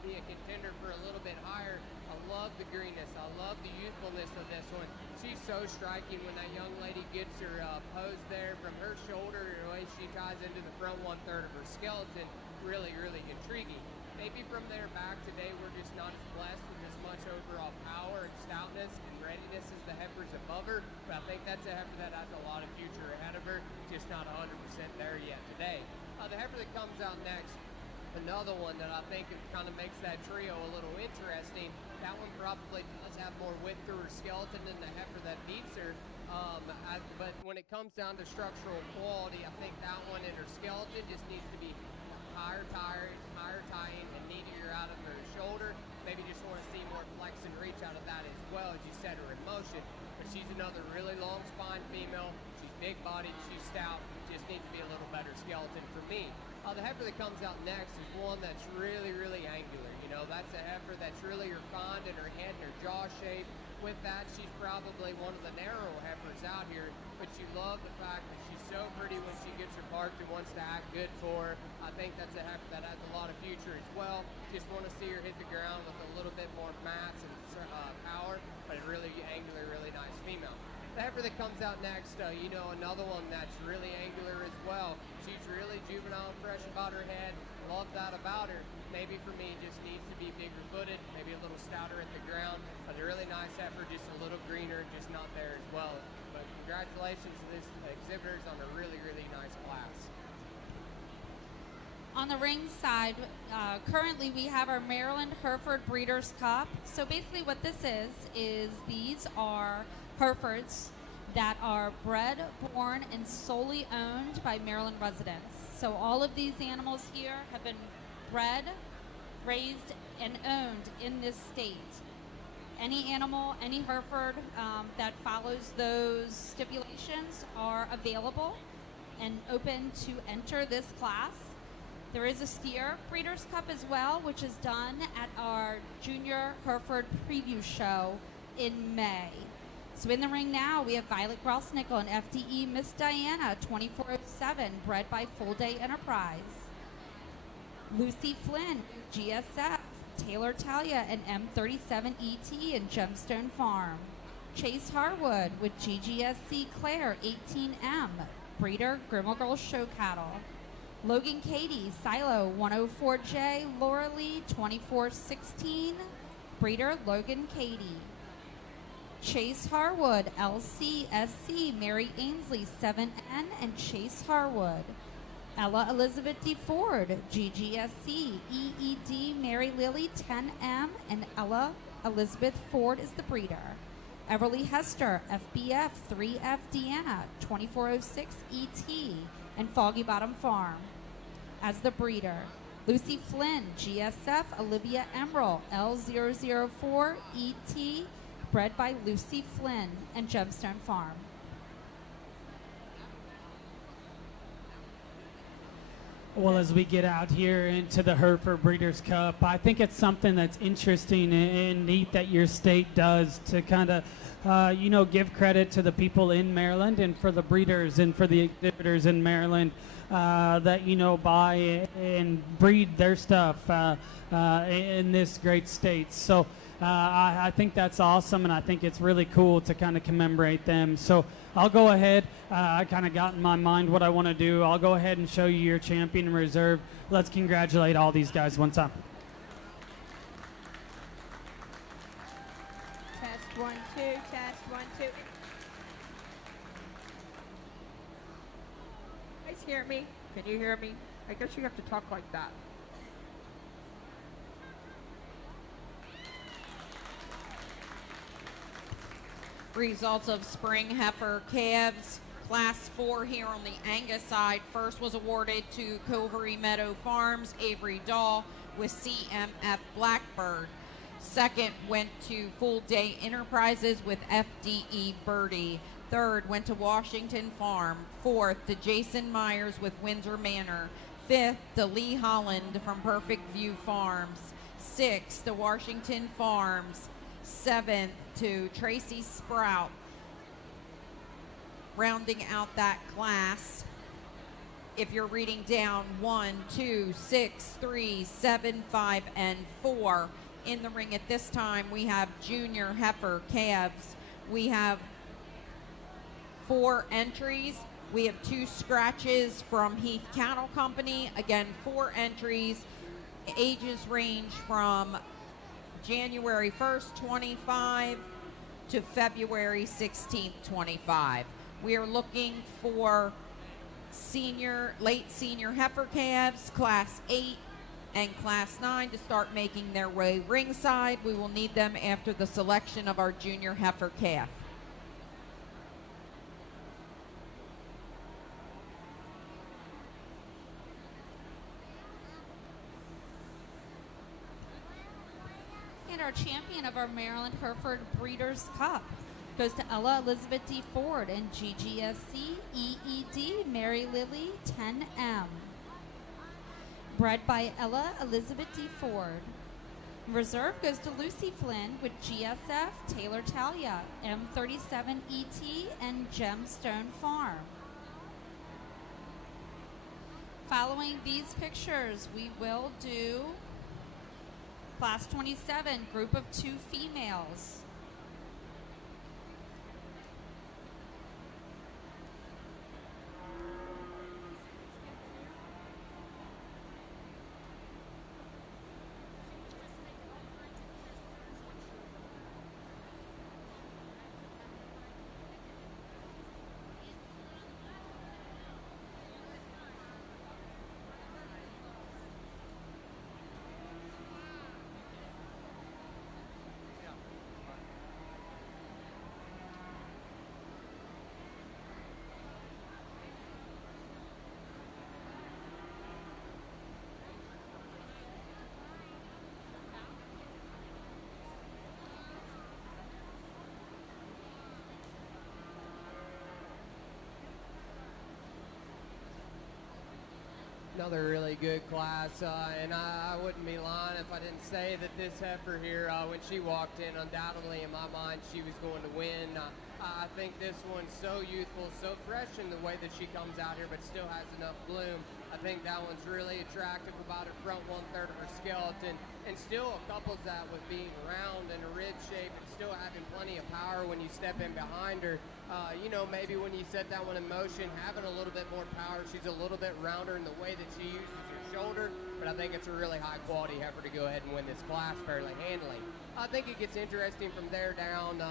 be a contender for a little bit higher. I love the greenness. I love the youthfulness of this one. She's so striking when that young lady gets her pose there from her shoulder to the way she ties into the front 1/3 of her skeleton. Really, really intriguing. Maybe from there back today, we're just not as blessed with as much overall power and stoutness and readiness as the heifers above her, but I think that's a heifer that has a lot of future ahead of her, just not 100% there yet today. The heifer that comes out next, another one that I think kind of makes that trio a little interesting. That one probably does have more width through her skeleton than the heifer that beats her. But when it comes down to structural quality, I think that one in her skeleton just needs to be higher tying, and needier out of her shoulder. Maybe just want to see more flex and reach out of that as well as you set her in motion. But she's another really long spine female. She's big bodied, she's stout, just needs to be a little better skeleton for me. The heifer that comes out next is one that's really, really angular. That's a heifer that's really refined in her head and her jaw shape. With that, she's probably one of the narrow heifers out here, but you love the fact that she's so pretty when she gets her parked and wants to act good for her. I think that's a heifer that has a lot of future as well. Just want to see her hit the ground with a little bit more mass and power, but a really angular, really nice female. The heifer that comes out next, another one that's really angular as well. She's really juvenile and fresh about her head. Love that about her. Maybe for me, just needs to be bigger footed, maybe a little stouter at the ground. But a really nice heifer, just a little greener, just not there as well. But congratulations to this exhibitors on a really, really nice class. On the ring side, currently we have our Maryland Hereford Breeders' Cup. So basically what this is these are Herefords that are bred, born, and solely owned by Maryland residents. So all of these animals here have been bred, raised, and owned in this state. Any animal, any Hereford that follows those stipulations are available and open to enter this class. There is a steer Breeders' Cup as well, which is done at our Junior Hereford Preview Show in May. So in the ring now, we have Violet Gross-Nickel and FDE Miss Diana 2407, bred by Full Day Enterprise. Lucy Flynn, GSF, Taylor Talia and M37ET and Gemstone Farm. Chase Harwood with GGSC Claire 18M, breeder Grimmel Girls Show Cattle. Logan Cady, Silo 104J, Laura Lee 2416, breeder Logan Cady. Chase Harwood, LCSC, Mary Ainsley, 7N, and Chase Harwood. Ella Elizabeth D. Ford, GGSC, EED, Mary Lily, 10M, and Ella Elizabeth Ford is the breeder. Everly Hester, FBF, 3F, Deanna, 2406 ET, and Foggy Bottom Farm as the breeder. Lucy Flynn, GSF, Olivia Emerald, L004 ET, bred by Lucy Flynn and Gemstone Farm. Well, as we get out here into the Hereford Breeders' Cup, I think it's something that's interesting and neat that your state does to kind of, give credit to the people in Maryland and for the breeders and for the exhibitors in Maryland that, buy and breed their stuff in this great state. So I think that's awesome, and I think it's really cool to kind of commemorate them. So I'll go ahead. I kind of got in my mind what I want to do. I'll go ahead and show you your champion in reserve. Let's congratulate all these guys one time. Test 1, 2, test 1, 2. You guys hear me? Can you hear me? I guess you have to talk like that. Results of spring heifer calves. Class 4 here on the Angus side. First was awarded to Covery Meadow Farms, Avery Dahl with CMF Blackbird. Second went to Full Day Enterprises with FDE Birdie. Third went to Washington Farm. Fourth to Jason Myers with Windsor Manor. Fifth to Lee Holland from Perfect View Farms. Sixth to Washington Farms. Seventh to Tracy Sprout. Rounding out that class, if you're reading down 1, 2, 6, 3, 7, 5, and 4 in the ring at this time, we have junior heifer calves. We have 4 entries. We have 2 scratches from Heath Cattle Company. Again, 4 entries. Ages range from January 1st, 25 to February 16th, 25. We are looking for late senior heifer calves, class 8 and class 9 to start making their way ringside. We will need them after the selection of our junior heifer calf. And our champion of our Maryland Hereford Breeders' Cup goes to Ella Elizabeth D. Ford and GGSC EED Mary Lily 10M. Bred by Ella Elizabeth D. Ford. Reserve goes to Lucy Flynn with GSF Taylor Talia M37 ET and Gemstone Farm. Following these pictures, we will do Class 27, group of 2 females. Another really good class, and I wouldn't be lying if I didn't say that this heifer here, when she walked in, undoubtedly in my mind she was going to win. I think this one's so youthful, so fresh in the way that she comes out here, but still has enough bloom. I think that one's really attractive about her front 1/3 of her skeleton, and still couples that with being round and a rib shape and still having plenty of power when you step in behind her. Maybe when you set that one in motion, having a little bit more power. She's a little bit rounder in the way that she uses her shoulder. but I think it's a really high quality heifer to go ahead and win this class fairly handily. I think it gets interesting from there down,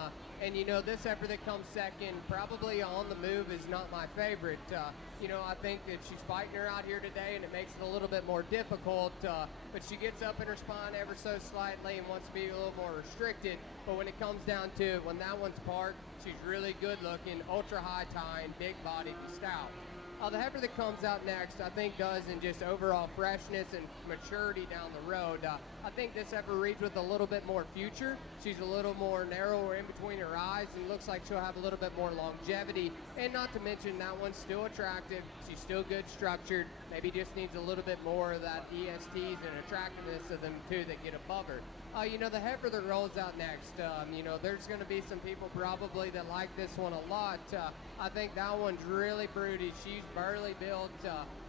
and you know, this heifer that comes second, probably on the move, is not my favorite. You know, I think that she's fighting her out here today, and it makes it a little bit more difficult, but she gets up in her spine ever so slightly and wants to be a little more restricted. But when it comes down to it, when that one's parked, she's really good looking, ultra high tying, big bodied and stout. The heifer that comes out next, I think, does in just overall freshness and maturity down the road. I think this heifer reads with a little bit more future. She's a little more narrower in between her eyes and looks like she'll have a little bit more longevity. And not to mention, that one's still attractive. She's still good structured. Maybe just needs a little bit more of that ESTs and attractiveness of them too that get above her. You know, the heifer that rolls out next, you know, there's going to be some people probably that like this one a lot. I think that one's really broody. She's burly built.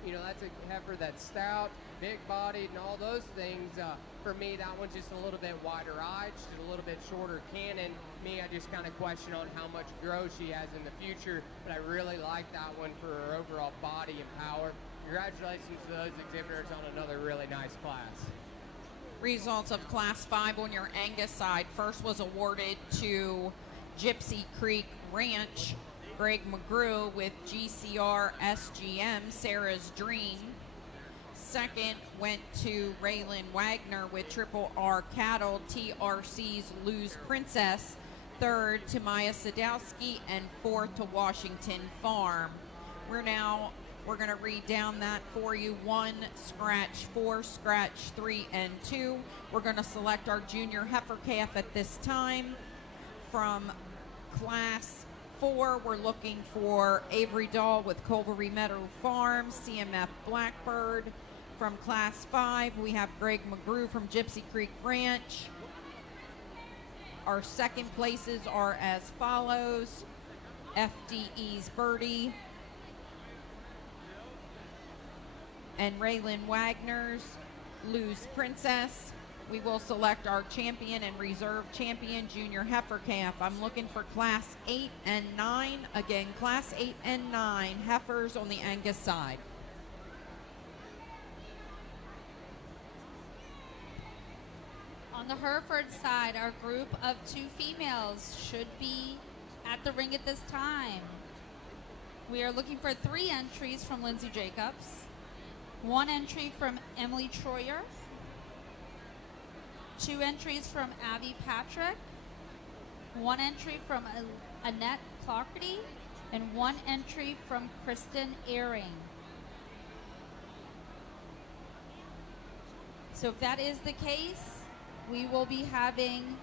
You know, that's a heifer that's stout, big-bodied, and all those things. For me, that one's just a little bit wider-eyed. She's a little bit shorter cannon. Me, I just kind of question on how much growth she has in the future, but I really like that one for her overall body and power. Congratulations to those exhibitors on another really nice class. Results of Class 5 on your Angus side. First was awarded to Gypsy Creek Ranch, Greg McGrew with GCR SGM, Sarah's Dream. Second went to Raylan Wagner with Triple R Cattle, TRC's Lose Princess. Third to Maya Sadowski, and fourth to Washington Farm. We're going to read down that for you. 1, scratch 4, scratch 3, and 2. We're going to select our junior heifer calf at this time. From Class 4, we're looking for Avery Dahl with Culvery Meadow Farm, CMF Blackbird. From Class 5, we have Greg McGrew from Gypsy Creek Ranch. Our second places are as follows: FDE's Birdie and Raylan Wagner's Lose Princess. We will select our champion and reserve champion junior heifer calf. I'm looking for Class 8 and 9. Again, Class 8 and 9 heifers on the Angus side. On the Hereford side, our group of 2 females should be at the ring at this time. We are looking for 3 entries from Lindsay Jacobs, 1 entry from Emily Troyer, 2 entries from Abby Patrick, 1 entry from Annette Clarkerty, and 1 entry from Kristen Ehring. So if that is the case, we will be having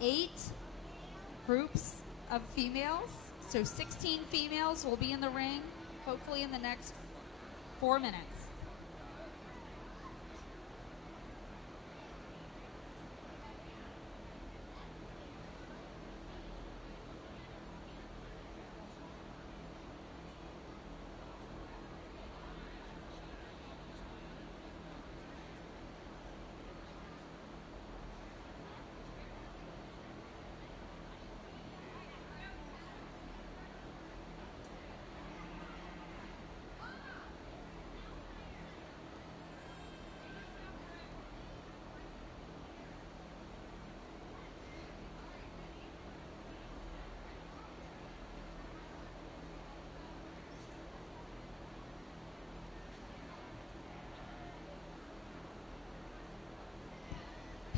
8 groups of females. So 16 females will be in the ring, hopefully in the next 4 minutes.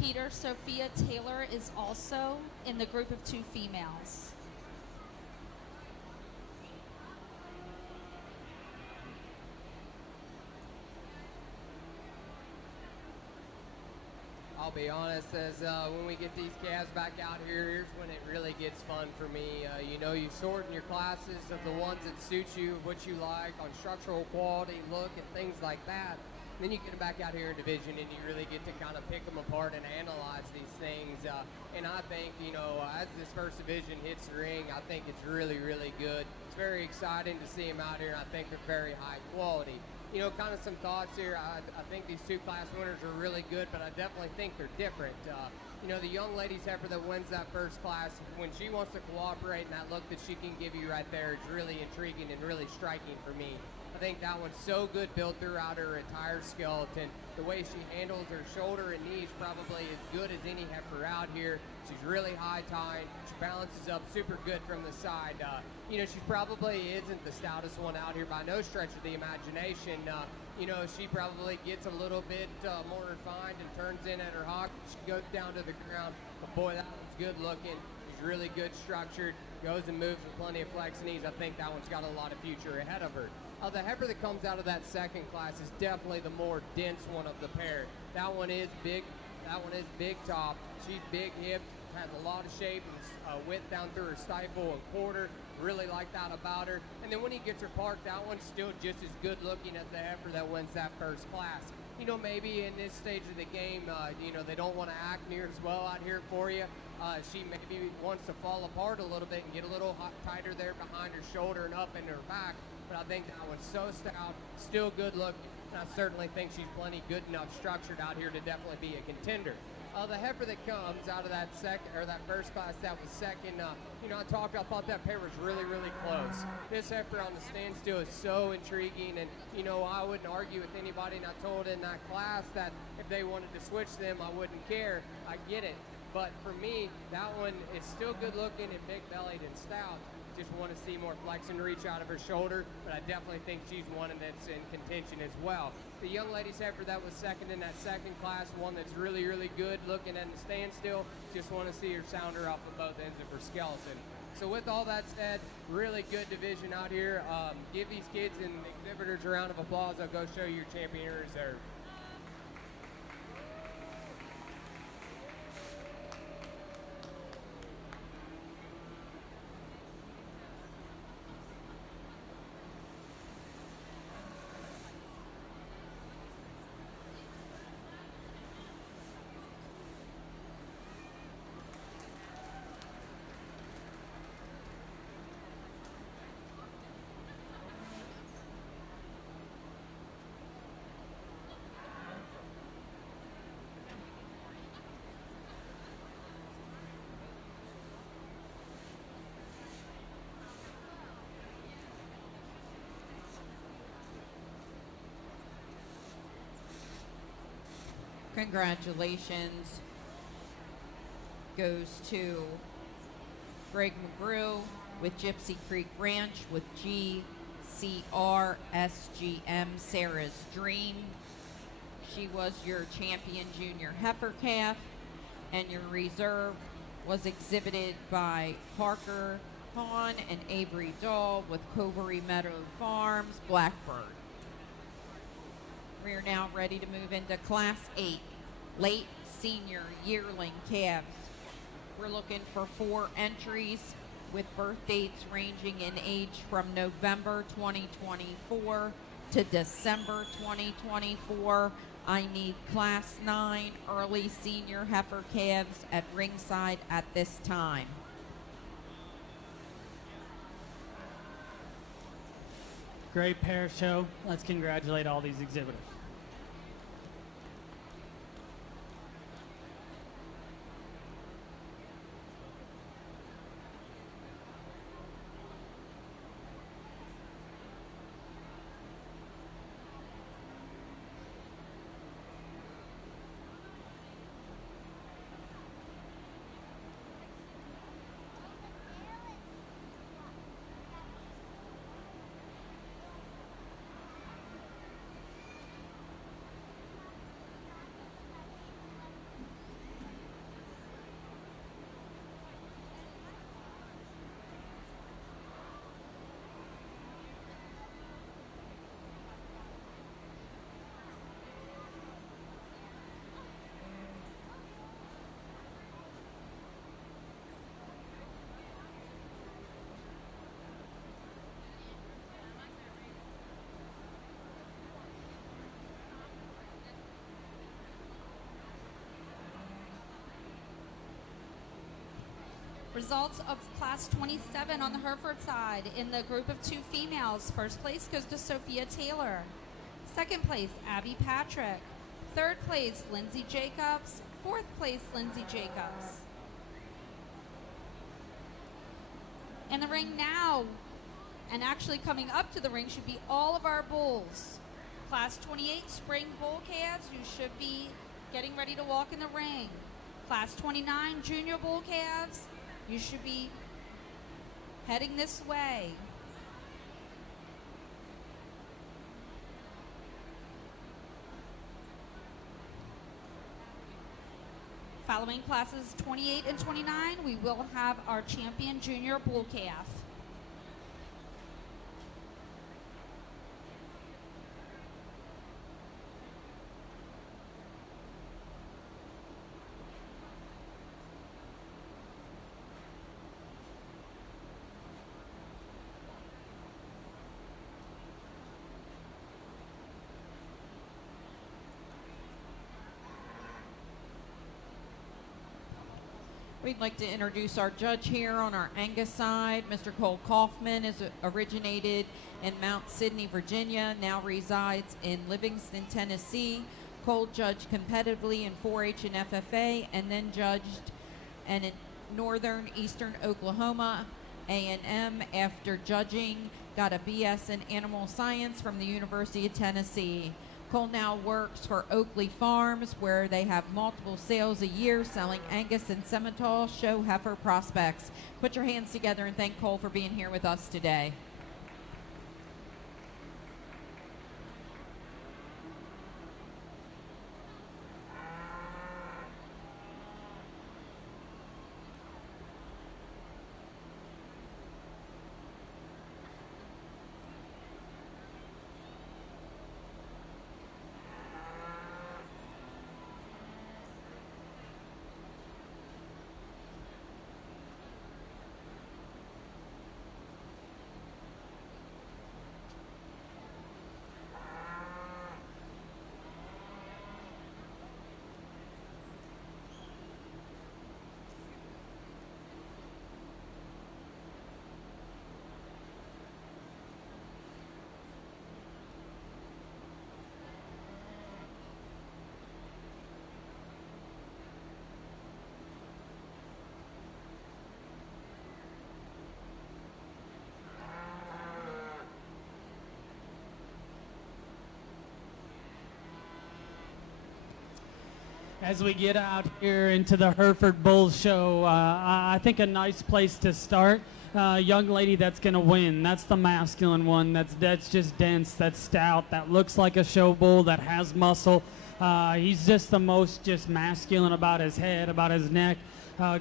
Peter Sophia Taylor is also in the group of 2 females. I'll be honest, as when we get these calves back out here, here's when it really gets fun for me. You know, you sort in your classes of the ones that suit you, what you like on structural quality, look, and things like that. Then you get them back out here in division, and you really get to kind of pick them apart and analyze these things. And I think, you know, as this first division hits the ring, I think it's really, really good. It's very exciting to see them out here, and I think they're very high quality. You know, kind of some thoughts here. I think these 2 class winners are really good, but I definitely think they're different. You know, the young lady's heifer that wins that first class, when she wants to cooperate and that look that she can give you right there is really intriguing and really striking for me. I think that one's so good built throughout her entire skeleton. The way she handles her shoulder and knees probably as good as any heifer out here. She's really high tying. She balances up super good from the side. You know, she probably isn't the stoutest one out here by no stretch of the imagination. You know, she probably gets a little bit more refined and turns in at her hock. She goes down to the ground, but boy, that one's good looking. She's really good structured, goes and moves with plenty of flex knees. I think that one's got a lot of future ahead of her. The heifer that comes out of that second class is definitely the more dense one of the pair. That one is big. That one is big top. She's big hipped, has a lot of shape and width down through her stifle and quarter. Really like that about her. And then when he gets her parked, that one's still just as good looking as the heifer that wins that first class. You know, maybe in this stage of the game, you know, they don't want to act near as well out here for you. She maybe wants to fall apart a little bit and get a little tighter there behind her shoulder and up into her back. But I think that one's so stout, still good looking, and I certainly think she's plenty good enough structured out here to definitely be a contender. The heifer that comes out of that first class that was second, you know, I thought that pair was really, really close. This heifer on the standstill is so intriguing, and, you know, I wouldn't argue with anybody, and I told in that class that if they wanted to switch them, I wouldn't care. I get it. But for me, that one is still good looking and big bellied and stout. Just want to see more flex and reach out of her shoulder, but I definitely think she's one that's in contention as well. The young lady's heifer that was second in that second class, one that's really, really good looking at the standstill. Just want to see her sound her off of both ends of her skeleton. So with all that said, really good division out here. Give these kids and exhibitors a round of applause. I'll go show you your champion in reserve. Congratulations goes to Greg McGrew with Gypsy Creek Ranch with GCR SGM Sarah's Dream. She was your champion junior heifer calf, and your reserve was exhibited by Parker Hahn and Avery Dahl with Covery Meadow Farms Blackbird. We are now ready to move into Class 8, late senior yearling calves. We're looking for 4 entries with birth dates ranging in age from November 2024 to December 2024. I need Class 9 early senior heifer calves at ringside at this time. Great pair show. Let's congratulate all these exhibitors. Results of Class 27 on the Hereford side. In the group of 2 females, first place goes to Sophia Taylor. Second place, Abby Patrick. Third place, Lindsay Jacobs. Fourth place, Lindsay Jacobs. In the ring now, And actually coming up to the ring should be all of our bulls. Class 28 spring bull calves, you should be getting ready to walk in the ring. Class 29 junior bull calves, you should be heading this way. Following classes 28 and 29, we will have our champion junior bull calf. We'd like to introduce our judge here on our Angus side. Mr. Cole Kaufman is originated in Mount Sidney, Virginia, now resides in Livingston, Tennessee. Cole judged competitively in 4-H and FFA, and then judged in northern eastern Oklahoma A&M after judging, got a BS in animal science from the University of Tennessee. Cole now works for Oakley Farms, where they have multiple sales a year selling Angus and Simmental show heifer prospects. Put your hands together and thank Cole for being here with us today. As we get out here into the Hereford Bull Show, I think a nice place to start. Young lady that's going to win. That's the masculine one. That's just dense. That's stout. That looks like a show bull. That has muscle. He's just the most just masculine about his head, about his neck.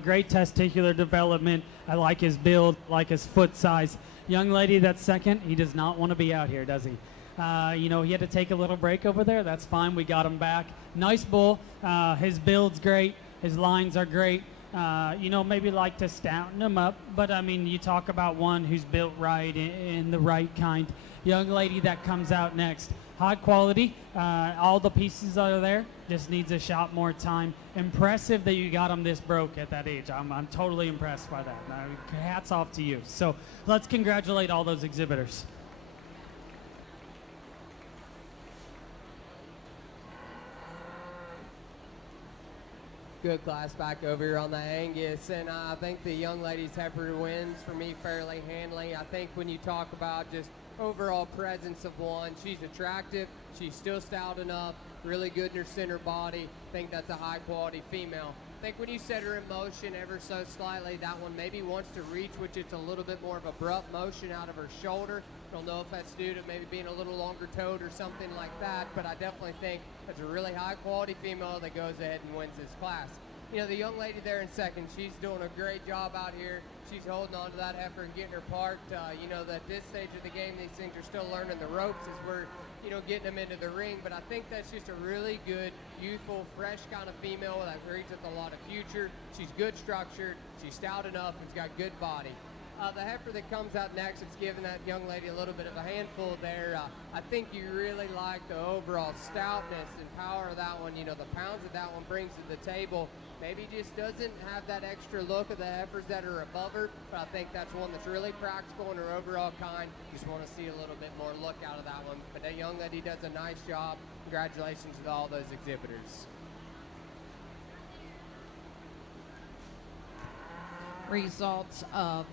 Great testicular development. I like his build, like his foot size. Young lady that's second. He does not want to be out here, does he? You know, he had to take a little break over there. That's fine. We got him back. Nice bull. His build's great. His lines are great. You know, maybe like to stouten him up. But, I mean, you talk about one who's built right in the right kind. Young lady that comes out next. High quality. All the pieces are there. Just needs a shot more time. Impressive that you got him this broke at that age. I'm totally impressed by that. Hats off to you. So let's congratulate all those exhibitors. Good class back over here on the Angus, and I think the young lady's heifer wins for me fairly handily. I think when you talk about just overall presence of one, she's attractive, she's still stout enough, really good in her center body. I think that's a high quality female. I think when you set her in motion ever so slightly, that one maybe wants to reach, which it's a little bit more of abrupt motion out of her shoulder. Don't know if that's due to maybe being a little longer toed or something like that, but I definitely think that's a really high quality female that goes ahead and wins this class. You know, the young lady there in second, she's doing a great job out here. She's holding on to that heifer and getting her parked. You know, at this stage of the game, these things are still learning the ropes as we're, you know, getting them into the ring. But I think that's just a really good, youthful, fresh kind of female that reads with a lot of future. She's good structured, she's stout enough, and she's got good body. The heifer that comes out next, it's giving that young lady a little bit of a handful there. I think you really like the overall stoutness and power of that one. You know, the pounds that that one brings to the table. Maybe just doesn't have that extra look of the heifers that are above her, but I think that's one that's really practical in her overall kind. Just want to see a little bit more look out of that one. But that young lady does a nice job. Congratulations to all those exhibitors. Results of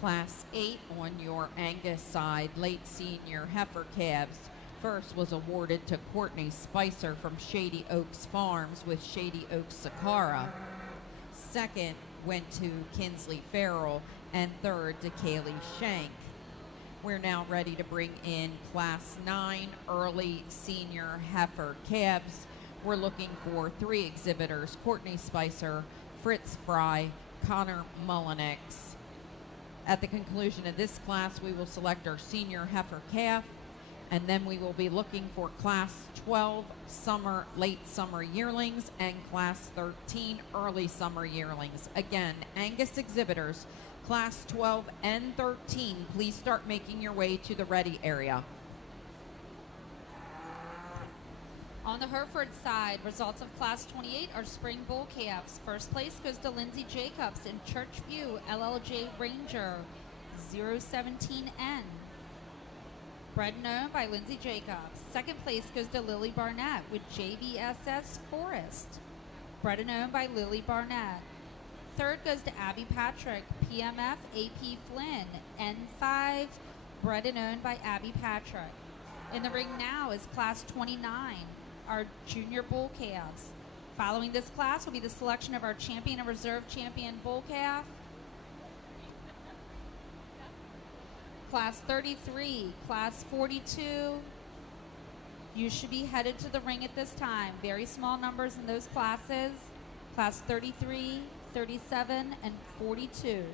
Class 8 on your Angus side, late senior heifer calves. First was awarded to Courtney Spicer from Shady Oaks Farms with Shady Oaks Sakara. Second went to Kinsley Farrell, and third to Kaylee Shank. We're now ready to bring in Class 9 early senior heifer calves. We're looking for 3 exhibitors: Courtney Spicer, Fritz Fry, Connor Mullenix. At the conclusion of this class, we will select our senior heifer calf, and then we will be looking for Class 12 summer, late summer yearlings and Class 13 early summer yearlings. Again, Angus exhibitors, Class 12 and 13, please start making your way to the ready area. On the Hereford side, results of Class 28 are spring bull calves. First place goes to Lindsay Jacobs in Churchview LLJ Ranger 017N. Bred and owned by Lindsay Jacobs. Second place goes to Lily Barnett with JVSS Forest. Bred and owned by Lily Barnett. Third goes to Abby Patrick, PMF AP Flynn, N5, bred and owned by Abby Patrick. In the ring now is Class 29, our junior bull calves. Following this class will be the selection of our champion and reserve champion bull calf. Class 33, Class 42. You should be headed to the ring at this time. Very small numbers in those classes. Class 33, 37, and 42.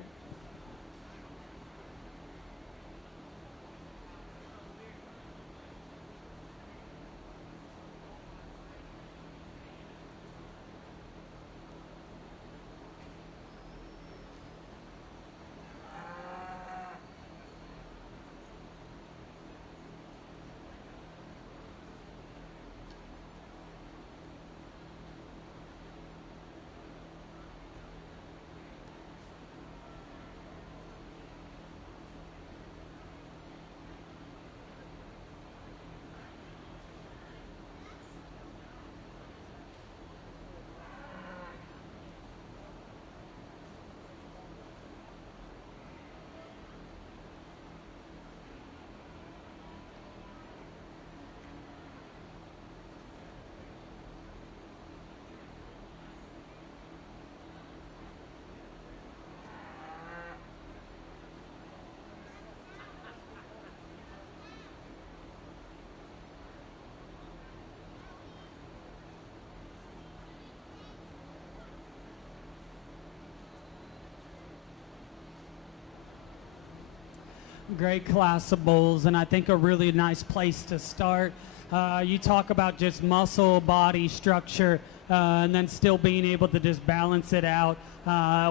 Great class of bulls, and I think a really nice place to start. You talk about just muscle, body structure, and then still being able to just balance it out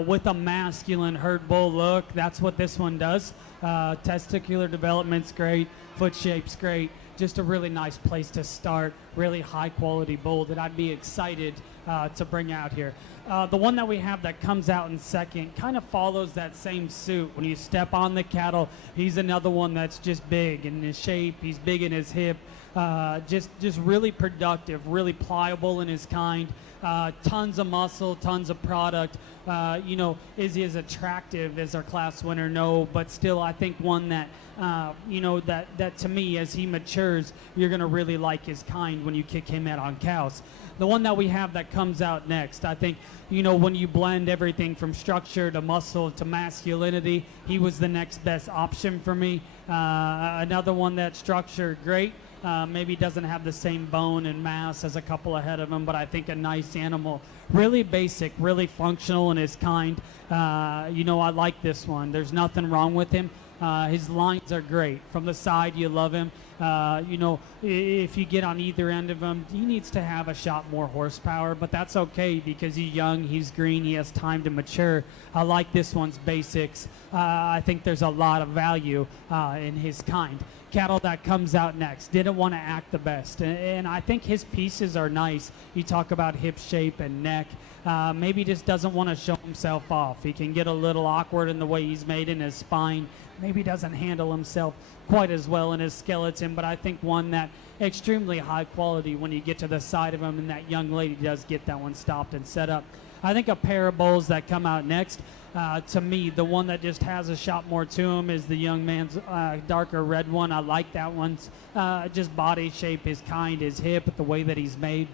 with a masculine herd bull look. That's what this one does. Testicular development's great, foot shape's great. Just a really nice place to start. Really high quality bull that I'd be excited to bring out here. The one that we have that comes out in second kind of follows that same suit. When you step on the cattle, he's another one that's just big in his shape. He's big in his hip. Just really productive, really pliable in his kind. Tons of muscle, tons of product. You know, is he as attractive as our class winner? No, but still, I think one that, you know, that to me, as he matures, you're going to really like his kind when you kick him out on cows. The one that we have that comes out next, I think, you know, when you blend everything from structure to muscle to masculinity, he was the next best option for me. Another one that's structured great. Maybe doesn't have the same bone and mass as a couple ahead of him, but I think a nice animal. Really basic, really functional in his kind. You know, I like this one. There's nothing wrong with him. His lines are great. From the side, you love him. You know, if you get on either end of him, he needs to have a shot more horsepower, but that's okay because he's young, he's green, he has time to mature. I like this one's basics. I think there's a lot of value in his kind. Cattle that comes out next didn't want to act the best, and I think his pieces are nice. You talk about hip shape and neck. Maybe just doesn't want to show himself off. He can get a little awkward in the way he's made in his spine. Maybe doesn't handle himself quite as well in his skeleton, but I think one that extremely high quality when you get to the side of him, and that young lady does get that one stopped and set up. I think a pair of bulls that come out next, to me, the one that just has a shot more to him is the young man's darker red one. I like that one's just body shape, his kind, his hip, the way that he's made.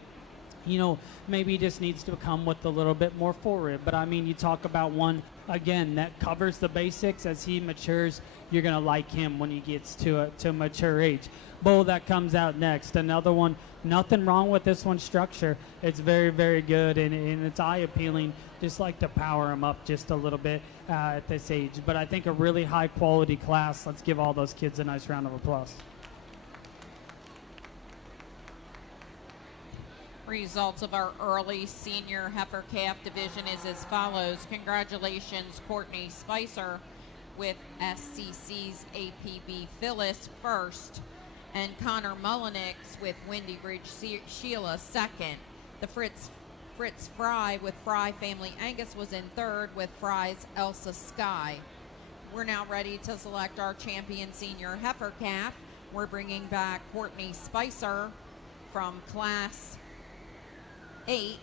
You know, maybe he just needs to come with a little bit more forward. But I mean, you talk about one, again, that covers the basics. As he matures, you're going to like him when he gets to mature age. Bull that comes out next, another one, nothing wrong with this one's structure. It's very, very good, and it's eye appealing. Just like to power him up just a little bit at this age. But I think a really high quality class. Let's give all those kids a nice round of applause. Results of our early senior heifer calf division is as follows. Congratulations, Courtney Spicer with SCC's APB Phyllis first, and Connor Mullenix with Windy Ridge Sheila second. The Fritz Fry with Fry Family Angus was in third with Fry's Elsa Sky. We're now ready to select our champion senior heifer calf. We're bringing back Courtney Spicer from Class 8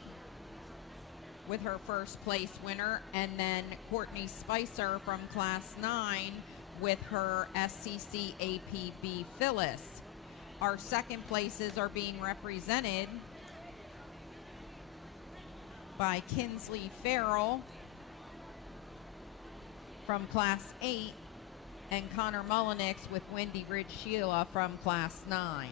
with her first place winner, and then Courtney Spicer from Class 9 with her SCC APB Phyllis. Our second places are being represented by Kinsley Farrell from Class 8 and Connor Mullenix with Windy Ridge Sheila from Class 9.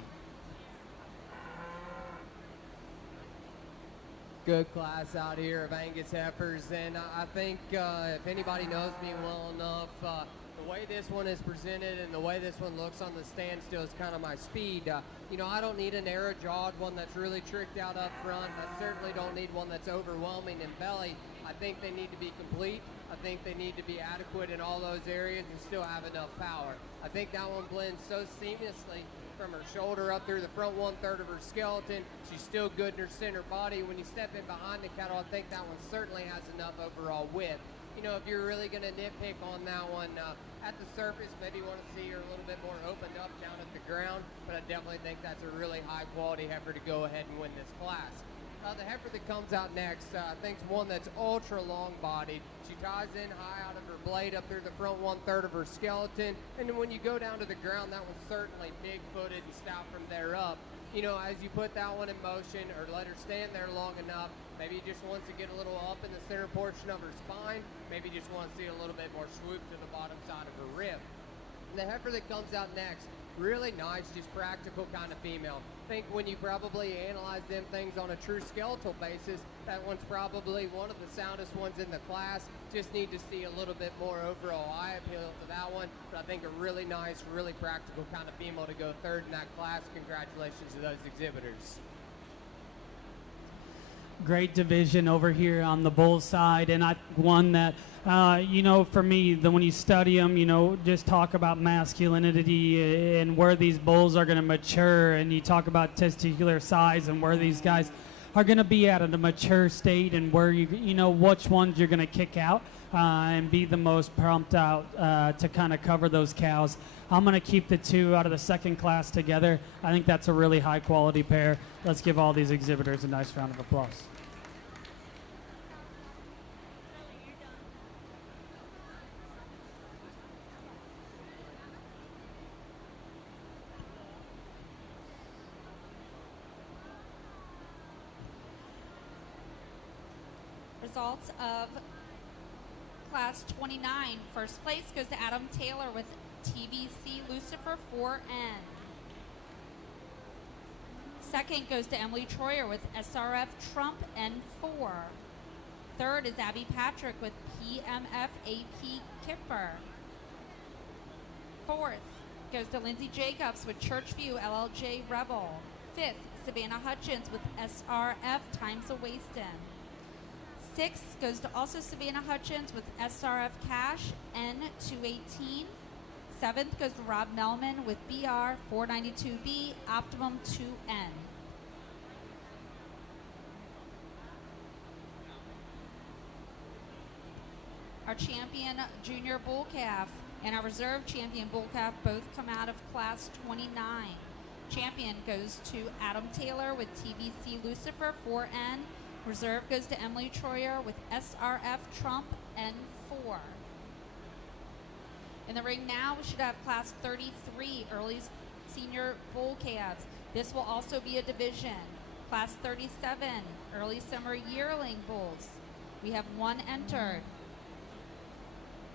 Good class out here of Angus heifers, and I think if anybody knows me well enough, the way this one is presented and the way this one looks on the standstill is kind of my speed. You know, I don't need a narrow-jawed one that's really tricked out up front. I certainly don't need one that's overwhelming in belly. I think they need to be complete. I think they need to be adequate in all those areas and still have enough power. I think that one blends so seamlessly from her shoulder up through the front 1/3 of her skeleton. She's still good in her center body. When you step in behind the cattle, I think that one certainly has enough overall width. You know, if you're really going to nitpick on that one, at the surface, maybe you want to see her a little bit more opened up down at the ground, but I definitely think that's a really high quality heifer to go ahead and win this class. The heifer that comes out next, I think is one that's ultra long bodied. She ties in high out of her blade up through the front 1/3 of her skeleton, and then when you go down to the ground, that one's certainly big footed and stout from there up. You know, as you put that one in motion or let her stand there long enough, maybe you just wants to get a little up in the center portion of her spine, maybe you just want to see a little bit more swoop to the bottom side of her rib. And the heifer that comes out next, really nice, just practical kind of female. I think when you probably analyze them things on a true skeletal basis, that one's probably one of the soundest ones in the class. Just need to see a little bit more overall eye appeal to that one, but I think a really nice, really practical kind of female to go third in that class. Congratulations to those exhibitors. Great division over here on the bull side, and one that, you know, for me, when you study them, you know, just talk about masculinity and where these bulls are going to mature, and you talk about testicular size and where these guys are going to be at a mature state, and where you know which ones you're going to kick out and be the most pumped out to kind of cover those cows. I'm going to keep the two out of the second class together. I think that's a really high quality pair. Let's give all these exhibitors a nice round of applause. Results of Class 29. First place goes to Adam Taylor with TVC Lucifer 4N. Second goes to Emily Troyer with SRF Trump N4. Third is Abby Patrick with PMF AP Kipper. Fourth goes to Lindsay Jacobs with Churchview LLJ Rebel. Fifth, Savannah Hutchins with SRF Times a Wastin'. Sixth goes to also Savannah Hutchins with SRF Cash N218. Seventh goes to Rob Melman with BR 492B Optimum 2N. Our champion junior bull calf and our reserve champion bull calf both come out of Class 29. Champion goes to Adam Taylor with TVC Lucifer 4N. Reserve goes to Emily Troyer with SRF Trump N4. In the ring now, we should have Class 33 Early Senior Bull Calves. This will also be a division. Class 37 Early Summer Yearling Bulls. We have one entered.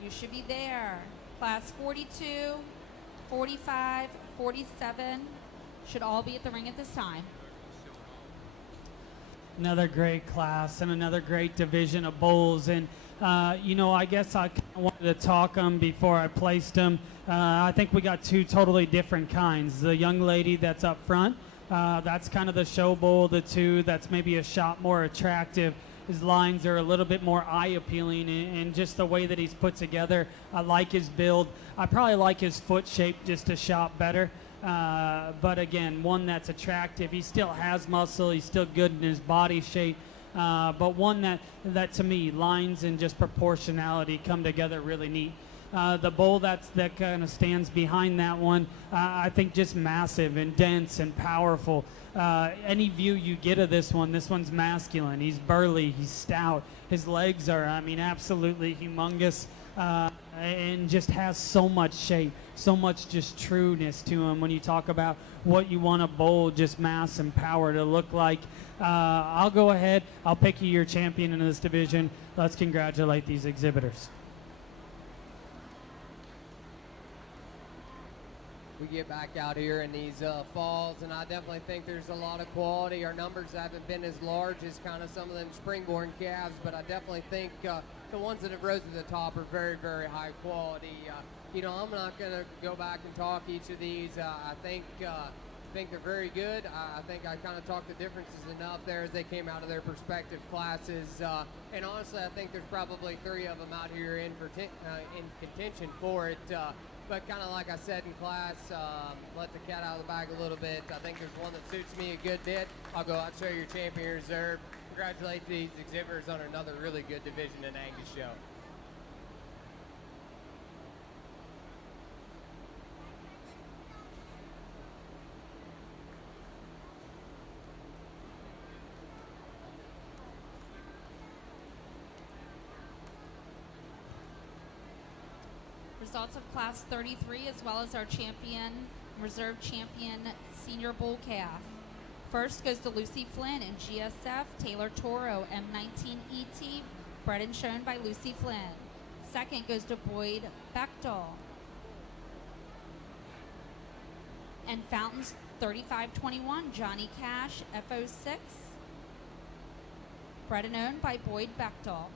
You should be there. Class 42, 45, 47 should all be at the ring at this time. Another great class and another great division of bulls. And, you know, I guess I kind of wanted to talk them before I placed them. I think we got two totally different kinds. The young lady that's up front, that's kind of the show bull. The two that's maybe a shot more attractive. His lines are a little bit more eye-appealing, and just the way that he's put together. I like his build. I probably like his foot shape just a shot better. But again, one that's attractive. He still has muscle. He's still good in his body shape. But one that to me, lines and just proportionality come together really neat. The bull that kind of stands behind that one, I think just massive and dense and powerful. Any view you get of this one's masculine. He's burly, he's stout. His legs are, I mean, absolutely humongous, and just has so much shape, so much just trueness to him when you talk about what you want a bull, just mass and power to look like. I'll go ahead. I'll pick you your champion in this division. Let's congratulate these exhibitors. We get back out here in these falls, and I definitely think there's a lot of quality. Our numbers haven't been as large as kind of some of them springborn calves, but I definitely think the ones that have rose to the top are very, very high quality. You know, I'm not going to go back and talk each of these. I think they're very good. I think I kind of talked the differences enough there as they came out of their respective classes. And honestly, I think there's probably 3 of them out here in contention for it. But kind of like I said in class, let the cat out of the bag a little bit. I think there's one that suits me a good bit. I'll go out and show your champion reserve. Congratulate these exhibitors on another really good division in Angus show. Results of Class 33, as well as our champion, reserve champion, senior bull calf. First goes to Lucy Flynn in GSF, Taylor Toro, M19ET, bred and shown by Lucy Flynn. Second goes to Boyd Bechtel. And Fountains 3521, Johnny Cash, FO6, bred and owned by Boyd Bechtel.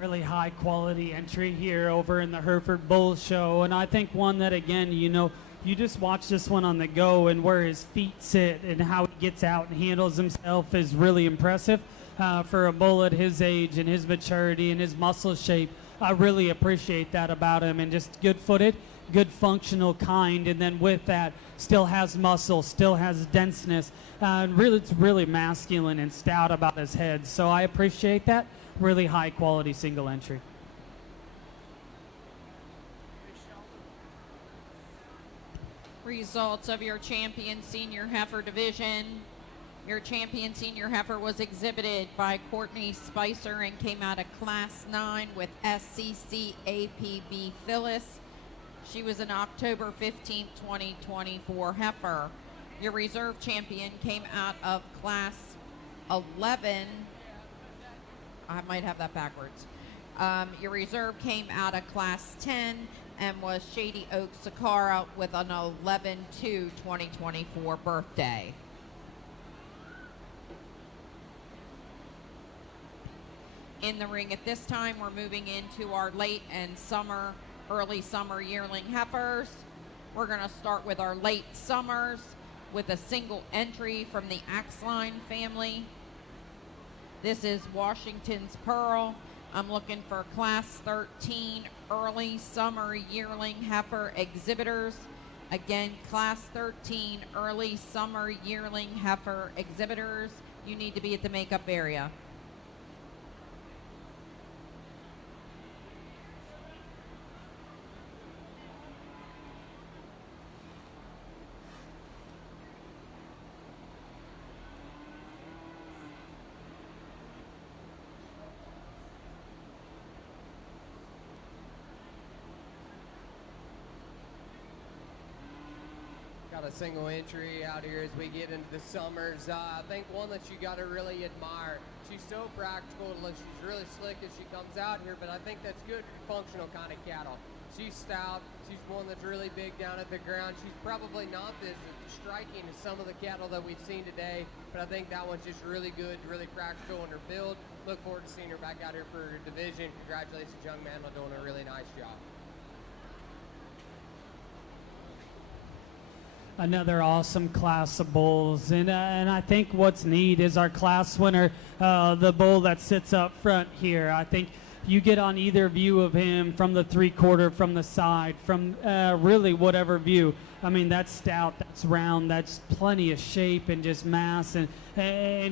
Really high quality entry here over in the Hereford Bull Show, and I think one that, again, you know, you just watch this one on the go, and where his feet sit and how he gets out and handles himself is really impressive for a bull at his age and his maturity and his muscle shape. I really appreciate that about him, and just good footed, good functional kind, and then with that still has muscle, still has denseness, and really it's really masculine and stout about his head. So I appreciate that. Really high quality single entry. Results of your champion senior heifer division. Your champion senior heifer was exhibited by Courtney Spicer and came out of Class 9 with SCC APB Phyllis. She was an October 15, 2024 heifer. Your reserve champion came out of Class 11. I might have that backwards. Your reserve came out of Class 10 and was Shady Oak Sakara with an 11/2/2024 birthday. In the ring at this time, we're moving into our late and early summer yearling heifers. We're going to start with our late summers with a single entry from the Axline family. This is Washington's Pearl. I'm looking for Class 13 early summer yearling heifer exhibitors. Again, Class 13 early summer yearling heifer exhibitors. You need to be at the makeup area. got a single entry out here as we get into the summers. I think one that you got to really admire. She's so practical. She's really slick as she comes out here, but I think that's good functional kind of cattle. She's stout. She's one that's really big down at the ground. She's probably not as striking as some of the cattle that we've seen today, but I think that one's just really good, really practical in her build. Look forward to seeing her back out here for her division. Congratulations, young man, on doing a really nice job. Another awesome class of bulls, and I think what's neat is our class winner, the bull that sits up front here. I think you get on either view of him, from the 3/4, from the side, from really whatever view. I mean, that's stout, that's round, that's plenty of shape and just mass and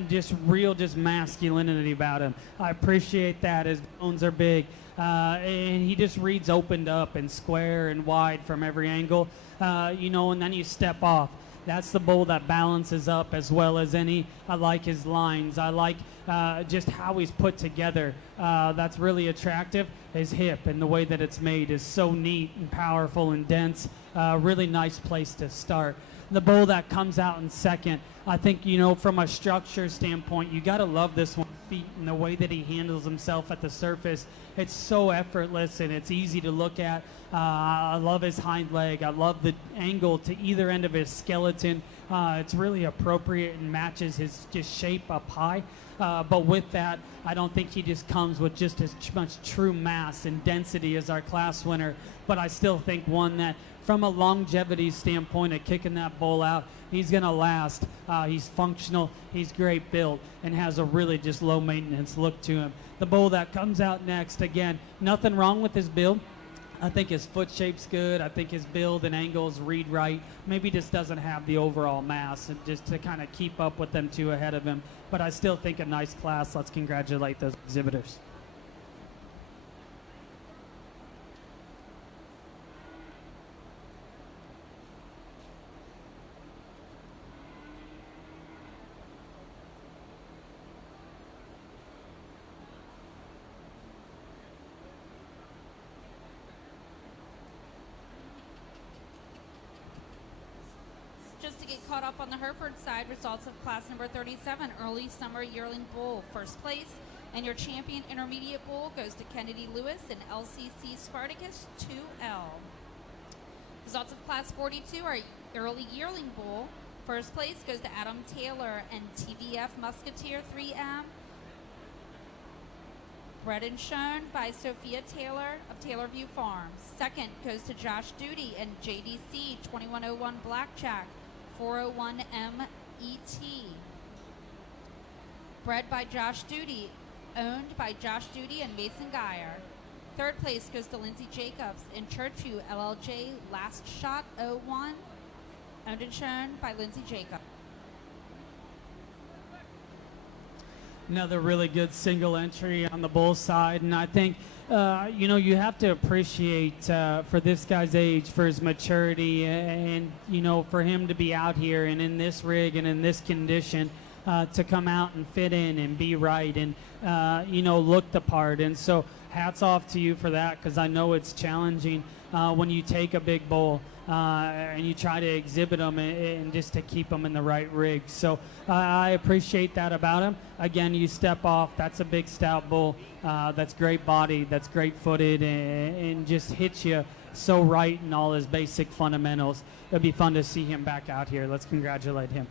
just real just masculinity about him. I appreciate that. His bones are big, and he just reads opened up and square and wide from every angle. You know, and then you step off. That's the bull that balances up as well as any. I like his lines. I like just how he's put together. That's really attractive. His hip and the way that it's made is so neat and powerful and dense. Really nice place to start. The bull that comes out in second, I think, you know, from a structure standpoint, you got to love this one feet and the way that he handles himself at the surface. It's so effortless and it's easy to look at. I love his hind leg. I love the angle to either end of his skeleton. It's really appropriate and matches his just shape up high. But with that, I don't think he just comes with just as much true mass and density as our class winner. But I still think one that, from a longevity standpoint of kicking that bull out, he's going to last. He's functional, he's great build, and has a really just low maintenance look to him. The bull that comes out next, again, nothing wrong with his build. I think his foot shape's good. I think his build and angles read right. Maybe just doesn't have the overall mass and just to kind of keep up with them two ahead of him. But I still think a nice class. Let's congratulate those exhibitors. Just to get caught up on the Hereford side, results of class number 37, early summer yearling bull. First place, and your champion intermediate bull goes to Kennedy Lewis and LCC Spartacus 2L. Results of class 42 are early yearling bull. First place goes to Adam Taylor and TVF Musketeer 3M. Bred and shown by Sophia Taylor of Taylorview Farms. Second goes to Josh Duty and JDC 2101 Blackjack 401MET. Bred by Josh Duty, owned by Josh Duty and Mason Geyer. Third place goes to Lindsay Jacobs in Churchview LLJ Last Shot 01, owned and shown by Lindsay Jacobs. Another really good single entry on the bull side, and I think you know, you have to appreciate for this guy's age, for his maturity, and you know, for him to be out here and in this rig and in this condition, to come out and fit in and be right and you know, look the part. And so hats off to you for that, because I know it's challenging when you take a big bull and you try to exhibit them and just to keep them in the right rig. So I appreciate that about him. Again, you step off, that's a big stout bull, that's great body, that's great footed, and just hits you so right in all his basic fundamentals. It'd be fun to see him back out here. Let's congratulate him.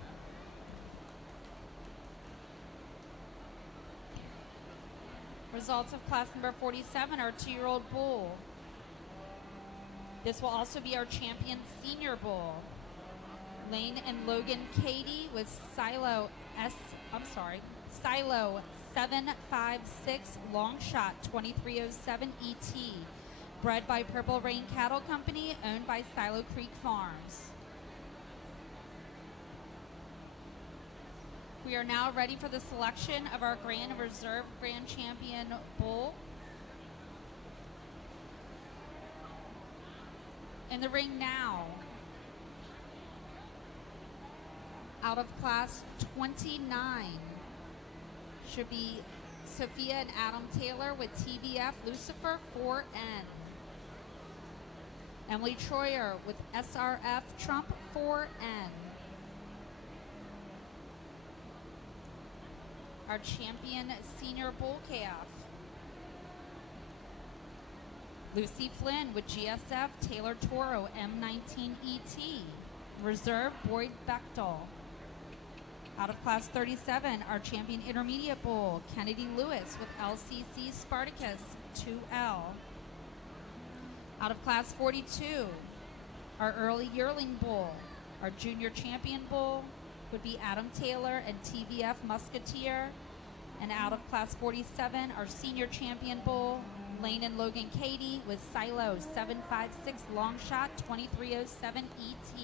Results of class number 47 are 2-year-old bull. This will also be our champion senior bull. Lane and Logan Cady with Silo 756 long shot 2307 ET. Bred by Purple Rain Cattle Company, owned by Silo Creek Farms. We are now ready for the selection of our Grand Reserve Grand Champion bull. In the ring now, out of class 29, should be Sophia and Adam Taylor with TVF Lucifer 4N. Emily Troyer with SRF Trump 4N. Our champion senior bull calf. Lucy Flynn with GSF Taylor Toro M19ET. Reserve Boyd Bechtel. Out of class 37, our champion intermediate bull, Kennedy Lewis with LCC Spartacus 2L. Out of class 42, our early yearling bull, our junior champion bull would be Adam Taylor and TVF Musketeer. And out of class 47, our senior champion bull, Lane and Logan Cady with Silo 756 long shot 2307 ET.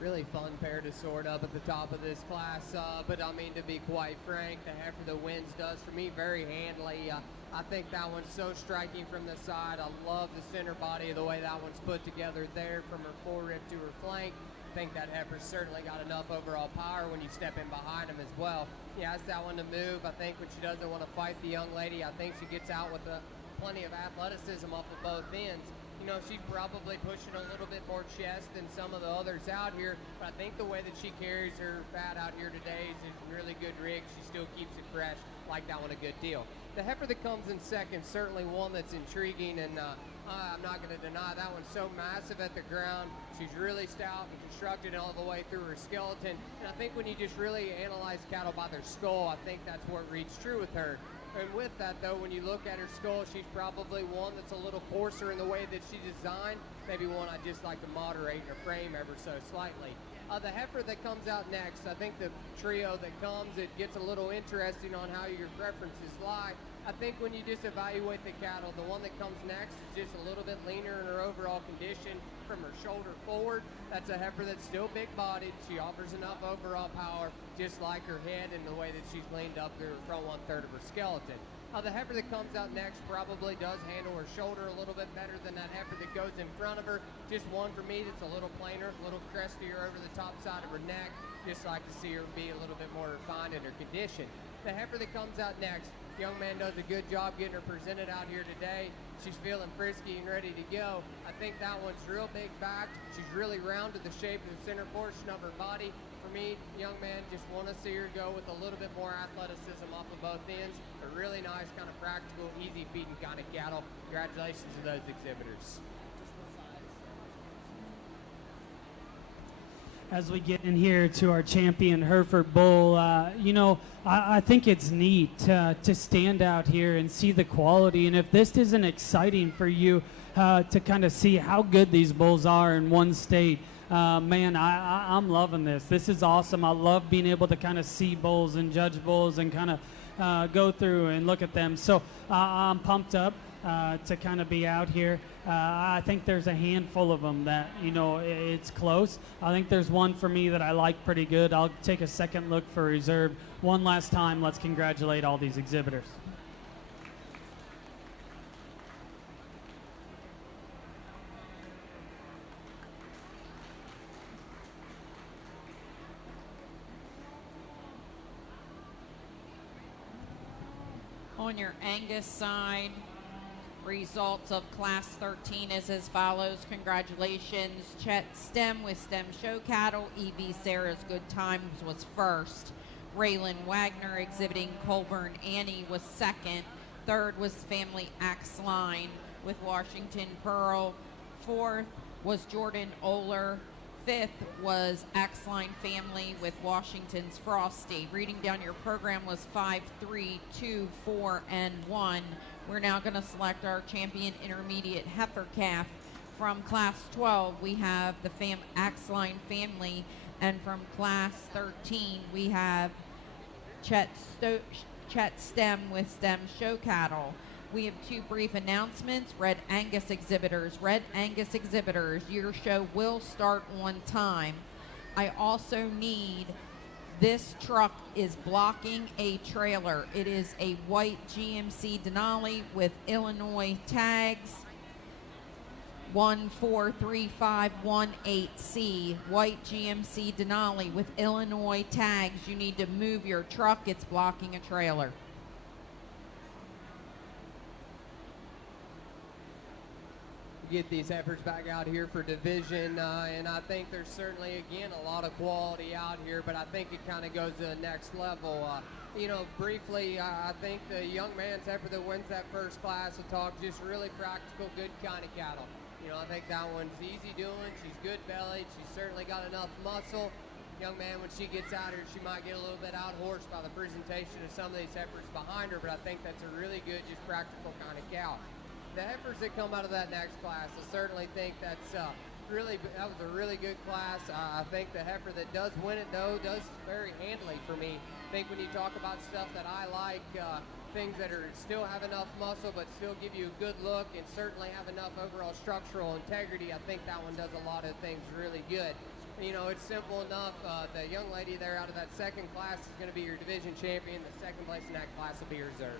Really fun pair to sort up at the top of this class, but I mean, to be quite frank, the heifer that wins does for me very handily. I think that one's so striking from the side. I love the center body, the way that one's put together there from her forerib to her flank. I think that heifer's certainly got enough overall power when you step in behind him as well. He has that one to move. I think when she doesn't want to fight the young lady, I think she gets out with plenty of athleticism off of both ends. You know, she's probably pushing a little bit more chest than some of the others out here, but I think the way that she carries her fat out here today is a really good rig. She still keeps it fresh. Like that one a good deal. The heifer that comes in second, certainly one that's intriguing, and I'm not going to deny that one's so massive at the ground. She's really stout and constructed all the way through her skeleton, and I think when you just really analyze cattle by their skull, I think that's what reads true with her. And with that, though, when you look at her skull, she's probably one that's a little coarser in the way that she's designed. Maybe one I just like to moderate in her frame ever so slightly. The heifer that comes out next, I think the trio that comes, it gets a little interesting on how your preferences lie. I think when you just evaluate the cattle, the one that comes next is just a little bit leaner in her overall condition from her shoulder forward. That's a heifer that's still big-bodied. She offers enough overall power, just like her head and the way that she's leaned up through her front one-third of her skeleton. The heifer that comes out next probably does handle her shoulder a little bit better than that heifer that goes in front of her. Just one for me that's a little plainer, a little crestier over the top side of her neck. Just like to see her be a little bit more refined in her condition. The heifer that comes out next, young man does a good job getting her presented out here today. She's feeling frisky and ready to go. I think that one's real big back. She's really rounded the shape of the center portion of her body. For me, young man, just want to see her go with a little bit more athleticism off of both ends. A really nice, kind of practical, easy feeding kind of cattle. Congratulations to those exhibitors. As we get in here to our champion Hereford bull, you know, I think it's neat to stand out here and see the quality. And if this isn't exciting for you to kind of see how good these bulls are in one state, man, I'm loving this. This is awesome. I love being able to kind of see bulls and judge bulls and kind of go through and look at them. So I'm pumped up to kind of be out here. I think there's a handful of them that, you know, it's close. I think there's one for me that I like pretty good. I'll take a second look for reserve. One last time, let's congratulate all these exhibitors. On your Angus side, results of Class 13 is as follows. Congratulations, Chet Stem with Stem Show Cattle. E.V. Sarah's Good Times was first. Raylan Wagner exhibiting Colburn Annie was second. Third was Family Axe Line with Washington Pearl. Fourth was Jordan Oler. Fifth was Axline Family with Washington's Frosty. Reading down your program was 5, 3, 2, 4, and 1. We're now going to select our champion intermediate heifer calf. From Class 12, we have the Axline Family, and from Class 13, we have Chet Stem with Stem Show Cattle. We have two brief announcements. Red Angus exhibitors. Red Angus exhibitors, your show will start on time. I also need, this truck is blocking a trailer. It is a white GMC Denali with Illinois tags. 143518C, white GMC Denali with Illinois tags. You need to move your truck. It's blocking a trailer. get these heifers back out here for division, and I think there's certainly, again, a lot of quality out here, but I think it kind of goes to the next level. You know, briefly, I think the young man's heifer that wins that first class will talk just really practical, good kind of cattle. You know, I think that one's easy doing. She's good bellied. She's certainly got enough muscle. Young man, when she gets out here, she might get a little bit out-horsed by the presentation of some of these heifers behind her, but I think that's a really good, just practical kind of cow. The heifers that come out of that next class, I certainly think that was a really good class. I think the heifer that does win it, though, does very handily for me. I think when you talk about stuff that I like, things that are still have enough muscle but still give you a good look and certainly have enough overall structural integrity, I think that one does a lot of things really good. You know, it's simple enough. The young lady there out of that second class is going to be your division champion. The second place in that class will be reserved.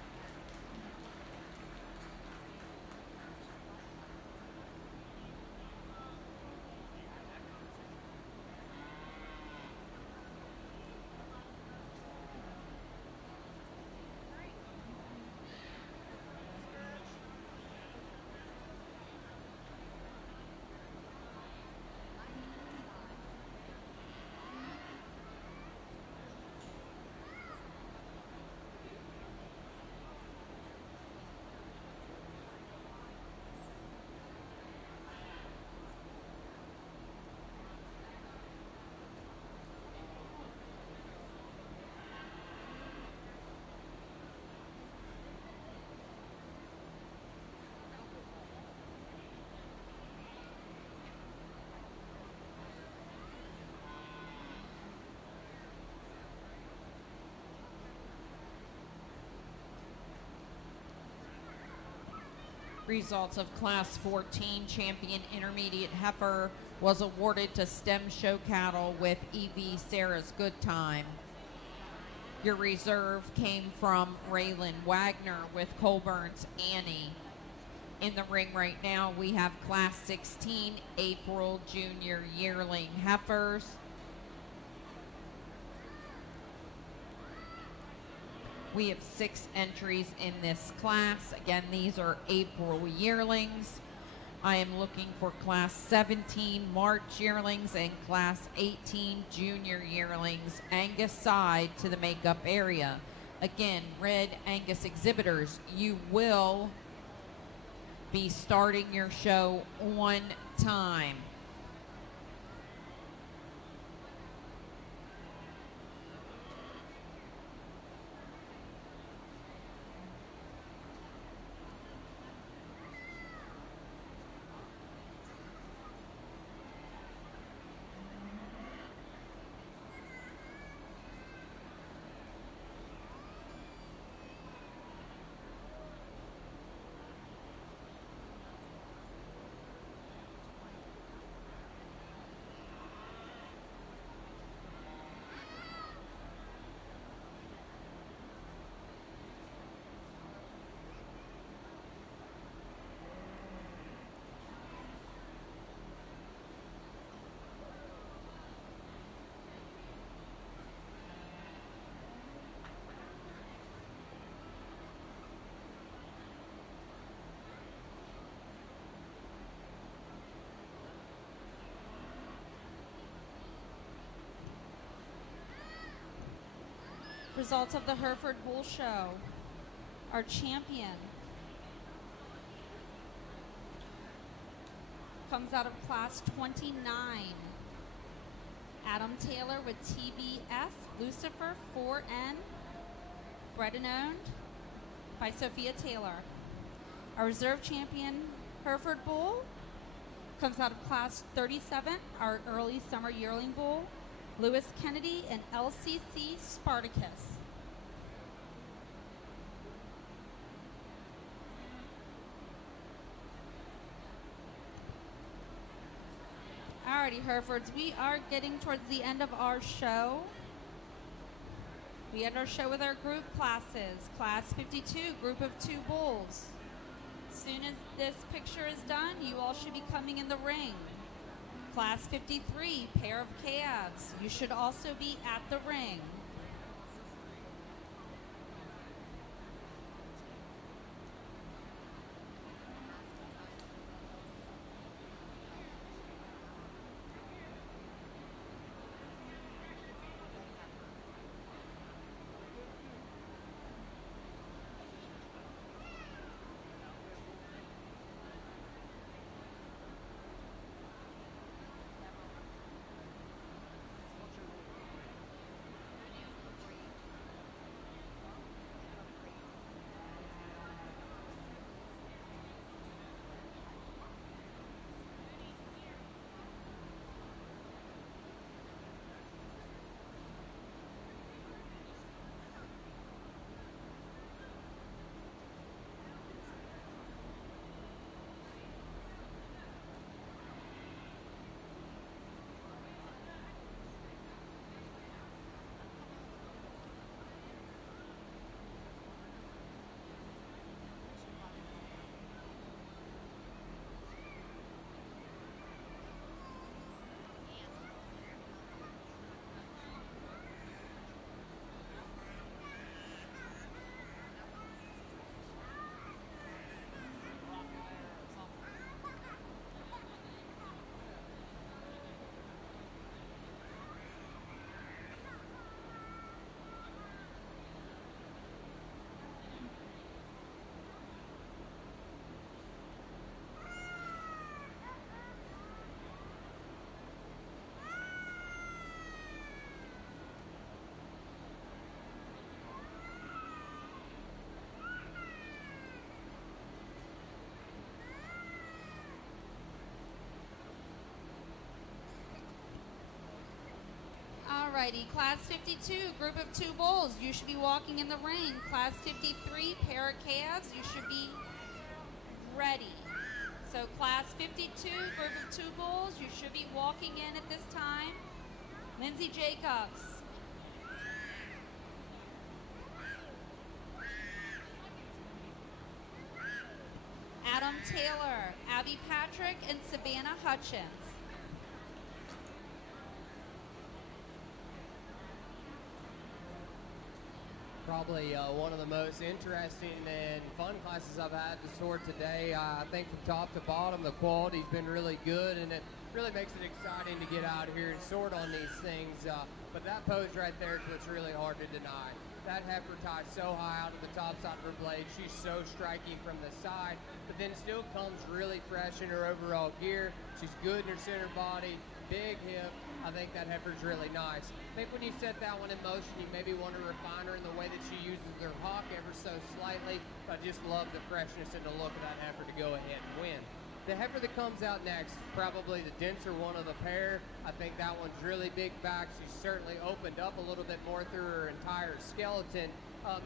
Results of Class 14 champion intermediate heifer was awarded to Stem Show Cattle with EV Sarah's Good Time. Your reserve came from Raylan Wagner with Colburn's Annie. In the ring right now, we have Class 16 April Junior yearling heifers. We have 6 entries in this class. Again, these are April yearlings. I am looking for Class 17 March yearlings and Class 18 Junior yearlings, Angus side to the makeup area. Again, Red Angus exhibitors, you will be starting your show on time. Results of the Hereford Bull Show. Our champion comes out of Class 29. Adam Taylor with TBF, Lucifer 4N, bred and owned by Sophia Taylor. Our reserve champion, Hereford Bull, comes out of Class 37, our early summer yearling bull, Lewis Kennedy and LCC Spartacus. Alrighty, Herefords, we are getting towards the end of our show. We end our show with our group classes. Class 52, group of 2 bulls. As soon as this picture is done, you all should be coming in the ring. Class 53, pair of calves. You should also be at the ring. Alrighty, Class 52, group of 2 bulls. You should be walking in the ring. Class 53, pair of calves. You should be ready. So Class 52, group of 2 bulls. You should be walking in at this time. Lindsay Jacobs. Adam Taylor, Abby Patrick, and Savannah Hutchins. Probably one of the most interesting and fun classes I've had to sort today. I think from top to bottom, the quality's been really good, and it really makes it exciting to get out here and sort on these things. But that pose right there is what's really hard to deny. That heifer ties so high out of the top side of her blade. She's so striking from the side, but then still comes really fresh in her overall gear. She's good in her center body, big hip. I think that heifer's really nice. I think when you set that one in motion, you maybe want to refine her in the way that she uses her hock ever so slightly. But I just love the freshness and the look of that heifer to go ahead and win. The heifer that comes out next, probably the denser one of the pair. I think that one's really big back. She's certainly opened up a little bit more through her entire skeleton.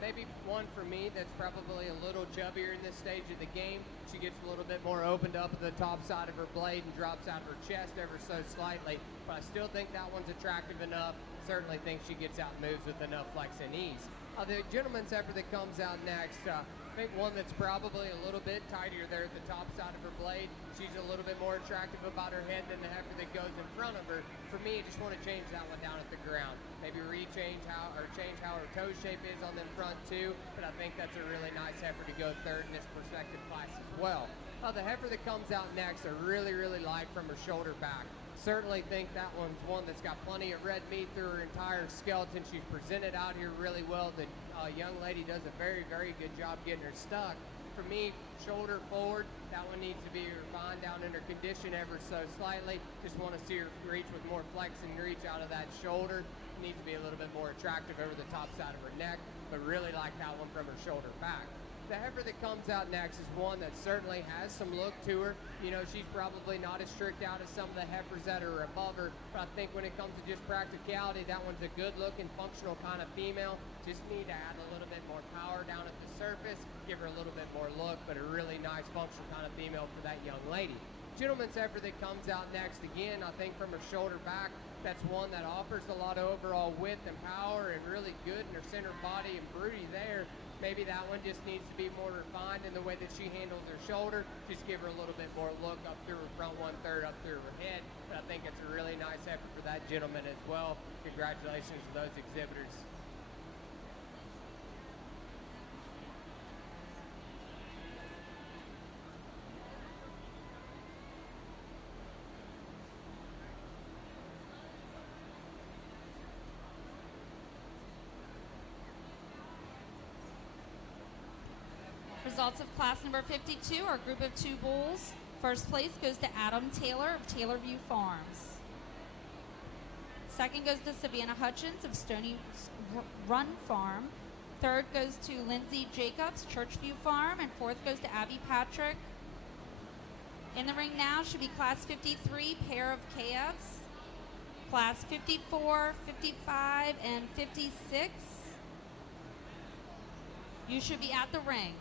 Maybe one for me that's probably a little chubbier in this stage of the game. She gets a little bit more opened up at the top side of her blade and drops out her chest ever so slightly. But I still think that one's attractive enough. Certainly think she gets out moves with enough flex and ease. The gentleman's heifer that comes out next, I think one that's probably a little bit tighter there at the top side of her blade. She's a little bit more attractive about her head than the heifer that goes in front of her. For me, I just want to change that one down at the ground. Maybe change how her toe shape is on them front too. But I think that's a really nice heifer to go third in this perspective class as well. The heifer that comes out next, I really, really like from her shoulder back. Certainly think that one's one that's got plenty of red meat through her entire skeleton. She's presented out here really well. The young lady does a very, very good job getting her stuck. For me, shoulder forward, that one needs to be refined down in her condition ever so slightly. Just want to see her reach with more flex and reach out of that shoulder. Needs to be a little bit more attractive over the top side of her neck, but really like that one from her shoulder back. The heifer that comes out next is one that certainly has some look to her. You know, she's probably not as strict out as some of the heifers that are above her, but I think when it comes to just practicality, that one's a good-looking, functional kind of female. Just need to add a little bit more power down at the surface, give her a little bit more look, but a really nice, functional kind of female for that young lady. Gentleman's heifer that comes out next, again, I think from her shoulder back, that's one that offers a lot of overall width and power and really good in her center body and broody there. Maybe that one just needs to be more refined in the way that she handles her shoulder. Just give her a little bit more look up through her front 1/3, up through her head. But I think it's a really nice effort for that gentleman as well. Congratulations to those exhibitors. Results of class number 52, our group of 2 bulls. First place goes to Adam Taylor of Taylorview Farms. Second goes to Savannah Hutchins of Stony Run Farm. Third goes to Lindsay Jacobs, Churchview Farm. And fourth goes to Abby Patrick. In the ring now should be class 53, pair of calves. Class 54, 55, and 56. You should be at the ring.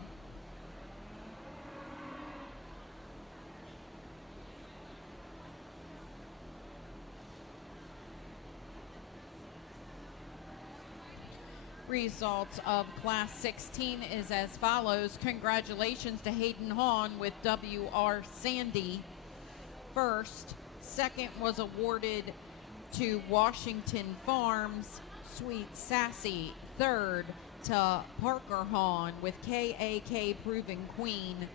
Results of Class 16 is as follows. Congratulations to Hayden Hahn with W.R. Sandy first. Second was awarded to Washington Farms, Sweet Sassy. Third to Parker Hahn with KAK Proven Queen.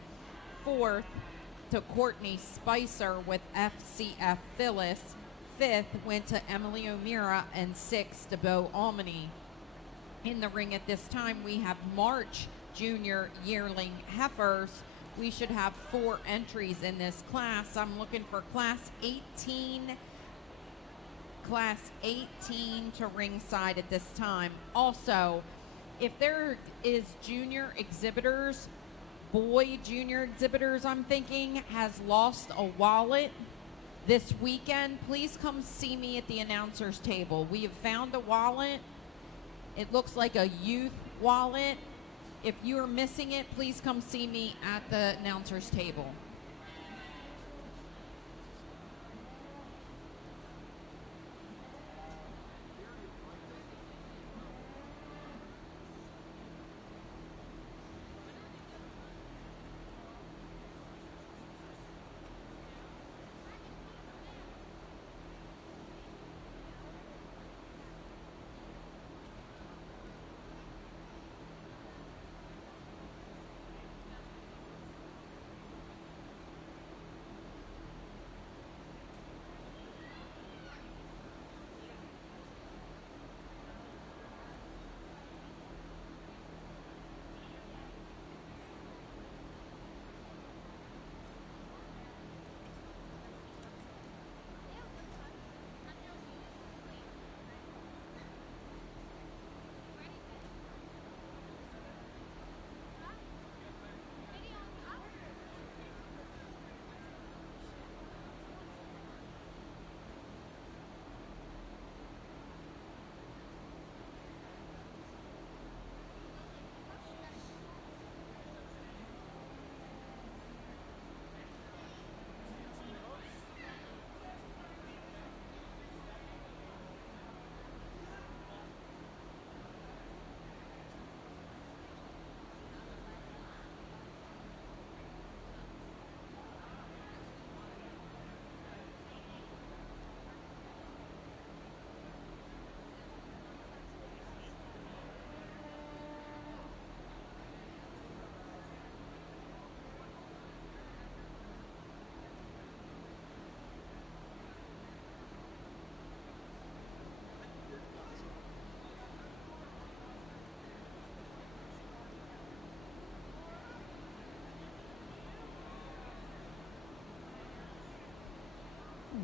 Fourth to Courtney Spicer with FCF Phyllis. Fifth went to Emily O'Meara, and sixth to Bo Almany. In the ring at this time, we have March Junior Yearling Heifers. We should have 4 entries in this class. I'm looking for Class 18 to ringside at this time. Also, if there is junior exhibitors, boy junior exhibitors, I'm thinking, has lost a wallet, this weekend, please come see me at the announcer's table. We have found a wallet. It looks like a youth wallet. If you are missing it, please come see me at the announcer's table.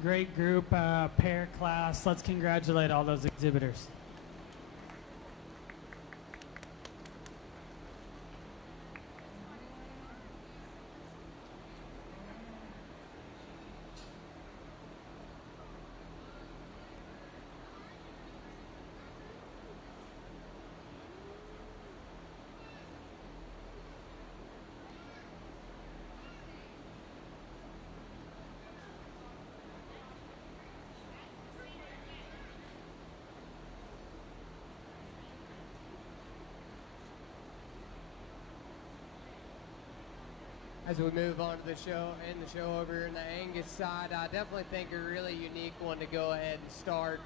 Great group, pair class. Let's congratulate all those exhibitors. As we move on to the show over here in the Angus side, I definitely think a really unique one to go ahead and start.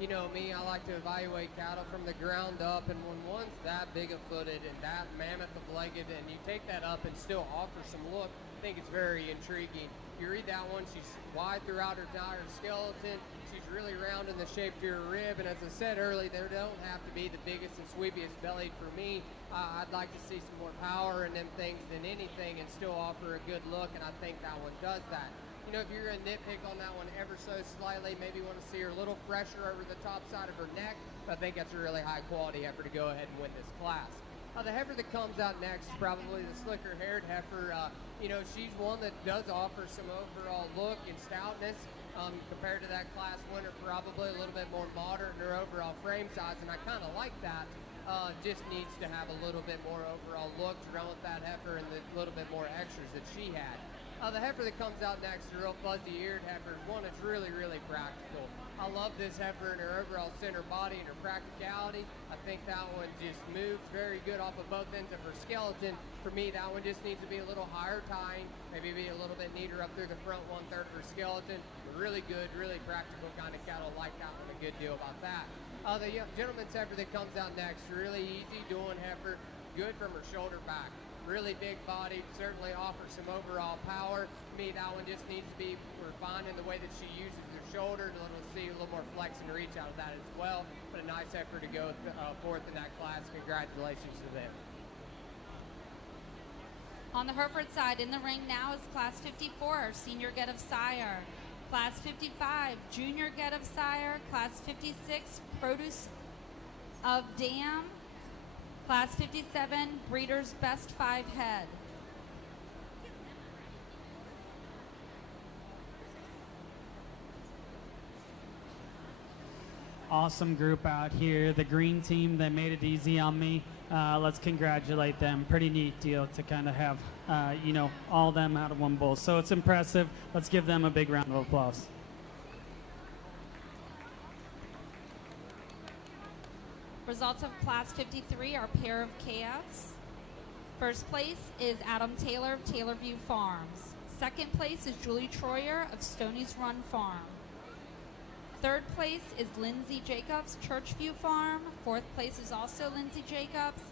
You know me, I like to evaluate cattle from the ground up, and when one's that big of footed and that mammoth of legged, and you take that up and still offer some look, I think it's very intriguing. You read that one, she's wide throughout her entire skeleton. She's really round in the shape of her rib, and as I said earlier, they don't have to be the biggest and sweepiest bellied for me. I'd like to see some more power in them things than anything and still offer a good look, and I think that one does that. You know, if you're going to nitpick on that one ever so slightly, maybe you want to see her a little fresher over the top side of her neck, but I think that's a really high quality heifer to go ahead and win this class. The heifer that comes out next is probably the slicker haired heifer. You know, she's one that does offer some overall look and stoutness. Compared to that class winner, probably a little bit more moderate in her overall frame size, and I kind of like that. Just needs to have a little bit more overall look to run with that heifer and the little bit more extras that she had. The heifer that comes out next, the real fuzzy-eared heifer, one that's really, really practical. I love this heifer and her overall center body and her practicality. I think that one just moves very good off of both ends of her skeleton. For me, that one just needs to be a little higher tying, maybe be a little bit neater up through the front 1/3 of her skeleton. Really good, really practical kind of cattle. Like that one a good deal about that. The gentleman's heifer that comes out next, really easy doing heifer, good from her shoulder back. Really big body, certainly offers some overall power. To me, that one just needs to be refined in the way that she uses her shoulder, and we'll see a little more flex and reach out of that as well. But a nice heifer to go forth in that class. Congratulations to them. On the Hereford side, in the ring now is Class 54, Senior Get of Sire. Class 55, Junior Get of Sire. Class 56, Produce of Dam. Class 57, Breeder's Best 5 Head. awesome group out here. The green team, they made it easy on me. Let's congratulate them. Pretty neat deal to kind of have, all of them out of one bull. So it's impressive. Let's give them a big round of applause. Results of Class 53 are pair of calves. First place is Adam Taylor of Taylorview Farms. Second place is Julie Troyer of Stoney's Run Farm. Third place is Lindsay Jacobs, Churchview Farm. Fourth place is also Lindsay Jacobs.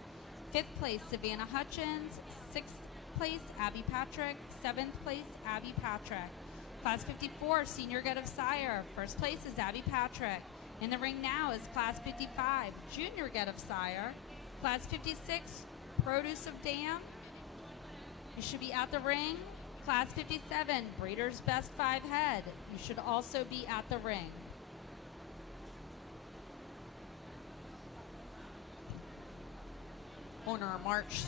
Fifth place, Savannah Hutchins. Sixth place, Abby Patrick. Seventh place, Abby Patrick. Class 54, Senior Gut of Sire. First place is Abby Patrick. In the ring now is Class 55, Junior Gut of Sire. Class 56, Produce of Dam. You should be at the ring. Class 57, Breeder's Best 5 Head. You should also be at the ring. On our March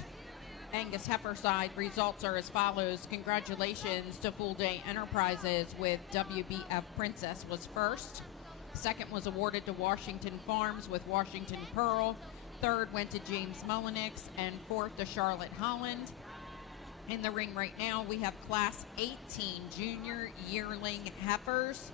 Angus heifer side, results are as follows. Congratulations to Full Day Enterprises with WBF Princess was first. Second was awarded to Washington Farms with Washington Pearl. Third went to James Mullenix, and fourth to Charlotte Holland. In the ring right now, we have Class 18 Junior Yearling Heifers.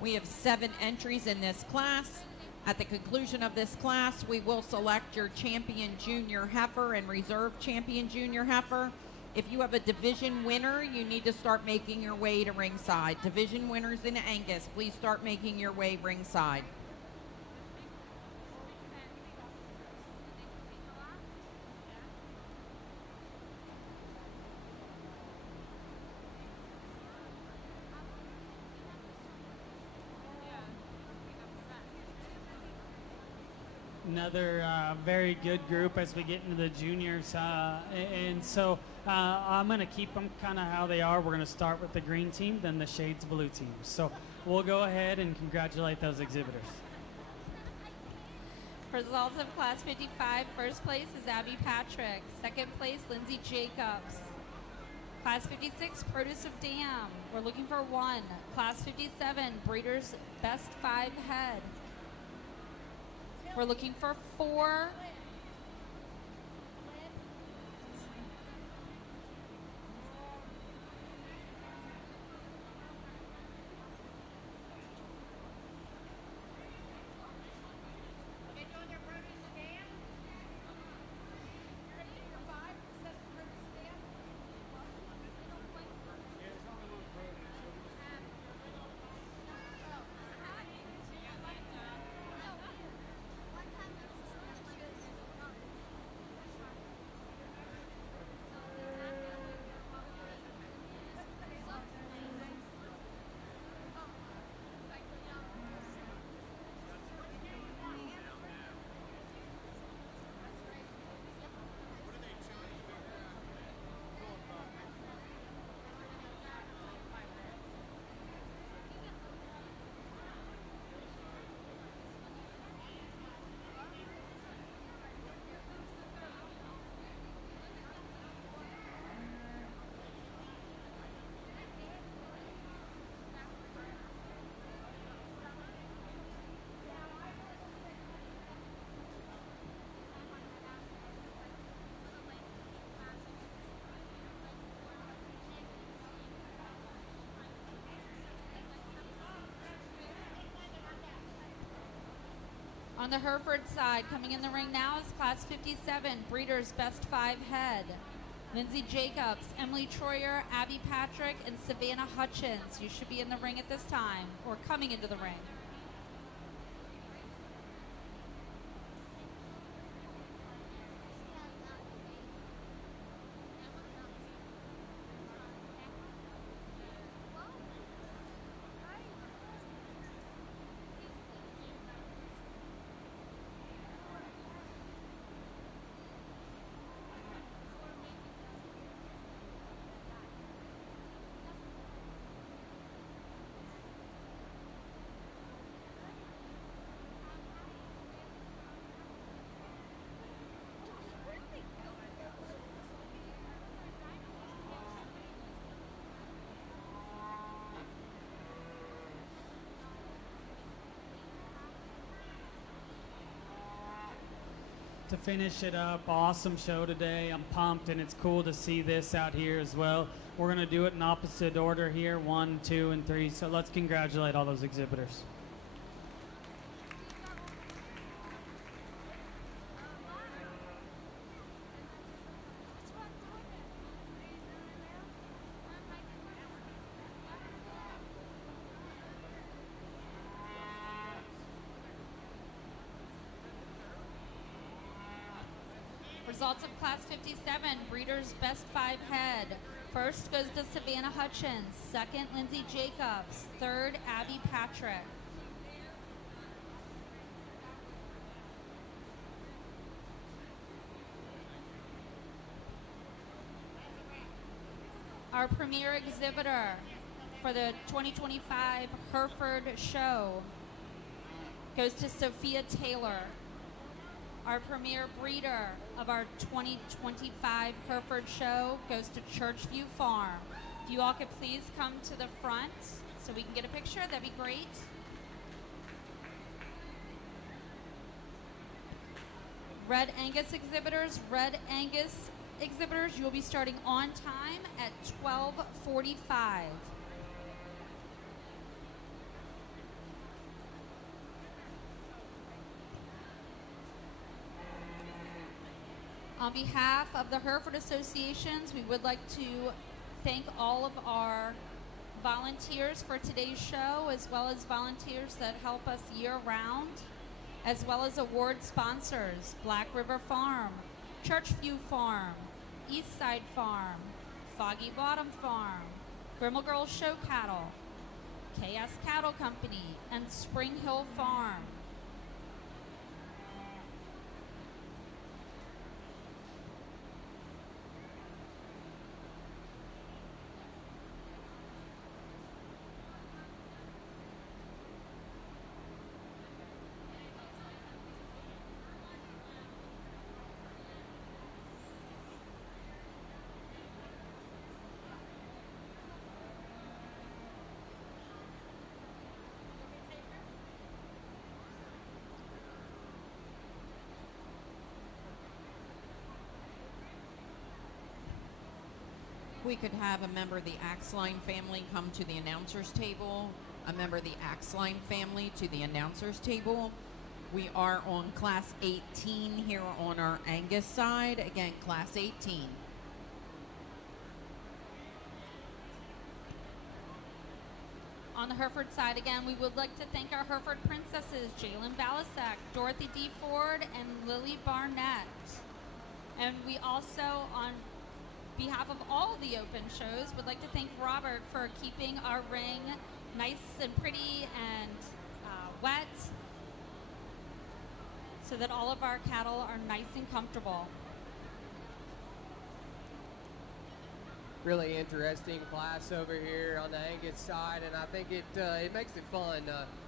We have 7 entries in this class. At the conclusion of this class, we will select your champion junior heifer and reserve champion junior heifer. If you have a division winner, you need to start making your way to ringside. Division winners in Angus, please start making your way ringside. Another very good group as we get into the juniors. And so I'm going to keep them kind of how they are. We're going to start with the green team, then the shades blue team. So we'll go ahead and congratulate those exhibitors. Results of Class 55, first place is Abby Patrick. Second place, Lindsay Jacobs. Class 56, Produce of Dam. We're looking for 1. Class 57, Breeder's Best 5 Head. We're looking for 4. On the Hereford side, coming in the ring now is Class 57, Breeder's Best 5 Head. Lindsay Jacobs, Emily Troyer, Abby Patrick, and Savannah Hutchins. You should be in the ring at this time, or coming into the ring. to finish it up, awesome show today. I'm pumped, and it's cool to see this out here as well. We're going to do it in opposite order here, 1, 2, and 3. So let's congratulate all those exhibitors. Results of Class 57, Breeders' Best 5 Head. First goes to Savannah Hutchins. Second, Lindsay Jacobs. Third, Abby Patrick. Our premier exhibitor for the 2025 Hereford show goes to Sophia Taylor. Our premier breeder of our 2025 Hereford show goes to Churchview Farm. If you all could please come to the front so we can get a picture, that'd be great. Red Angus exhibitors, you will be starting on time at 12:45. On behalf of the Hereford Associations, we would like to thank all of our volunteers for today's show, as well as volunteers that help us year-round, as well as award sponsors, Black River Farm, Churchview Farm, Eastside Farm, Foggy Bottom Farm, Grimmel Girls Show Cattle, KS Cattle Company, and Spring Hill Farm. We could have a member of the Axline family come to the announcer's table, a member of the Axline family to the announcer's table. We are on Class 18 here on our Angus side. Again, Class 18. On the Hereford side, again, we would like to thank our Hereford princesses, Jalen Balasek, Dorothy D. Ford, and Lily Barnett. And we also, on behalf of all the open shows, would like to thank Robert for keeping our ring nice and pretty and wet so that all of our cattle are nice and comfortable. Really interesting class over here on the Angus side, and I think it makes it fun.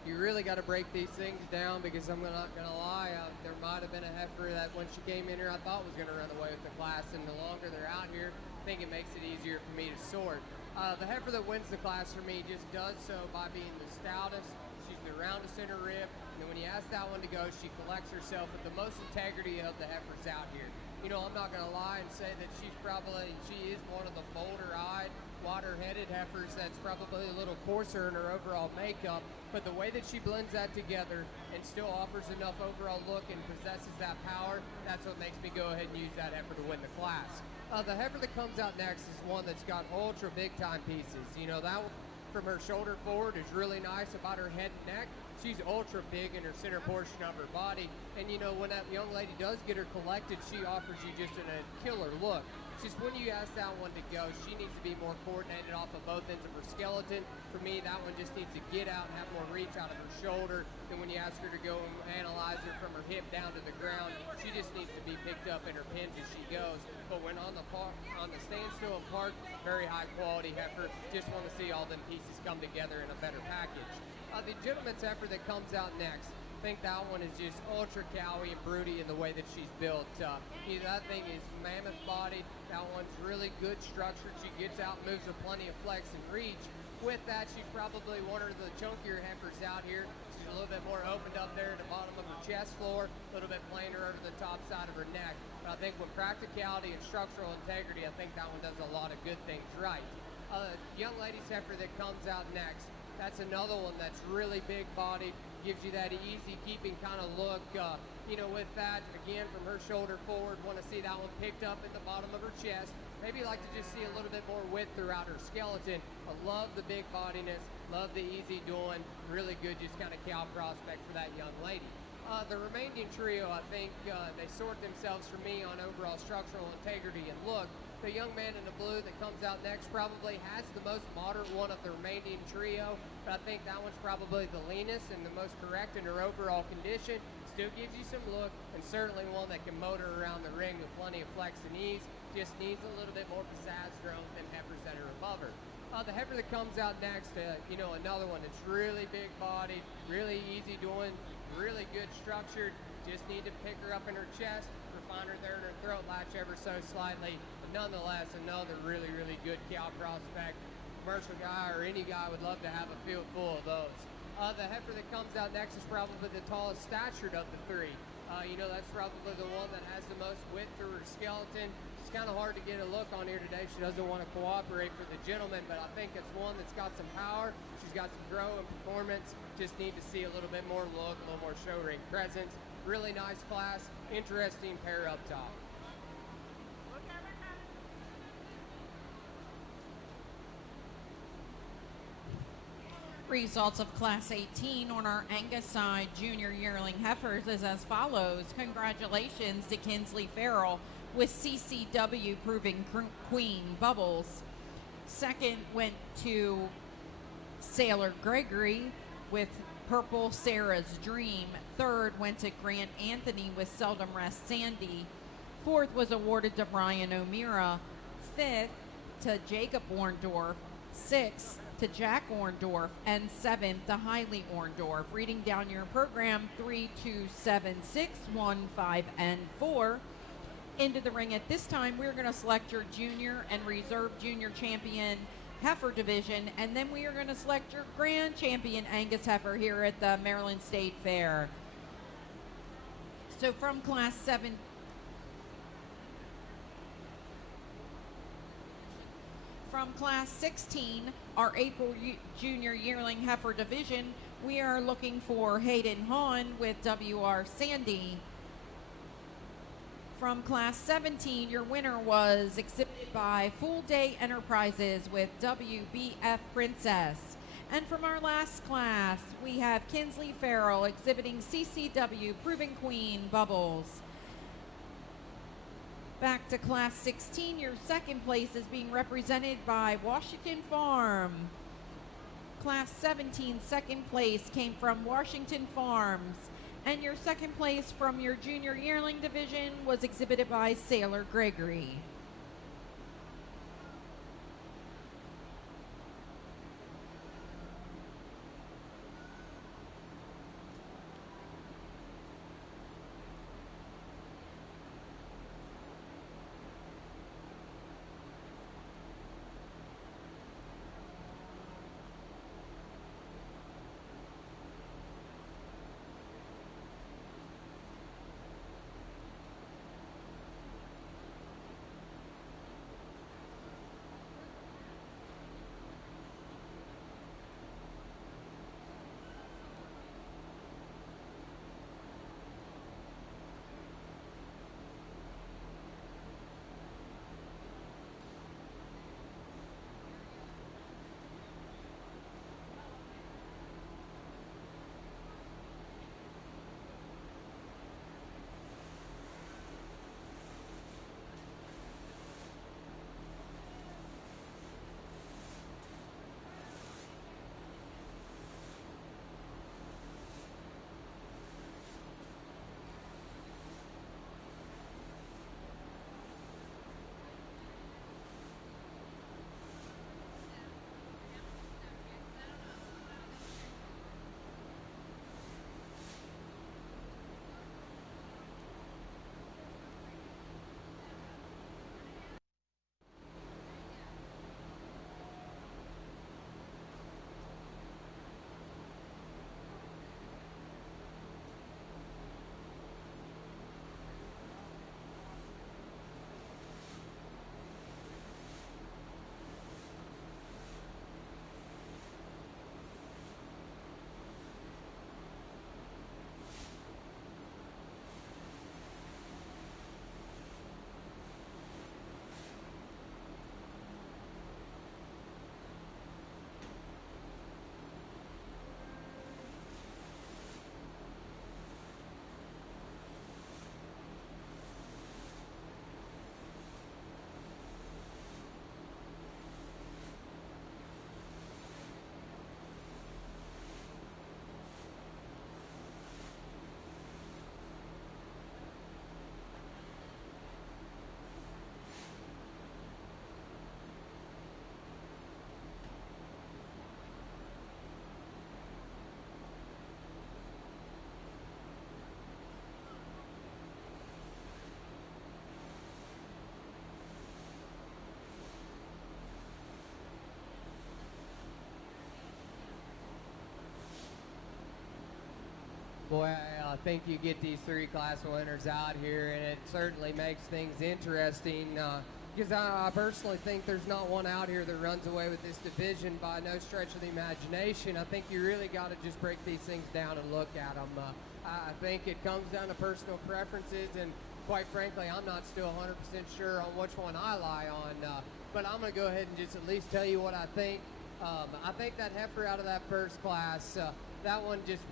You really got to break these things down, because I'm not going to lie, there might have been a heifer that when she came in here I thought was going to run away with the class, and the longer they're out here, I think it makes it easier for me to sort. The heifer that wins the class for me just does so by being the stoutest. She's the roundest in her rib, and then when you ask that one to go, she collects herself with the most integrity of the heifers out here. You know, I'm not going to lie and say that she is one of the bolder-eyed, water-headed heifers that's probably a little coarser in her overall makeup, but the way that she blends that together and still offers enough overall look and possesses that power, that's what makes me go ahead and use that heifer to win the class. The heifer that comes out next is one that's got ultra big-time pieces. You know, that one from her shoulder forward is really nice. About her head and neck, she's ultra big in her center portion of her body. And you know, when that young lady does get her collected, she offers you just a killer look. Just when you ask that one to go, she needs to be more coordinated off of both ends of her skeleton. For me, that one just needs to get out and have more reach out of her shoulder. Then when you ask her to go and analyze her from her hip down to the ground, she just needs to be picked up in her pins as she goes. But when on the standstill and park, very high quality heifer. Just want to see all them pieces come together in a better package. The gentleman's heifer that comes out next, I think that one is just ultra cowy and broody in the way that she's built. That thing is mammoth bodied. That one's really good structure. She gets out, moves with plenty of flex and reach. With that, she's probably one of the chunkier heifers out here. She's She's a little bit more opened up there at the bottom of her chest floor, a little bit plainer over the top side of her neck. But I think with practicality and structural integrity, I think that one does a lot of good things right. Young lady's heifer that comes out next, that's another one that's really big bodied, gives you that easy keeping kind of look. With that, again, from her shoulder forward, want to see that one picked up at the bottom of her chest. Maybe like to just see a little bit more width throughout her skeleton. I love the big bodiness, love the easy doing, really good just kind of cow prospect for that young lady. The remaining trio, I think they sort themselves for me on overall structural integrity and look. The young man in the blue that comes out next probably has the most moderate one of the remaining trio, but I think that one's probably the leanest and the most correct in her overall condition. Still gives you some look, and certainly one that can motor around the ring with plenty of flex and ease. Just needs a little bit more pizzazz growth than heifers that are above her. The heifer that comes out next, another one that's really big bodied, really easy doing, really good structured. Just need to pick her up in her chest, refine her there in her throat latch ever so slightly. But nonetheless, another really, really good cow prospect. Commercial guy or any guy would love to have a field full of those. The heifer that comes out next is probably the tallest statured of the three. That's probably the one that has the most width through her skeleton. It's kind of hard to get a look on here today. She doesn't want to cooperate for the gentleman, but I think it's one that's got some power. She's got some grow and performance. Just need to see a little bit more look, a little more show ring presence. Really nice class, interesting pair up top. Results of Class 18 on our Angus side junior yearling heifers is as follows. Congratulations to Kinsley Farrell with CCW proving Queen Bubbles. Second went to Sailor Gregory with Purple Sarah's Dream. Third went to Grant Anthony with Seldom Rest Sandy. Fourth was awarded to Brian O'Meara. Fifth to Jacob Orndorff. Sixth to Jack Orndorff, and seventh to Hailey Orndorff. Reading down your program, 3, 2, 7, 6, 1, 5, and 4. Into the ring at this time, we're going to select your junior and reserve junior champion heifer division, and then we are going to select your grand champion Angus heifer here at the Maryland State Fair. So from Class 7. From Class 16, our April Junior Yearling Heifer Division, we are looking for Hayden Hahn with WR Sandy. From Class 17, your winner was exhibited by Full Day Enterprises with WBF Princess. And from our last class, we have Kinsley Farrell exhibiting CCW Proving Queen Bubbles. Back to Class 16, your second place is being represented by Washington Farm. Class 17, second place came from Washington Farms. And your second place from your junior yearling division was exhibited by Sailor Gregory. think you get these 3 class winners out here, and it certainly makes things interesting. Because I personally think there's not one out here that runs away with this division by no stretch of the imagination. I think you really got to just break these things down and look at them. I think it comes down to personal preferences, and quite frankly, I'm not still 100% sure on which one I lie on. But I'm going to go ahead and just at least tell you what I think. I think that heifer out of that first class, that one just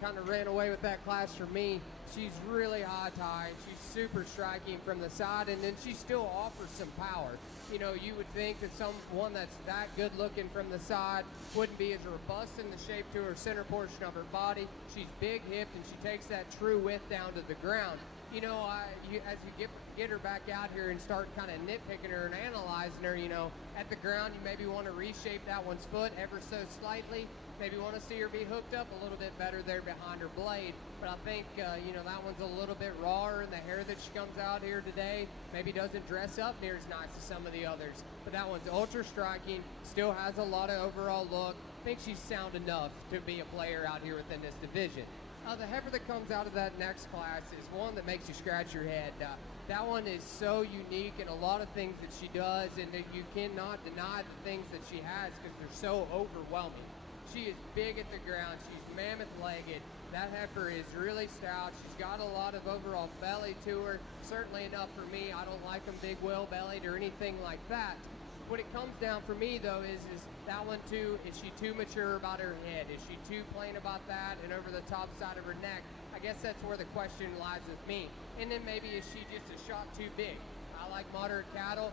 kind of ran away with that class for me. She's really high-tied. She's super striking from the side, and then she still offers some power. You know, you would think that someone that's that good-looking from the side wouldn't be as robust in the shape to her center portion of her body. She's big-hipped, and she takes that true width down to the ground. You know, as you get her back out here and start kind of nitpicking her and analyzing her, you know, at the ground, you maybe want to reshape that one's foot ever so slightly. Maybe want to see her be hooked up a little bit better there behind her blade. But I think, you know, that one's a little bit rawer, and the hair that she comes out here today maybe doesn't dress up near as nice as some of the others. But that one's ultra striking, still has a lot of overall look. I think she's sound enough to be a player out here within this division. The heifer that comes out of that next class is one that makes you scratch your head. That one is so unique in a lot of things that she does, and that you cannot deny the things that she has because they're so overwhelming. She is big at the ground. She's mammoth-legged. That heifer is really stout. She's got a lot of overall belly to her. Certainly enough for me. I don't like them big well-bellied or anything like that. What it comes down for me, though, is that one, too, is she too mature about her head? Is she too plain about that and over the top side of her neck? I guess that's where the question lies with me. And then maybe is she just a shot too big? I like moderate cattle.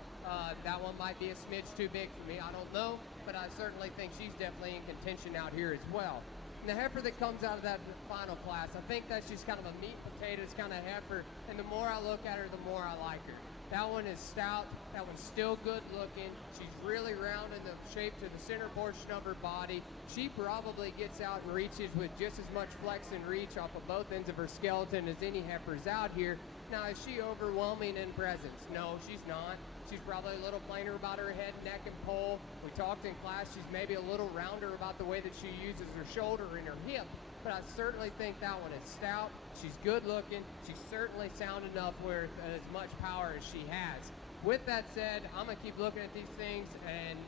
That one might be a smidge too big for me. I don't know, but I certainly think she's definitely in contention out here as well. And the heifer that comes out of that final class, I think that's just kind of a meat potatoes kind of heifer. And the more I look at her, the more I like her. That one is stout. That one's still good looking. She's really round in the shape to the center portion of her body. She probably gets out and reaches with just as much flex and reach off of both ends of her skeleton as any heifers out here. Now, is she overwhelming in presence? No, she's not. She's probably a little plainer about her head, neck, and poll. We talked in class, she's maybe a little rounder about the way that she uses her shoulder and her hip. But I certainly think that one is stout. She's good looking. She's certainly sound enough with as much power as she has. With that said, I'm going to keep looking at these things and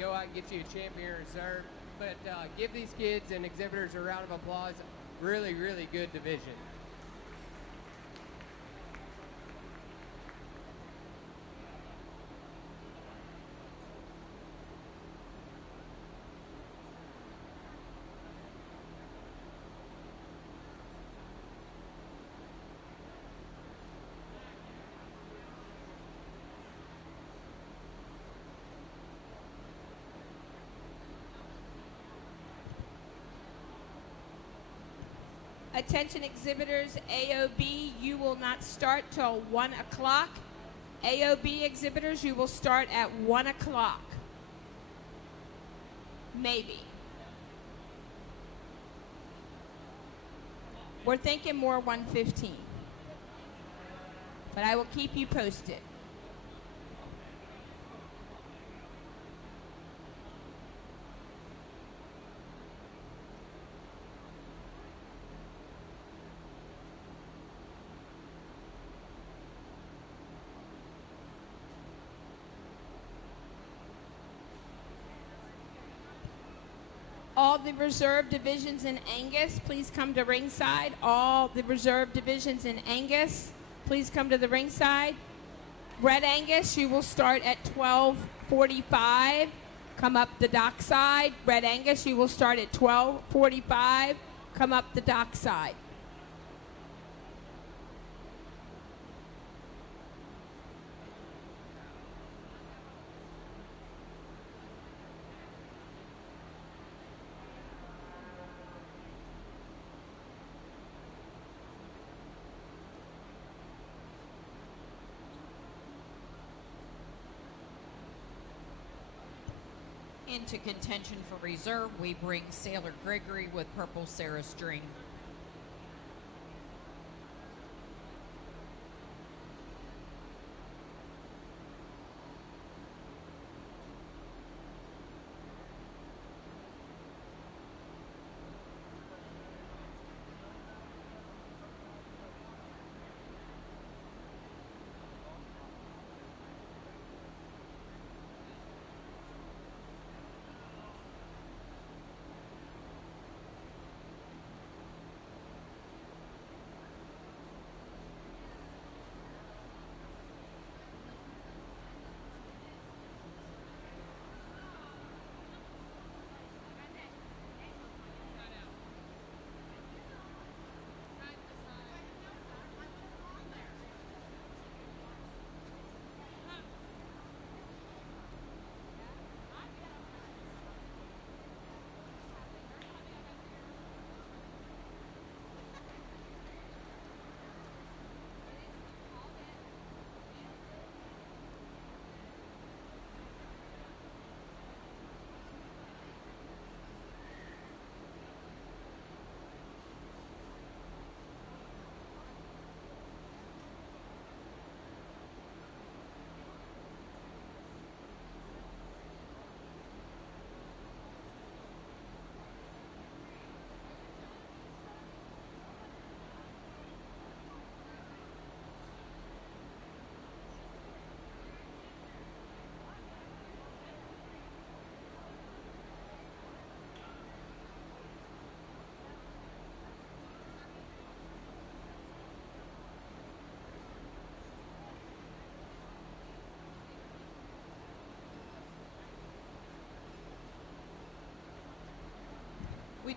go out and get you a champion reserve. But give these kids and exhibitors a round of applause. Really, really good division. Attention exhibitors, AOB, you will not start till 1 o'clock. AOB exhibitors, you will start at 1 o'clock. Maybe. We're thinking more 1:15. But I will keep you posted. All the reserve divisions in Angus, please come to ringside. All the reserve divisions in Angus, please come to the ringside. Red Angus, you will start at 12:45. Come up the dockside. Red Angus, you will start at 12:45. Come up the dockside. Into contention for reserve, we bring Sailor Gregory with Purple Sarah String.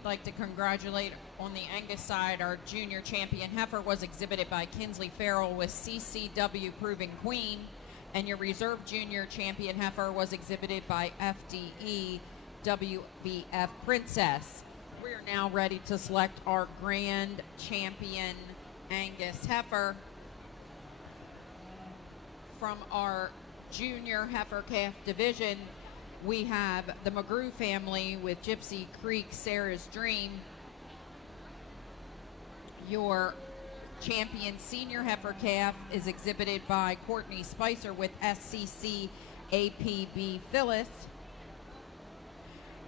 like to congratulate on the Angus side. Our junior champion heifer was exhibited by Kinsley Farrell with CCW Proven Queen, and your reserve junior champion heifer was exhibited by FDE WBF Princess. We are now ready to select our grand champion Angus heifer. From our junior heifer calf division, we have the McGrew family with Gypsy Creek Sarah's Dream. Your champion senior heifer calf is exhibited by Courtney Spicer with SCC APB Phyllis.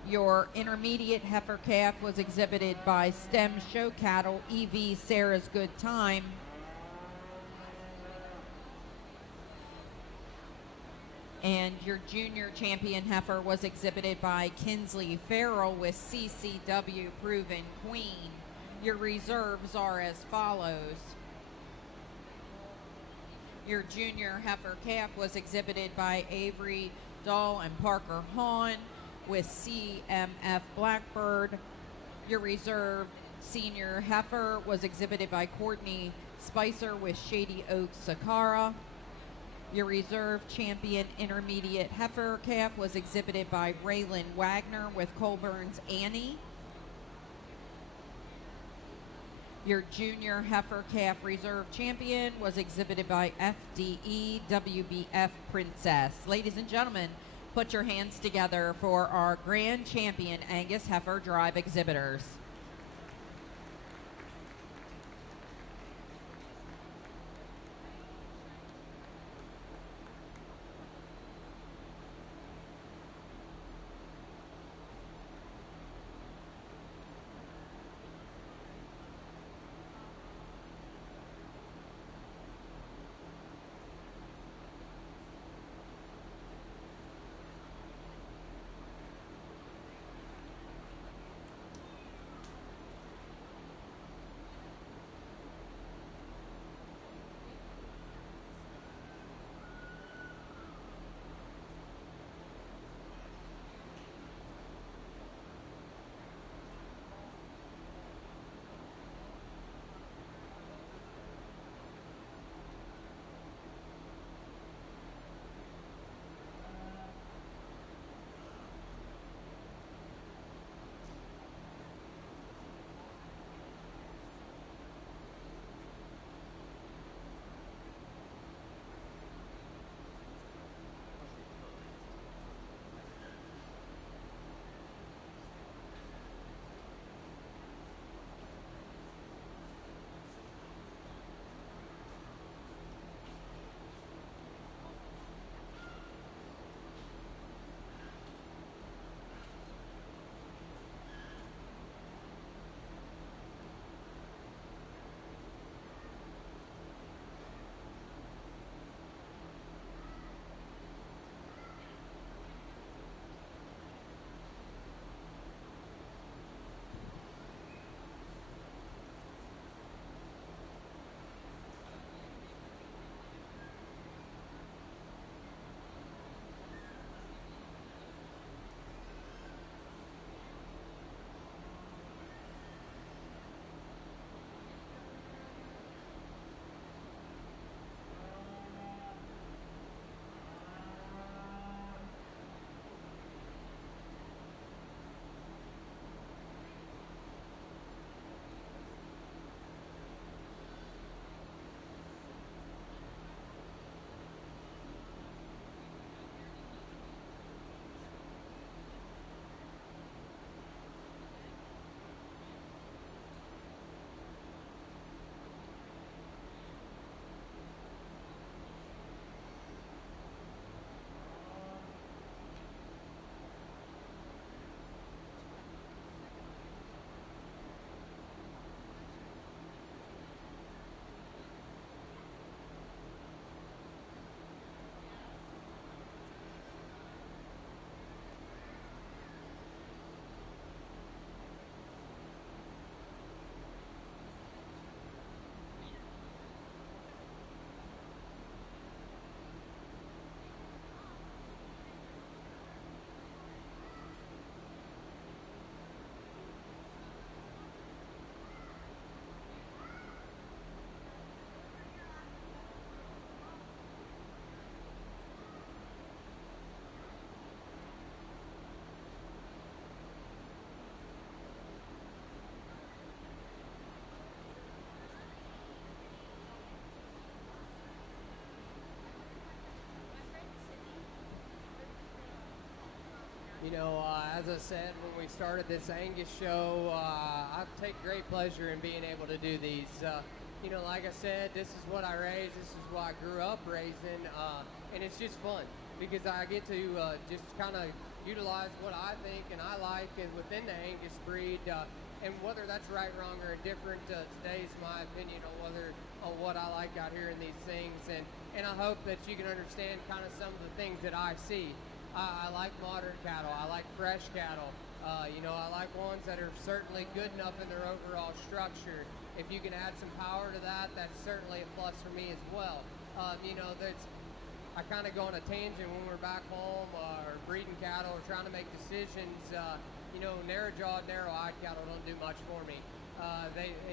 Your intermediate heifer calf was exhibited by Stem Show Cattle EV Sarah's Good Time. And your junior champion heifer was exhibited by Kinsley Farrell with CCW Proven Queen. Your reserves are as follows. Your junior heifer calf was exhibited by Avery Dahl and Parker Hahn with CMF Blackbird. Your reserve senior heifer was exhibited by Courtney Spicer with Shady Oak Sakara. Your reserve champion intermediate heifer calf was exhibited by Raylan Wagner with Colburn's Annie. Your junior heifer calf reserve champion was exhibited by FDE WBF Princess. Ladies and gentlemen, put your hands together for our grand champion Angus heifer drive exhibitors. You know, as I said when we started this Angus show, I take great pleasure in being able to do these. You know, like I said, this is what I raised, this is what I grew up raising, and it's just fun because I get to just kind of utilize what I think and I like within the Angus breed, and whether that's right, wrong, or indifferent, today's my opinion on what I like out here in these things, and I hope that you can understand kind of some of the things that I see. I like modern cattle. I like fresh cattle. You know, I like ones that are certainly good enough in their overall structure. If you can add some power to that, that's certainly a plus for me as well. You know, I kind of go on a tangent when we're back home or breeding cattle or trying to make decisions. You know, narrow-jawed, narrow-eyed cattle don't do much for me.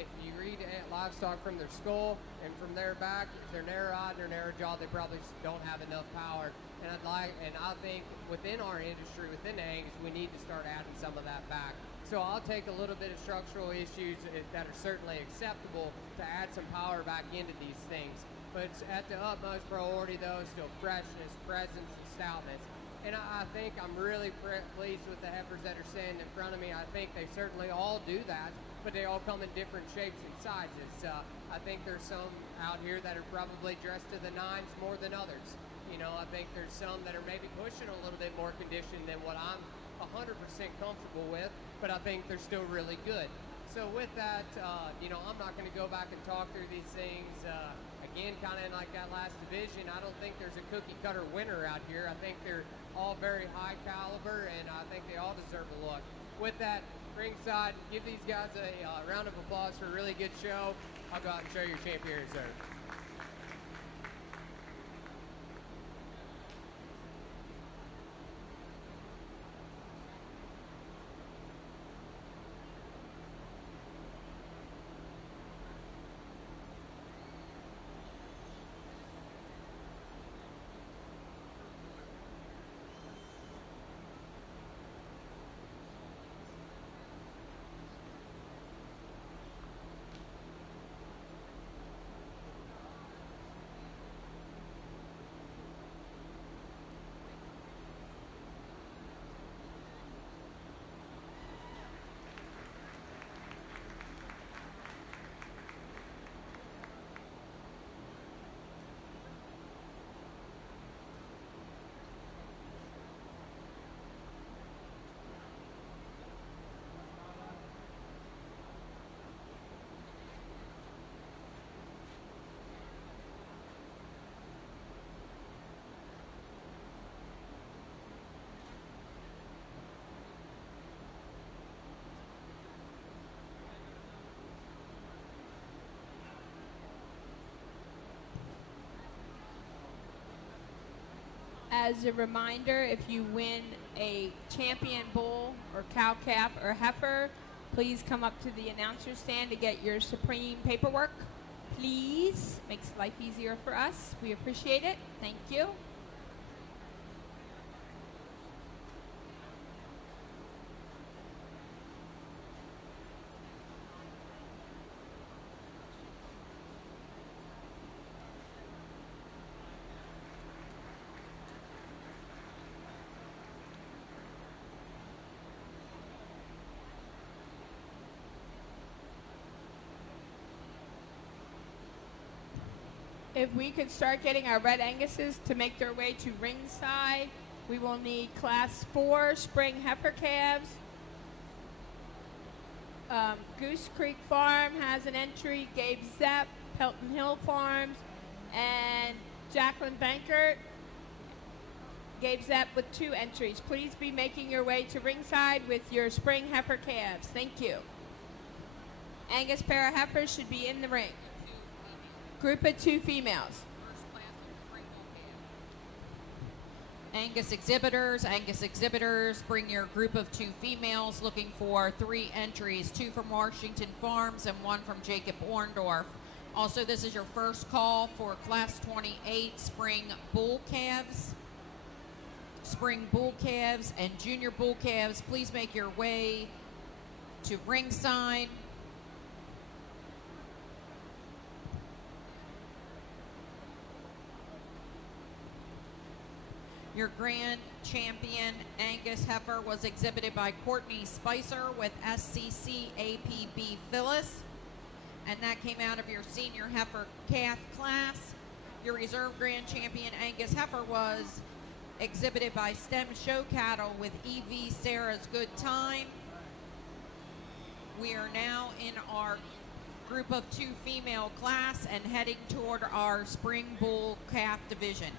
If you read livestock from their skull and from their back, if they're narrow-eyed and they're narrow-jawed, they probably don't have enough power. And I think within our industry, within Angus, we need to start adding some of that back. So I'll take a little bit of structural issues that are certainly acceptable to add some power back into these things. But at the utmost priority, though, is still freshness, presence, and stoutness. And I think I'm really pleased with the heifers that are standing in front of me. I think they certainly all do that, but they all come in different shapes and sizes. I think there's some out here that are probably dressed to the nines more than others. You know, I think there's some that are maybe pushing a little bit more condition than what I'm 100% comfortable with, but I think they're still really good. So with that, you know, I'm not going to go back and talk through these things. Again, kind of like that last division, I don't think there's a cookie cutter winner out here. I think they're all very high caliber, and I think they all deserve a look. With that, ringside, give these guys a round of applause for a really good show. I'll go out and show your champion reserve. As a reminder, if you win a champion bull or cow calf or heifer, please come up to the announcer stand to get your supreme paperwork. Please. Makes life easier for us. We appreciate it. Thank you. If we could start getting our Red Anguses to make their way to ringside, we will need Class 4 spring heifer calves. Goose Creek Farm has an entry, Gabe Zepp, Pelton Hill Farms, and Jacqueline Bankert. Gabe Zepp with 2 entries. Please be making your way to ringside with your spring heifer calves. Thank you. Angus pair of heifers should be in the ring. Group of 2 females. Angus exhibitors, bring your group of 2 females looking for 3 entries, 2 from Washington Farms and 1 from Jacob Orndorff. Also, this is your first call for Class 28 spring bull calves. Spring bull calves and junior bull calves, please make your way to ringside. Your grand champion Angus heifer was exhibited by Courtney Spicer with SCC APB Phyllis, and that came out of your senior heifer calf class. Your reserve grand champion Angus heifer was exhibited by Stem Show Cattle with EV Sarah's Good Time. We are now in our group of 2 female class and heading toward our spring bull calf division.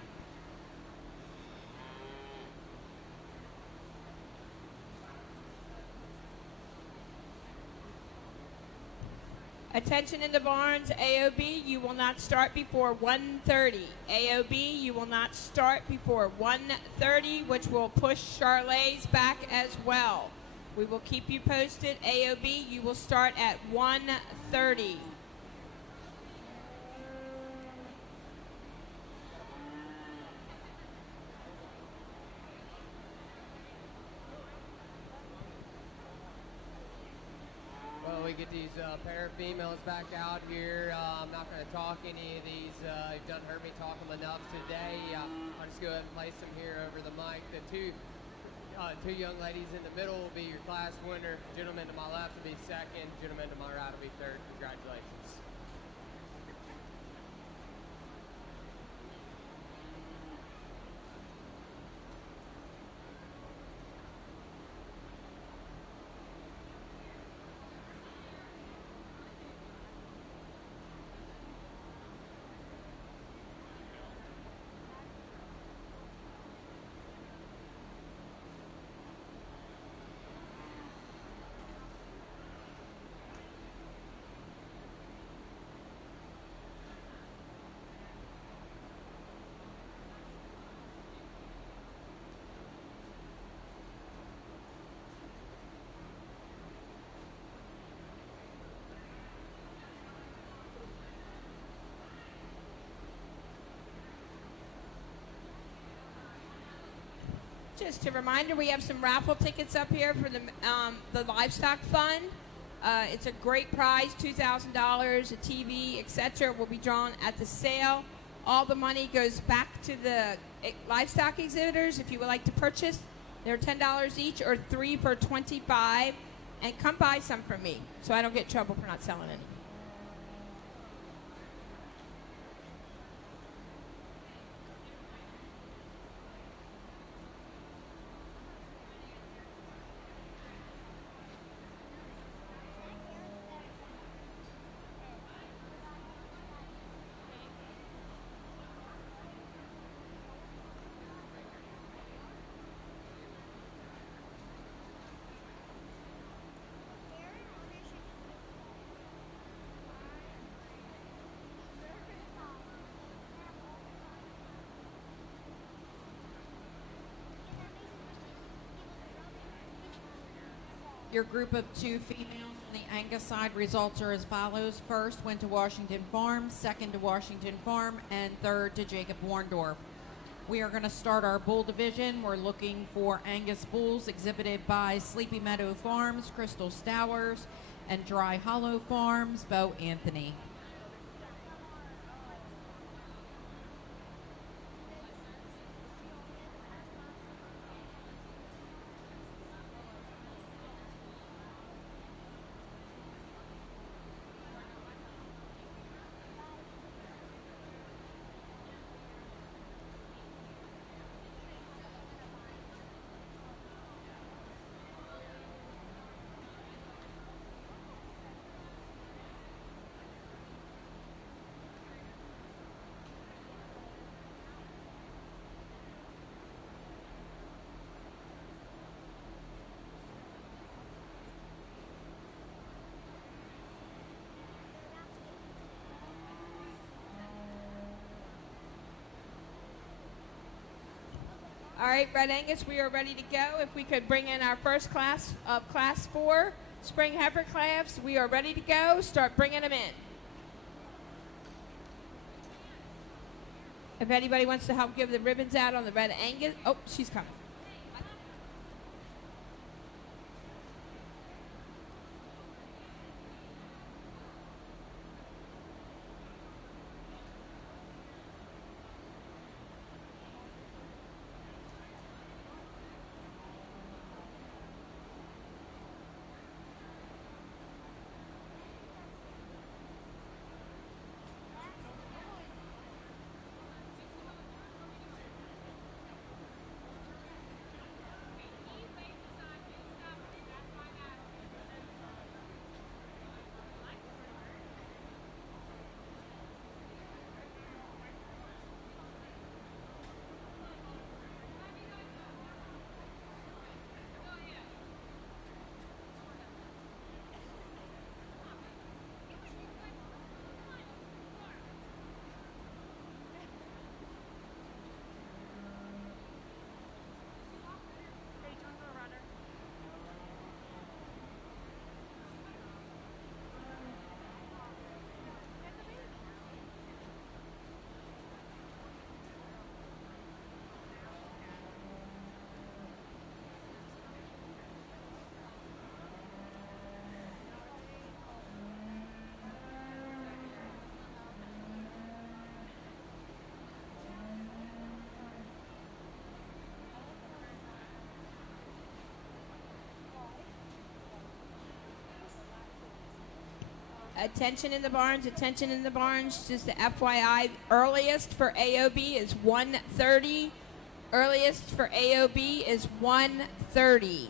Attention in the barns, AOB, you will not start before 1:30. AOB, you will not start before 1:30, which will push Charlay's back as well. We will keep you posted. AOB, you will start at 1:30. Well, we get these pair of females back out here. I'm not going to talk any of these. You've done heard me talk them enough today. I'll just go ahead and place them here over the mic. The two young ladies in the middle will be your class winner. Gentleman to my left will be second. Gentleman to my right will be third. Congratulations. Just a reminder, we have some raffle tickets up here for the livestock fund. It's a great prize, $2,000, a TV, etc. will be drawn at the sale. All the money goes back to the livestock exhibitors. If you would like to purchase, they're $10 each or 3 for $25. And come buy some from me so I don't get in trouble for not selling any. Your group of 2 females on the Angus side results are as follows. First went to Washington Farm, second to Washington Farm, and third to Jacob Warndorf. We are going to start our bull division. We're looking for Angus bulls exhibited by Sleepy Meadow Farms, Crystal Stowers, and Dry Hollow Farms, Bo Anthony. All right, Red Angus, we are ready to go. If we could bring in our first class of Class 4 spring heifer calves, we are ready to go. Start bringing them in. If anybody wants to help give the ribbons out on the Red Angus, oh, she's coming. attention in the barns, attention in the barns. Just the FYI, earliest for AOB is 1:30. Earliest for AOB is 1:30.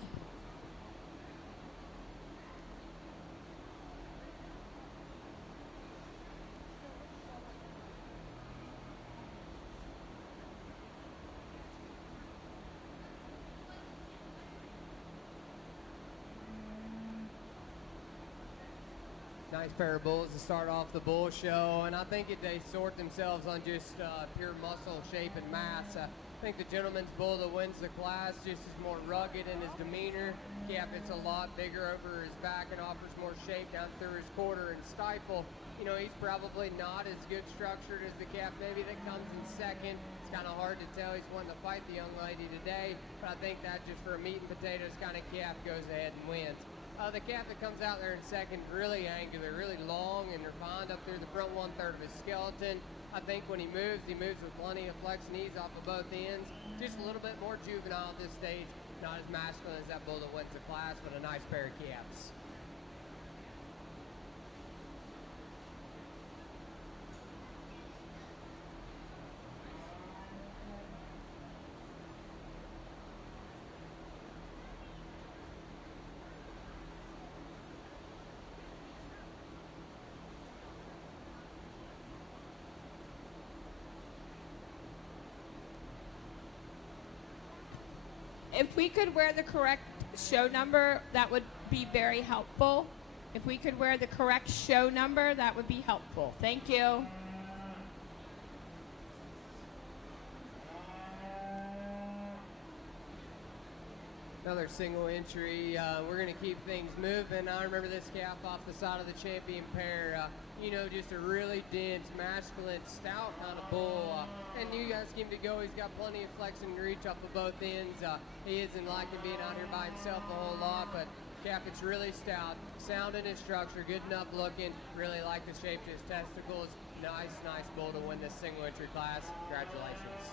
Nice pair of bulls to start off the bull show, and I think they sort themselves on just pure muscle, shape, and mass. I think the gentleman's bull that wins the class just is more rugged in his demeanor. Calf it's a lot bigger over his back and offers more shape down through his quarter and stifle. You know, he's probably not as good structured as the calf maybe that comes in second. It's kind of hard to tell. He's wanting to fight the young lady today, but I think that just for a meat and potatoes kind of calf goes ahead and wins. The calf that comes out there in second, really angular, really long and refined up through the front 1/3 of his skeleton. I think when he moves with plenty of flex knees off of both ends. Just a little bit more juvenile at this stage. Not as masculine as that bull that wins the class, but a nice pair of calves. If we could wear the correct show number, that would be very helpful. If we could wear the correct show number, that would be helpful. Thank you. Another single entry. We're going to keep things moving. I remember this calf off the side of the champion pair. You know, just a really dense, masculine, stout kind of bull. And you guys give him to go. He's got plenty of flexing and reach off of both ends. He isn't liking being out here by himself a whole lot, but calf it's really stout, sound in his structure, good enough looking. Really like the shape to his testicles. Nice bull to win this single entry class. Congratulations.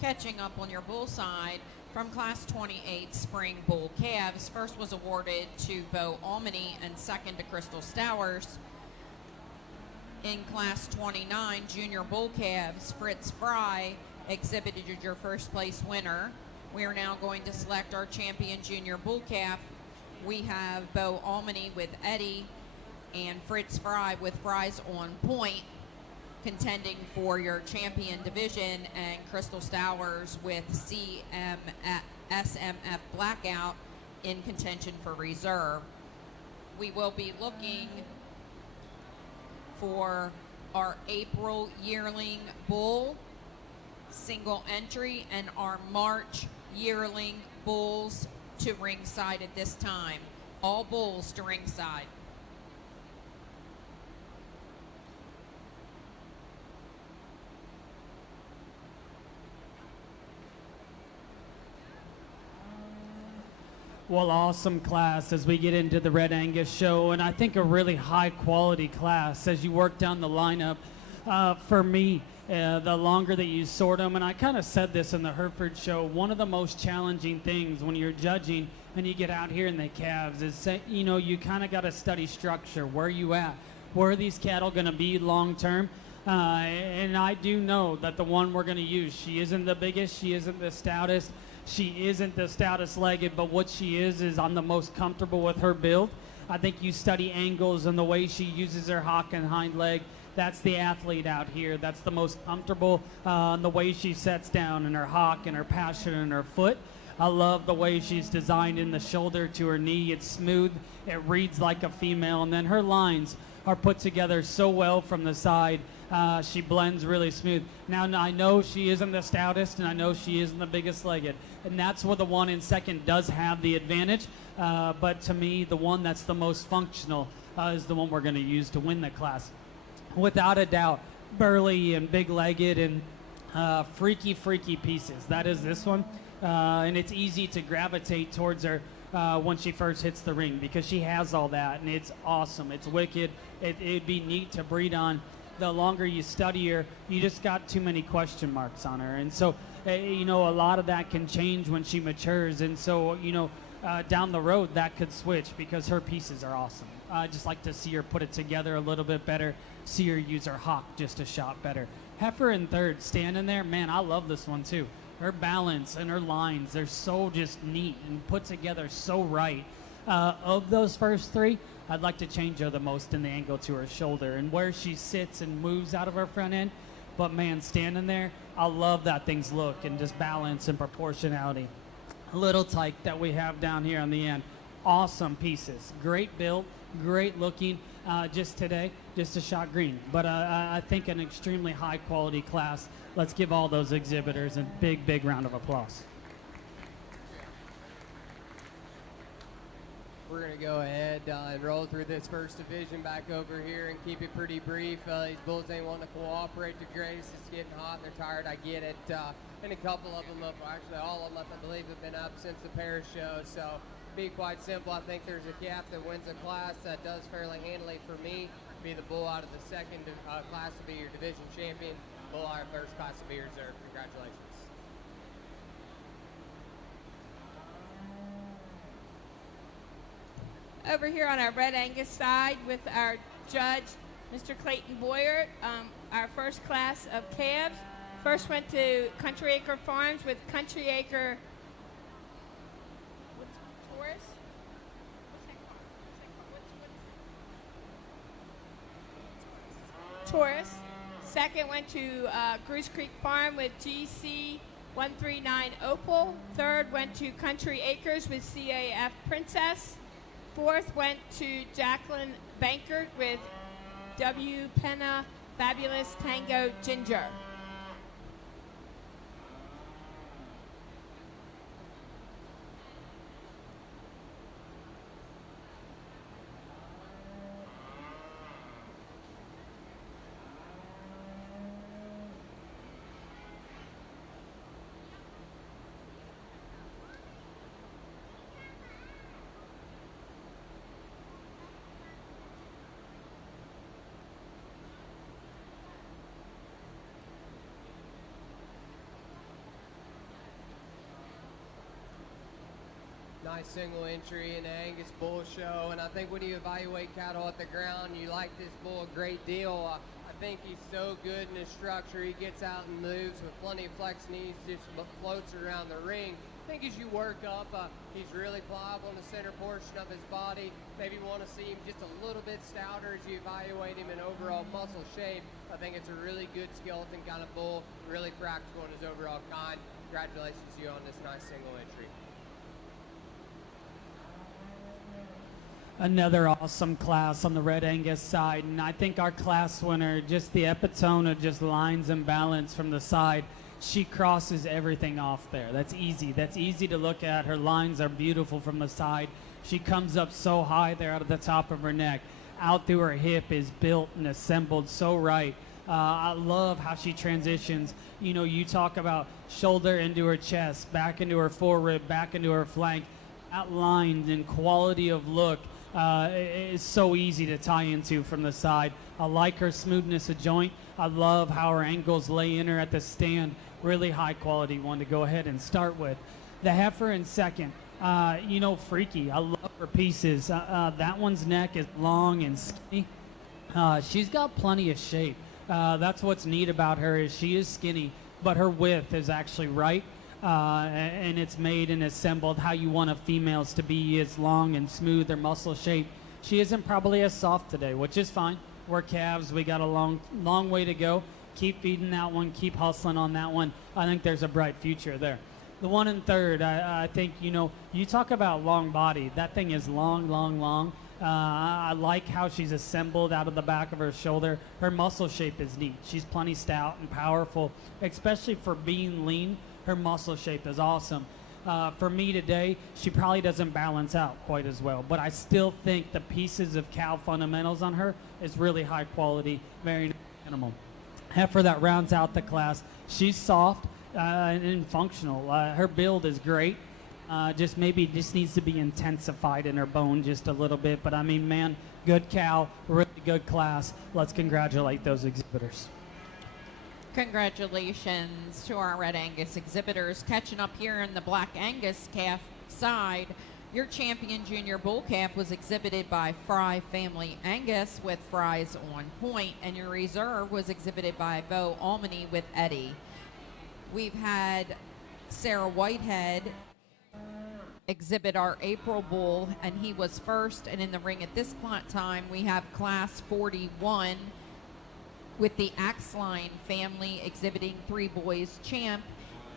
Catching up on your bull side, from Class 28 Spring Bull Calves, first was awarded to Bo Almany and second to Crystal Stowers. In Class 29 Junior Bull Calves, Fritz Fry exhibited your first place winner. We are now going to select our champion junior bull calf. We have Bo Almany with Eddie and Fritz Fry with Fries on Point contending for your champion division, and Crystal Stowers with SMF Blackout in contention for reserve. We will be looking for our April yearling bull single entry and our March yearling bulls to ringside at this time. All bulls to ringside. Well, awesome class as we get into the Red Angus show, and I think a really high quality class as you work down the lineup. For me, the longer that you sort them, and I kind of said this in the Hereford show, one of the most challenging things when you're judging and you get out here in the calves is, you know, you kind of got to study structure. Where are you at? Where are these cattle going to be long term? And I do know that the one we're going to use, she isn't the biggest, she isn't the stoutest, she isn't the stoutest legged, but what she is I'm the most comfortable with her build. I think you study angles and the way she uses her hock and hind leg. That's the athlete out here. That's the most comfortable, the way she sets down and her hock and her passion and her foot. I love the way she's designed in the shoulder to her knee. It's smooth. It reads like a female. And then her lines are put together so well from the side. She blends really smooth. Now, I know she isn't the stoutest, and I know she isn't the biggest legged. And that's where the one in second does have the advantage. But to me, the one that's the most functional is the one we're going to use to win the class. Without a doubt, burly and big-legged and freaky pieces. That is this one. And it's easy to gravitate towards her when she first hits the ring, because she has all that, and it's awesome. It's wicked. It'd be neat to breed on. The longer you study her, you just got too many question marks on her. And so, you know, a lot of that can change when she matures. And so, you know, down the road, that could switch, because her pieces are awesome. I just like to see her put it together a little bit better, see her use her hock just a shot better. Heifer in third, standing there, man, I love this one too. Her balance and her lines, they're so just neat and put together so right. Of those first three, I'd like to change her the most in the angle to her shoulder and where she sits and moves out of her front end. But man, standing there, I love that thing's look and just balance and proportionality. Little tyke that we have down here on the end, awesome pieces, great build, great looking. Just today, just a shot green, but I think an extremely high quality class. Let's give all those exhibitors a big round of applause. We're going to go ahead and roll through this first division back over here and keep it pretty brief. These bulls ain't wanting to cooperate to grace. It's getting hot and they're tired. I get it. And a couple of them actually all of them, I believe, have been up since the pair show. So be quite simple. I think there's a calf that wins a class that does fairly handily for me. Be the bull out of the second class to be your division champion. Bull out of first class to be your reserve. Congratulations. Over here on our Red Angus side with our judge, Mr. Clayton Boyer, our first class of calves. First went to Country Acre Farms with Country Acre Taurus. Taurus. Second went to Goose Creek Farm with GC 139 Opal. Third went to Country Acres with CAF Princess. Fourth went to Jacqueline Bankert with W. Penna Fabulous Tango Ginger. Nice single entry in the Angus Bull Show, and I think when you evaluate cattle at the ground, you like this bull a great deal. I think he's so good in his structure. He gets out and moves with plenty of flex knees, just floats around the ring. I think as you work up, he's really pliable in the center portion of his body. Maybe want to see him just a little bit stouter as you evaluate him in overall muscle shape. I think it's a really good skeleton kind of bull, really practical in his overall kind. Congratulations to you on this nice single entry. Another awesome class on the Red Angus side, and I think our class winner, just the epitome of just lines and balance from the side. She crosses everything off there. That's easy. That's easy to look at. Her lines are beautiful from the side. She comes up so high there out of the top of her neck. Out through her hip is built and assembled so right. I love how she transitions. You know, you talk about shoulder into her chest, back into her forearm, back into her flank. That line and quality of look is so easy to tie into from the side. I like her smoothness of joint. I love how her angles lay in her at the stand. Really high quality one to go ahead and start with. The heifer in second, you know, freaky. I love her pieces. That one's neck is long and skinny. She's got plenty of shape. That's what's neat about her, is she is skinny, but her width is actually right. And it's made and assembled how you want a female's to be. It's long and smooth, her muscle shape. She isn't probably as soft today, which is fine. We're calves. We got a long way to go. Keep feeding that one. Keep hustling on that one. I think there's a bright future there. The one in third, I think, you know, you talk about long body. That thing is long. I like how she's assembled out of the back of her shoulder. Her muscle shape is neat. She's plenty stout and powerful, especially for being lean. Her muscle shape is awesome. For me today, she probably doesn't balance out quite as well, but I still think the pieces of cow fundamentals on her is really high quality, very nice animal. Heifer that rounds out the class. She's soft and functional. Her build is great. just needs to be intensified in her bone just a little bit. But I mean, man, good cow, really good class. Let's congratulate those exhibitors. Congratulations to our Red Angus exhibitors. Catching up here in the Black Angus calf side, your champion junior bull calf was exhibited by Fry Family Angus with Fry's on point, and your reserve was exhibited by Bo Almany with Eddie. We've had Sarah Whitehead exhibit our April bull, and he was first. And in the ring at this time, we have class 41 with the Axline family exhibiting Three Boys Champ,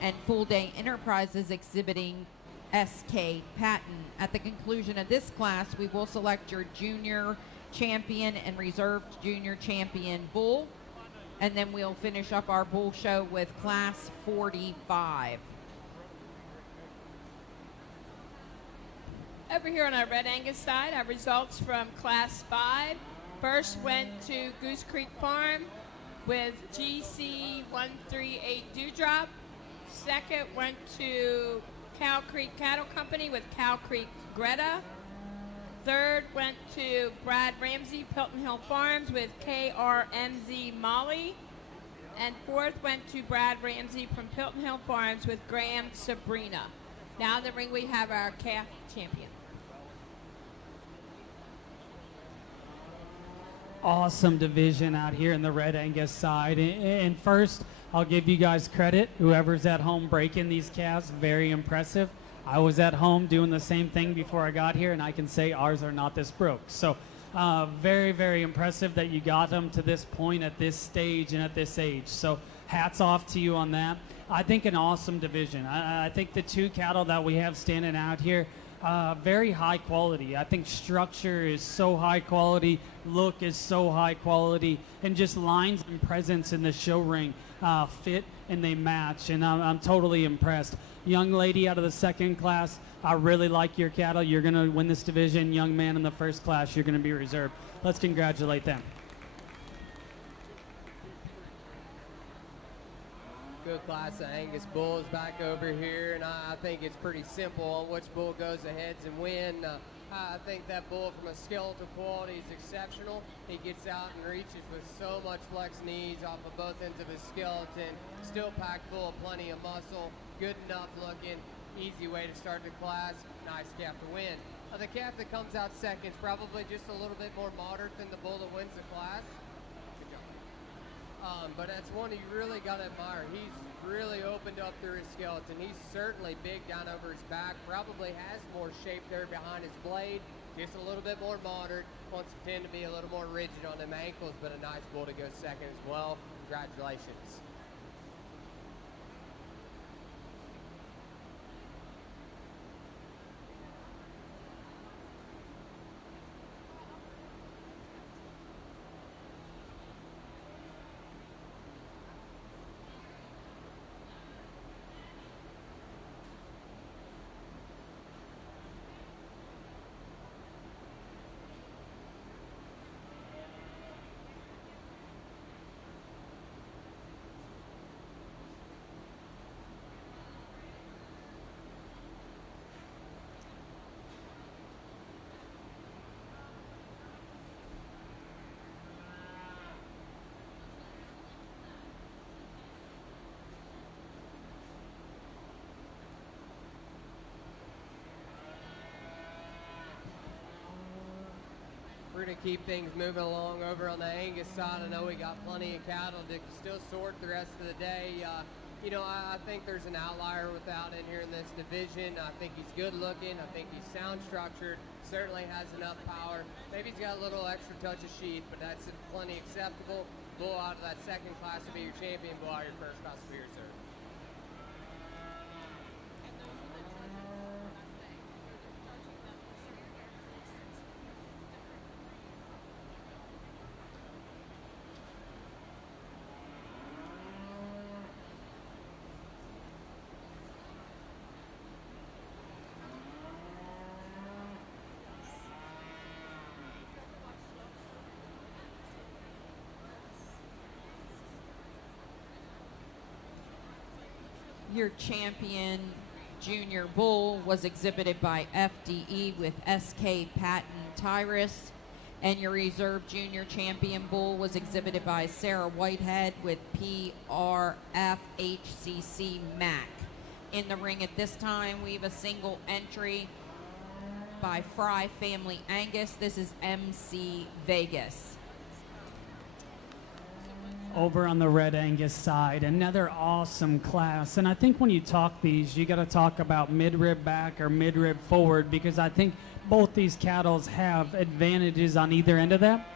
and Full Day Enterprises exhibiting SK Patton. At the conclusion of this class, we will select your junior champion and reserved junior champion bull, and then we'll finish up our bull show with class 45. Over here on our Red Angus side, our results from Class 5. First went to Goose Creek Farm with GC 138 Dewdrop. Second went to Cow Creek Cattle Company with Cow Creek Greta. Third went to Brad Ramsey, Pilton Hill Farms with KRMZ Molly. And fourth went to Brad Ramsey from Pilton Hill Farms with Graham Sabrina. Now in the ring we have our calf champion. Awesome division out here in the Red Angus side. And first, I'll give you guys credit. Whoever's at home breaking these calves, very impressive. I was at home doing the same thing before I got here, and I can say ours are not this broke. So very, very impressive that you got them to this point at this stage and at this age. So hats off to you on that. I think an awesome division. I think the two cattle that we have standing out here, very high quality. I think structure is so high quality, look is so high quality, and just lines and presence in the show ring fit and they match, and I'm totally impressed. Young lady out of the second class, I really like your cattle. You're going to win this division. Young man in the first class, you're going to be reserved. Let's congratulate them. Good class of Angus bulls back over here, and I think it's pretty simple on which bull goes ahead and win. I think that bull from a skeletal quality is exceptional. He gets out and reaches with so much flex knees off of both ends of his skeleton, still packed full of plenty of muscle, good enough looking, easy way to start the class, nice calf to win. The calf that comes out second is probably just a little bit more moderate than the bull that wins the class. But that's one you really got to admire. He's really opened up through his skeleton. He's certainly big down over his back, probably has more shape there behind his blade, just a little bit more moderate, wants to tend to be a little more rigid on them ankles, but a nice bull to go second as well. Congratulations. We're going to keep things moving along over on the Angus side. I know we got plenty of cattle to still sort the rest of the day. You know, I think there's an outlier without in here in this division. I think he's good looking. I think he's sound structured. Certainly has enough power. Maybe he's got a little extra touch of sheath, but that's plenty acceptable. Bull out of that second class will be your champion. Bull out of your first class will be your reserve. Your champion Junior Bull was exhibited by FDE with SK Patton Tyrus. And your reserve junior champion bull was exhibited by Sarah Whitehead with PRFHCC MAC. In the ring at this time, we have a single entry by Fry Family Angus. This is MC Vegas. Over on the Red Angus side, another awesome class. And I think when you talk these, you got to talk about mid-rib back or mid-rib forward, because I think both these cattle have advantages on either end of that.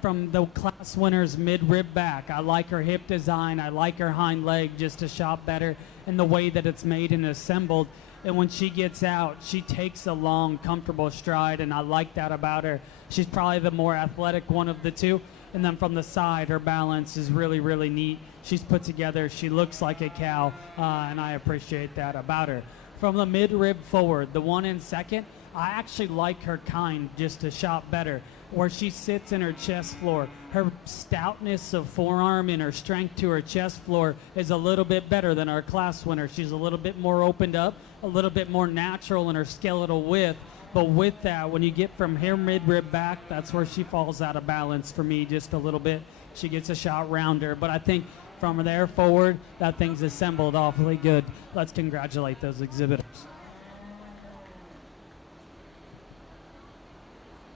From the class winner's mid-rib back, I like her hip design. I like her hind leg just to shop better in the way that it's made and assembled. And when she gets out, she takes a long, comfortable stride, and I like that about her. She's probably the more athletic one of the two. And then from the side, her balance is really, really neat. She's put together. She looks like a cow, and I appreciate that about her. From the mid-rib forward, the one in second, I actually like her kind just to shop better. Where she sits in her chest floor, her stoutness of forearm and her strength to her chest floor is a little bit better than our class winner. She's a little bit more opened up, a little bit more natural in her skeletal width. But with that, when you get from her mid-rib back, that's where she falls out of balance for me just a little bit. She gets a shot rounder. But I think from there forward, that thing's assembled awfully good. Let's congratulate those exhibitors.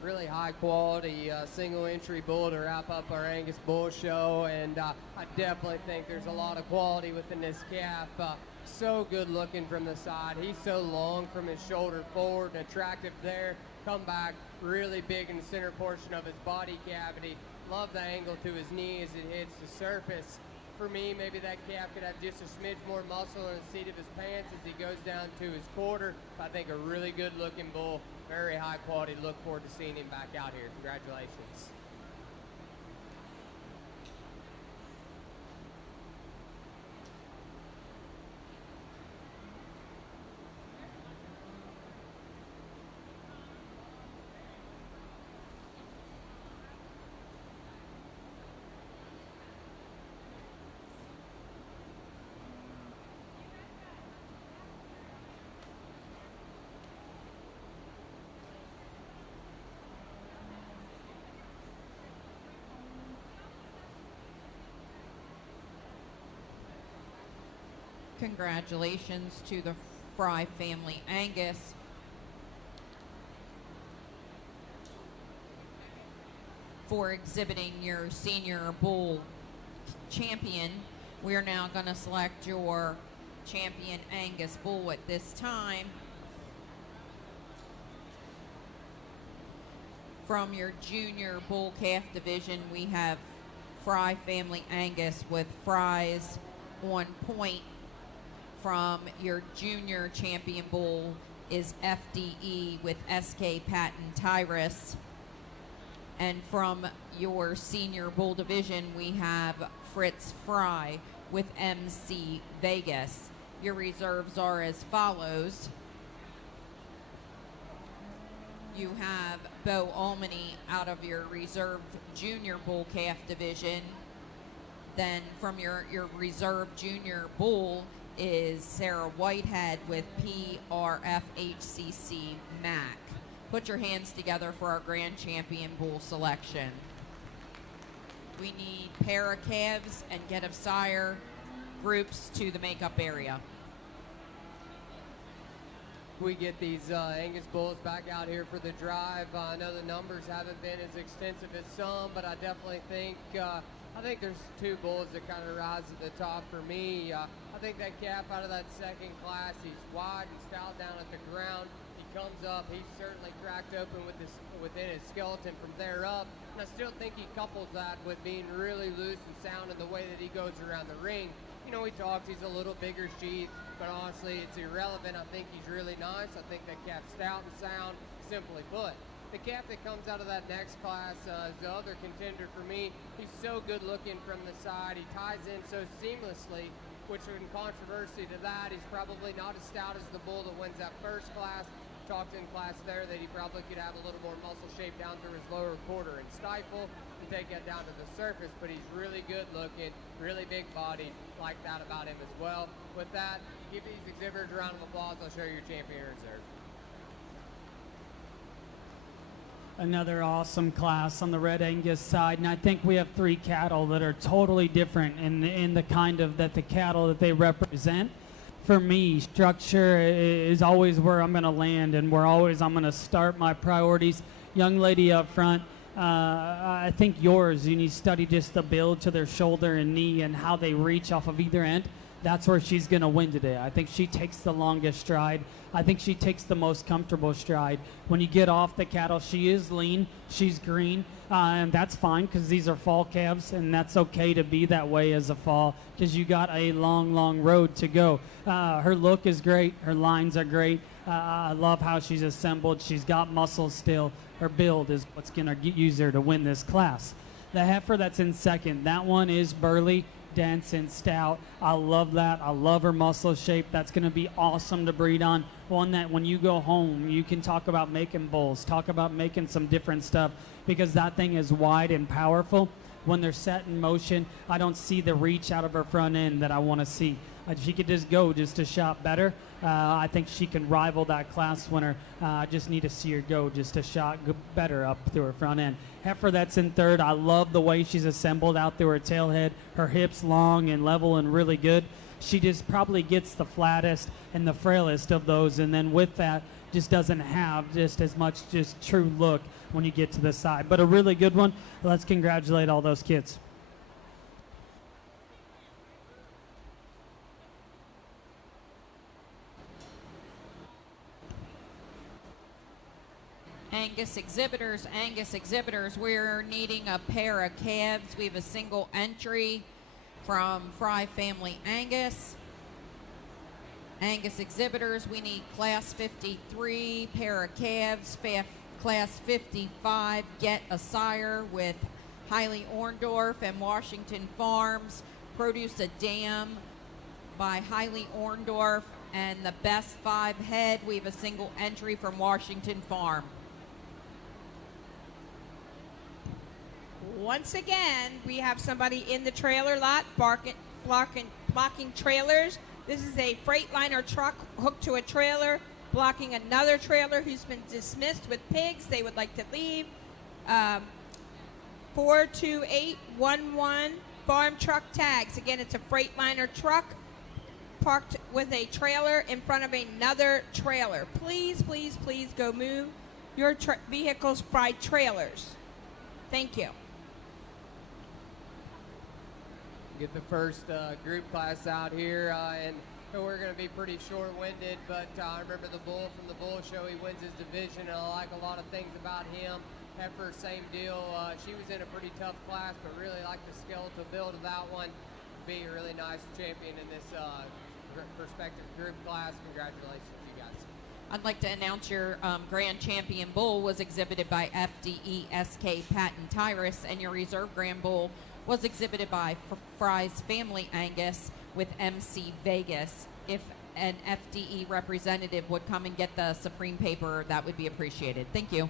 Really high quality single entry bull to wrap up our Angus Bull Show, and I definitely think there's a lot of quality within this calf. So good looking from the side. He's so long from his shoulder forward and attractive there. Come back really big in the center portion of his body cavity. Love the angle to his knee as it hits the surface. For me, maybe that calf could have just a smidge more muscle in the seat of his pants as he goes down to his quarter. I think a really good looking bull, very high quality. Look forward to seeing him back out here. Congratulations. Congratulations to the Fry Family Angus. For exhibiting your senior bull champion. We are now going to select your champion Angus bull at this time. From your junior bull calf division, we have Fry Family Angus with Fry's on point. From your junior champion bull is FDE with SK Patton Tyrus. And from your senior bull division, we have Fritz Fry with MC Vegas. Your reserves are as follows. You have Bo Almany out of your reserve junior bull calf division. Then from your reserve junior bull is Sarah Whitehead with PRFHCC MAC. Put your hands together for our grand champion bull selection. We need pair of calves and get of sire groups to the makeup area. We get these Angus bulls back out here for the drive. I know the numbers haven't been as extensive as some, but I definitely think there's two bulls that kind of rise to the top for me. I think that calf out of that second class, he's wide and stout down at the ground. He comes up, he's certainly cracked open within his skeleton from there up. And I still think he couples that with being really loose and sound in the way that he goes around the ring. You know, he talks, he's a little bigger sheath, but honestly, it's irrelevant. I think he's really nice. I think that calf's stout and sound, simply put. The calf that comes out of that next class is the other contender for me. He's so good looking from the side. He ties in so seamlessly, which in controversy to that, he's probably not as stout as the bull that wins that first class. Talked in class there that he probably could have a little more muscle shape down through his lower quarter and stifle and take that down to the surface, but he's really good looking, really big bodied, like that about him as well. with that, give these exhibitors a round of applause. I'll show you your champion reserve. Another awesome class on the Red Angus side, and I think we have 3 cattle that are totally different in the kind of that the cattle that they represent. For me, structure is always where I'm going to land and where always I'm going to start my priorities. Young lady up front, I think yours, you need to study just the build to their shoulder and knee and how they reach off of either end. That's where she's going to win today. I think she takes the longest stride. I think she takes the most comfortable stride. When you get off the cattle, she is lean, she's green, and that's fine because these are fall calves, and that's okay to be that way as a fall because you got a long, long road to go. Her look is great. Her lines are great. I love how she's assembled. She's got muscles still. Her build is what's going to use her to win this class. The heifer that's in second, that one is burly, dense, and stout. I love that. I love her muscle shape. That's going to be awesome to breed on. One that when you go home, you can talk about making bulls, talk about making some different stuff because that thing is wide and powerful. When they're set in motion, I don't see the reach out of her front end that I want to see. If she could just go just a shot better, I think she can rival that class winner. I just need to see her go just a shot better up through her front end. Heifer that's in third, I love the way she's assembled out through her tailhead. Her hips long and level and really good. She just probably gets the flattest and the frailest of those, and then with that, just doesn't have just as much just true look when you get to the side. But a really good one. Let's congratulate all those kids. Angus exhibitors, we're needing a pair of calves. We have a single entry from Fry Family Angus. Angus exhibitors, we need class 53, pair of calves, class 55, get a sire with Hailey Orndorff and Washington Farms, produce a dam by Hailey Orndorff, and the best 5 head, we have a single entry from Washington Farm. Once again, we have somebody in the trailer lot blocking trailers. This is a Freightliner truck hooked to a trailer, blocking another trailer who's been dismissed with pigs. They would like to leave. 42811 farm truck tags. Again, it's a Freightliner truck parked with a trailer in front of another trailer. Please, please, please go move your vehicles by trailers. Thank you. Get the first group class out here, and we're going to be pretty short-winded, but I remember the bull from the bull show. He wins his division, and I like a lot of things about him. Heifer, same deal. She was in a pretty tough class, but really like the skeletal build of that one. Be a really nice champion in this prospective group class. Congratulations, you guys. I'd like to announce your grand champion bull was exhibited by FDESK Patton Tyrus, and your reserve grand bull was exhibited by Fry's Family Angus with MC Vegas. If an FDE representative would come and get the Supreme paper, that would be appreciated. Thank you.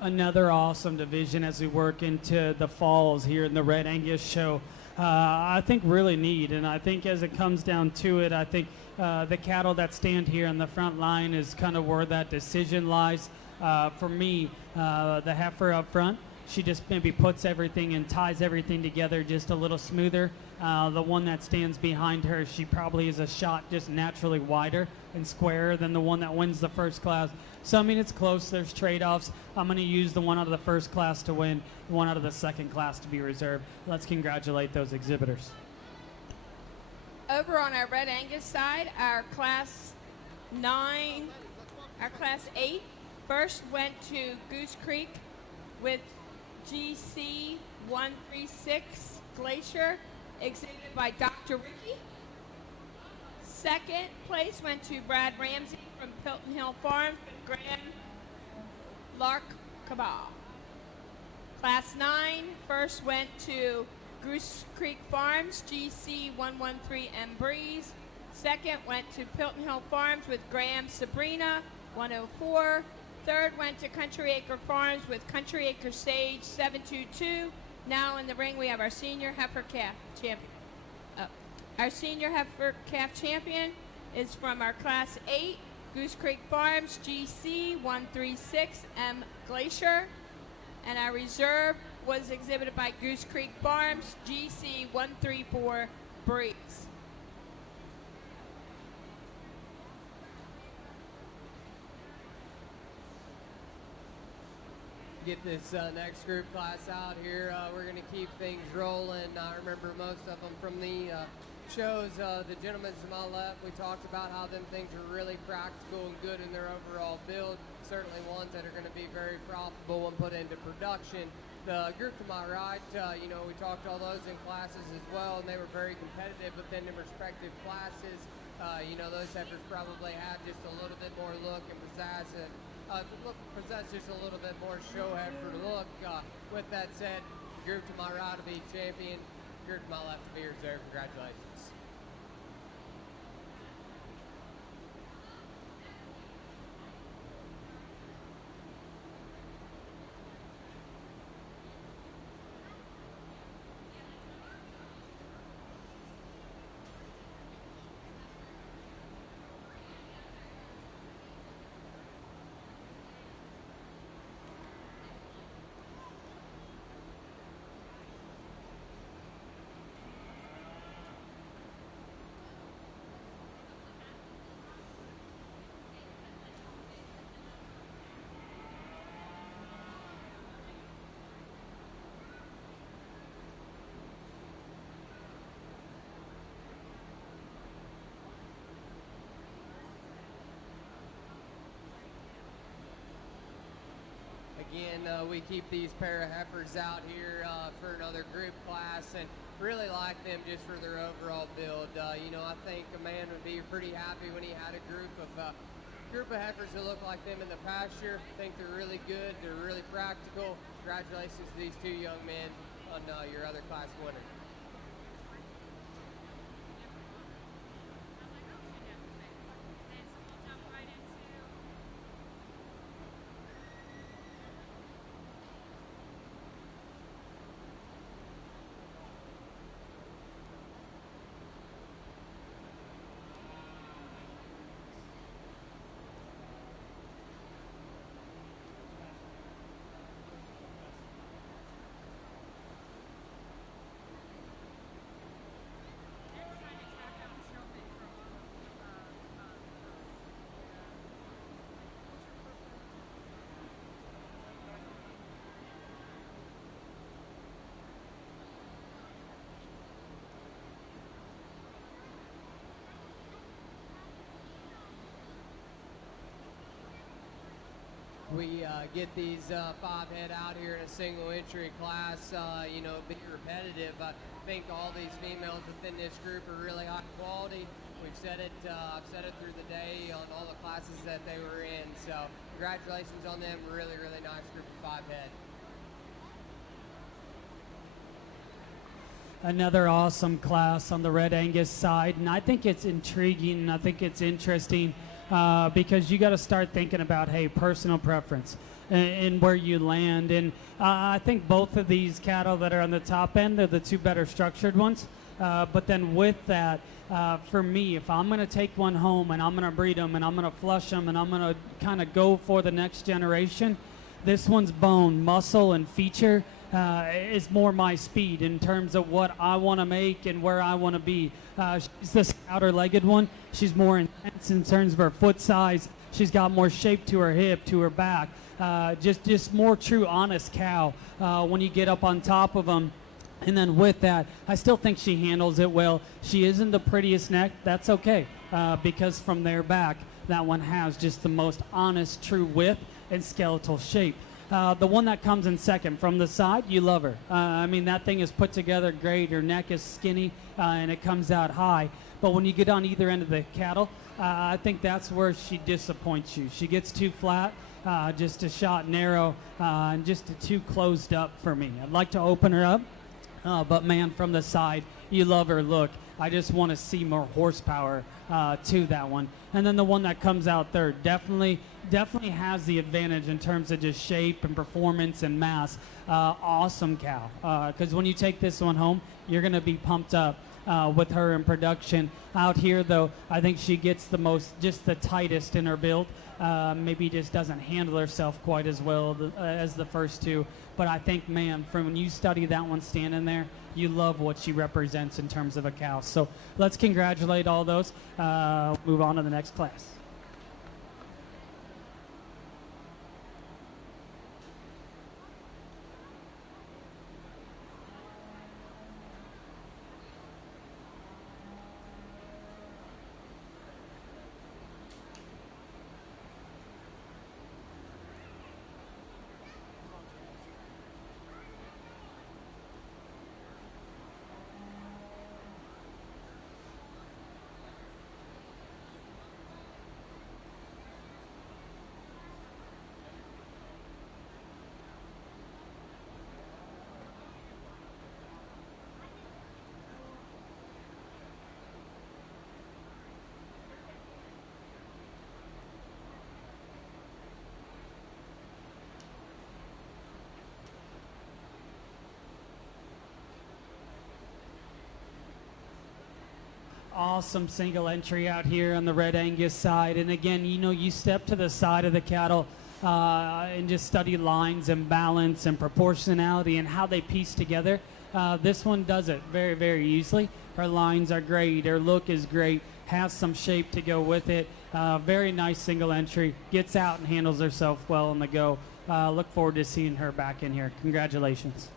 Another awesome division as we work into the falls here in the Red Angus show. I think really neat, and I think as it comes down to it, I think the cattle that stand here on the front line is kind of where that decision lies. For me, the heifer up front, she just maybe puts everything and ties everything together just a little smoother. The one that stands behind her, she probably is a shot just naturally wider and squarer than the one that wins the first class. So, I mean, it's close. There's trade-offs. I'm going to use the one out of the first class to win, the one out of the second class to be reserved. Let's congratulate those exhibitors. Over on our Red Angus side, our class 8 first went to Goose Creek with GC 136 Glacier, exhibited by Dr. Ricky. Second place went to Brad Ramsey from Pilton Hill Farms with Graham Lark Cabal. Class 9 first went to Goose Creek Farms, GC 113 M Breeze. Second went to Pilton Hill Farms with Graham Sabrina 104. Third went to Country Acre Farms with Country Acre Sage 722. Now in the ring we have our senior heifer calf champion. Our senior heifer calf champion is from our Class 8, Goose Creek Farms, GC 136M Glacier. And our reserve was exhibited by Goose Creek Farms, GC 134 Breeze. Get this next group class out here. We're going to keep things rolling. I remember most of them from the shows. The gentlemen to my left, we talked about how them things are really practical and good in their overall build. Certainly ones that are going to be very profitable when put into production. The group to my right, we talked all those in classes as well, and they were very competitive within their respective classes. Those heifers probably have just a little bit more look and pizzazz and possess just a little bit more show heifer look. With that said, group to my right will be champion, group to my left will be reserve. Congratulations. Again, we keep these pair of heifers out here for another group class, and really like them just for their overall build. I think a man would be pretty happy when he had a group of heifers that look like them in the pasture. I think they're really good. They're really practical. Congratulations to these two young men on your other class winner. We get these 5 head out here in a single entry class, be repetitive. I think all these females within this group are really high quality. We've said it, I've said it through the day on all the classes that they were in. So congratulations on them. Really, really nice group of 5 head. Another awesome class on the Red Angus side, and I think it's intriguing and I think it's interesting because you got to start thinking about, hey, personal preference and where you land. And I think both of these cattle that are on the top end, they're the 2 better structured ones. But then with that, for me, if I'm going to take one home and I'm going to breed them and I'm going to flush them and I'm going to kind of go for the next generation, this one's bone, muscle, and feature is more my speed in terms of what I want to make and where I want to be. She's this outer-legged one. She's more intense in terms of her foot size. She's got more shape to her hip, to her back. Just more true, honest cow when you get up on top of them. And then with that, I still think she handles it well. She isn't the prettiest neck. That's okay because from their back, that one has just the most honest, true width and skeletal shape. The one that comes in second from the side, you love her. I mean, that thing is put together great. Her neck is skinny and it comes out high. But when you get on either end of the cattle, I think that's where she disappoints you. She gets too flat, just a shot narrow, and just too closed up for me. I'd like to open her up, but man, from the side, you love her look. I just want to see more horsepower to that one. And then the one that comes out third definitely has the advantage in terms of just shape and performance and mass. Awesome cow. Because when you take this one home, you're going to be pumped up with her in production. Out here, though, I think she gets just the tightest in her build. Maybe just doesn't handle herself quite as well as the first two. But I think, man, from when you study that one standing there, you love what she represents in terms of a cow. So let's congratulate all those. Move on to the next class. Awesome single entry out here on the Red Angus side. And again, you step to the side of the cattle and just study lines and balance and proportionality and how they piece together. This one does it very, very easily. Her lines are great. Her look is great. Has some shape to go with it. Very nice single entry. Gets out and handles herself well on the go. Look forward to seeing her back in here. Congratulations.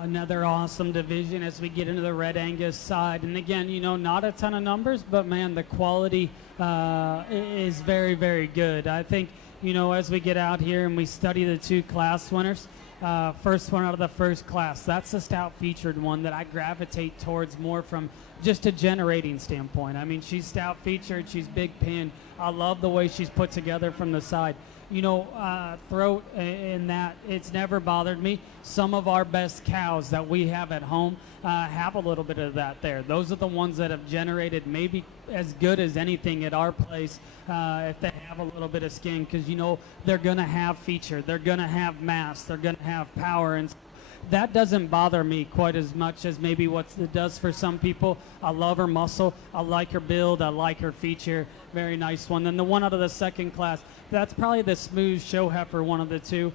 Another awesome division as we get into the Red Angus side. And again, not a ton of numbers, but man, the quality is very, very good. I think, as we get out here and we study the two class winners, first one out of the first class, that's the stout featured one that I gravitate towards more from just a generating standpoint. I mean, she's stout featured, she's big pin. I love the way she's put together from the side. Throat in that, it's never bothered me. Some of our best cows that we have at home have a little bit of that there. Those are the ones that have generated maybe as good as anything at our place if they have a little bit of skin, because they're going to have feature, they're going to have mass, they're going to have power, and that doesn't bother me quite as much as maybe what it does for some people. I love her muscle. I like her build. I like her feature. Very nice one. Then the one out of the second class, that's probably the smooth show heifer, one of the two.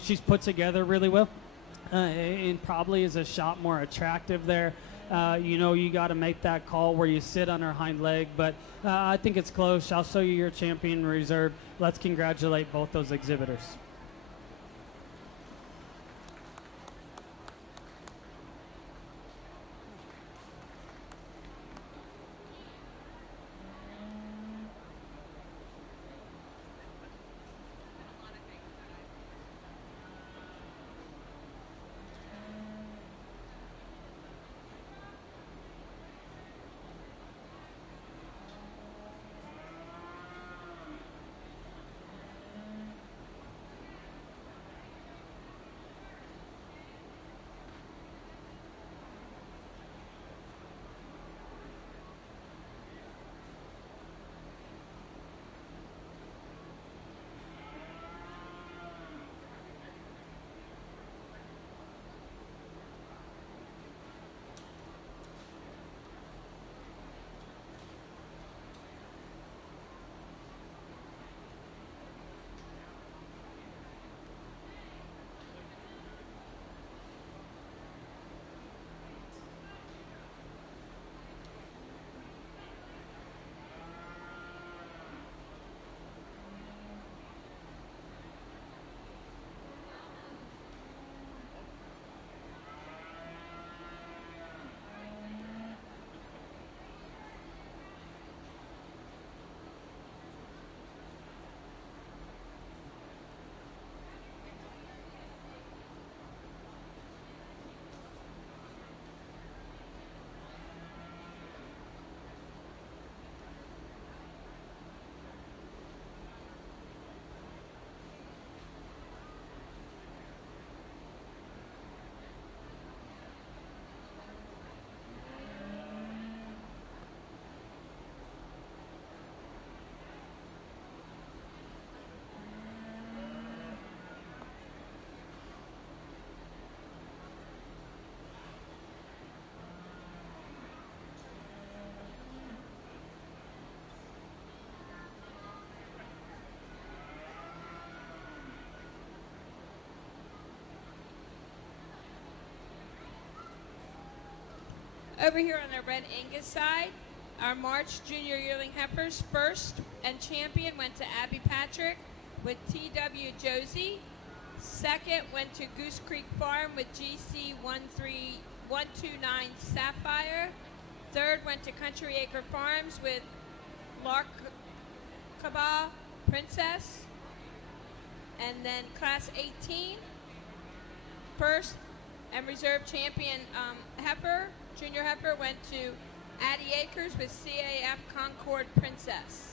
She's put together really well and probably is a shot more attractive there. You got to make that call where you sit on her hind leg, but I think it's close. I'll show you your champion reserve. Let's congratulate both those exhibitors. Over here on the Red Angus side, our March Junior Yearling Heifers first and champion went to Abby Patrick with TW Josie. Second went to Goose Creek Farm with GC 13129 Sapphire. Third went to Country Acre Farms with Larkaba Princess. And then Class 18, first and reserve champion heifer, junior heifer, went to Addie Acres with CAF Concord Princess.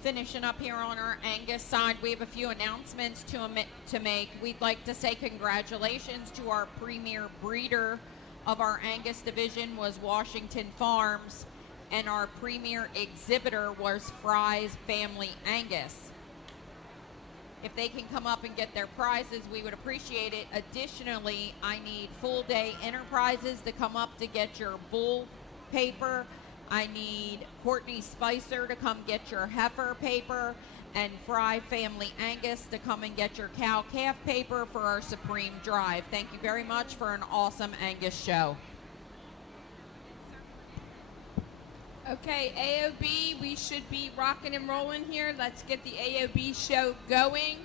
Finishing up here on our Angus side, we have a few announcements to make. We'd like to say congratulations to our premier breeder of our Angus division was Washington Farms, and our premier exhibitor was Fry's Family Angus. If they can come up and get their prizes, we would appreciate it. Additionally, I need Full Day Enterprises to come up to get your bull paper. I need Courtney Spicer to come get your heifer paper, and Fry Family Angus to come and get your cow-calf paper for our Supreme Drive. Thank you very much for an awesome Angus show. Okay, AOB, we should be rocking and rolling here. Let's get the AOB show going.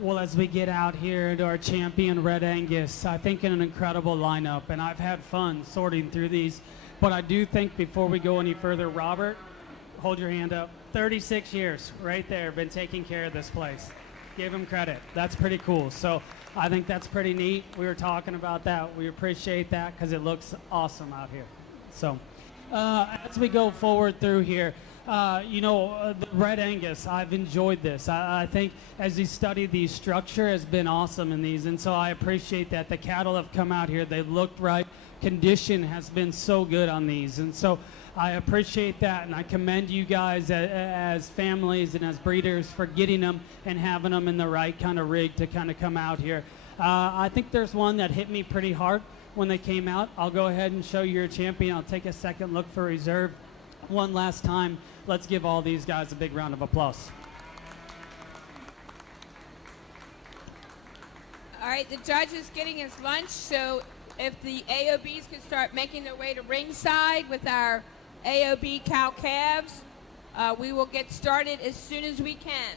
Well, as we get out here into our champion Red Angus, I think an incredible lineup, and I've had fun sorting through these. But I do think before we go any further, Robert, hold your hand up. 36 years right there, been taking care of this place. Give him credit. That's pretty cool. So I think that's pretty neat. We were talking about that. We appreciate that because it looks awesome out here. So as we go forward through here, the Red Angus, I've enjoyed this. I think as you study these, structure has been awesome in these, and so I appreciate that. The cattle have come out here. They looked right. Condition has been so good on these, and so I appreciate that, and I commend you guys as families and as breeders for getting them and having them in the right kind of rig to kind of come out here. I think there's one that hit me pretty hard when they came out. I'll go ahead and show you your champion. I'll take a second look for reserve one last time. Let's give all these guys a big round of applause. All right, the judge is getting his lunch, so if the AOBs can start making their way to ringside with our AOB cow calves, we will get started as soon as we can.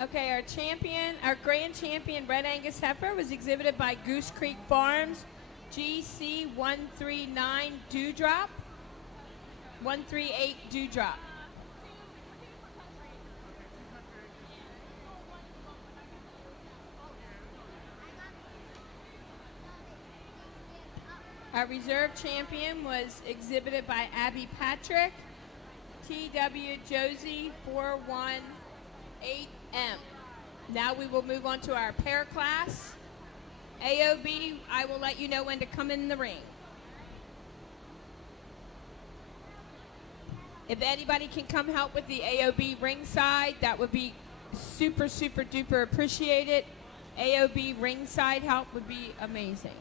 Okay, our champion, our grand champion Red Angus heifer was exhibited by Goose Creek Farms, GC 139 Dewdrop, 138 Dewdrop. Our reserve champion was exhibited by Abby Patrick, TW Josie 418M. Now we will move on to our pair class. AOB, I will let you know when to come in the ring. If anybody can come help with the AOB ringside, that would be super, super duper appreciated. AOB ringside help would be amazing.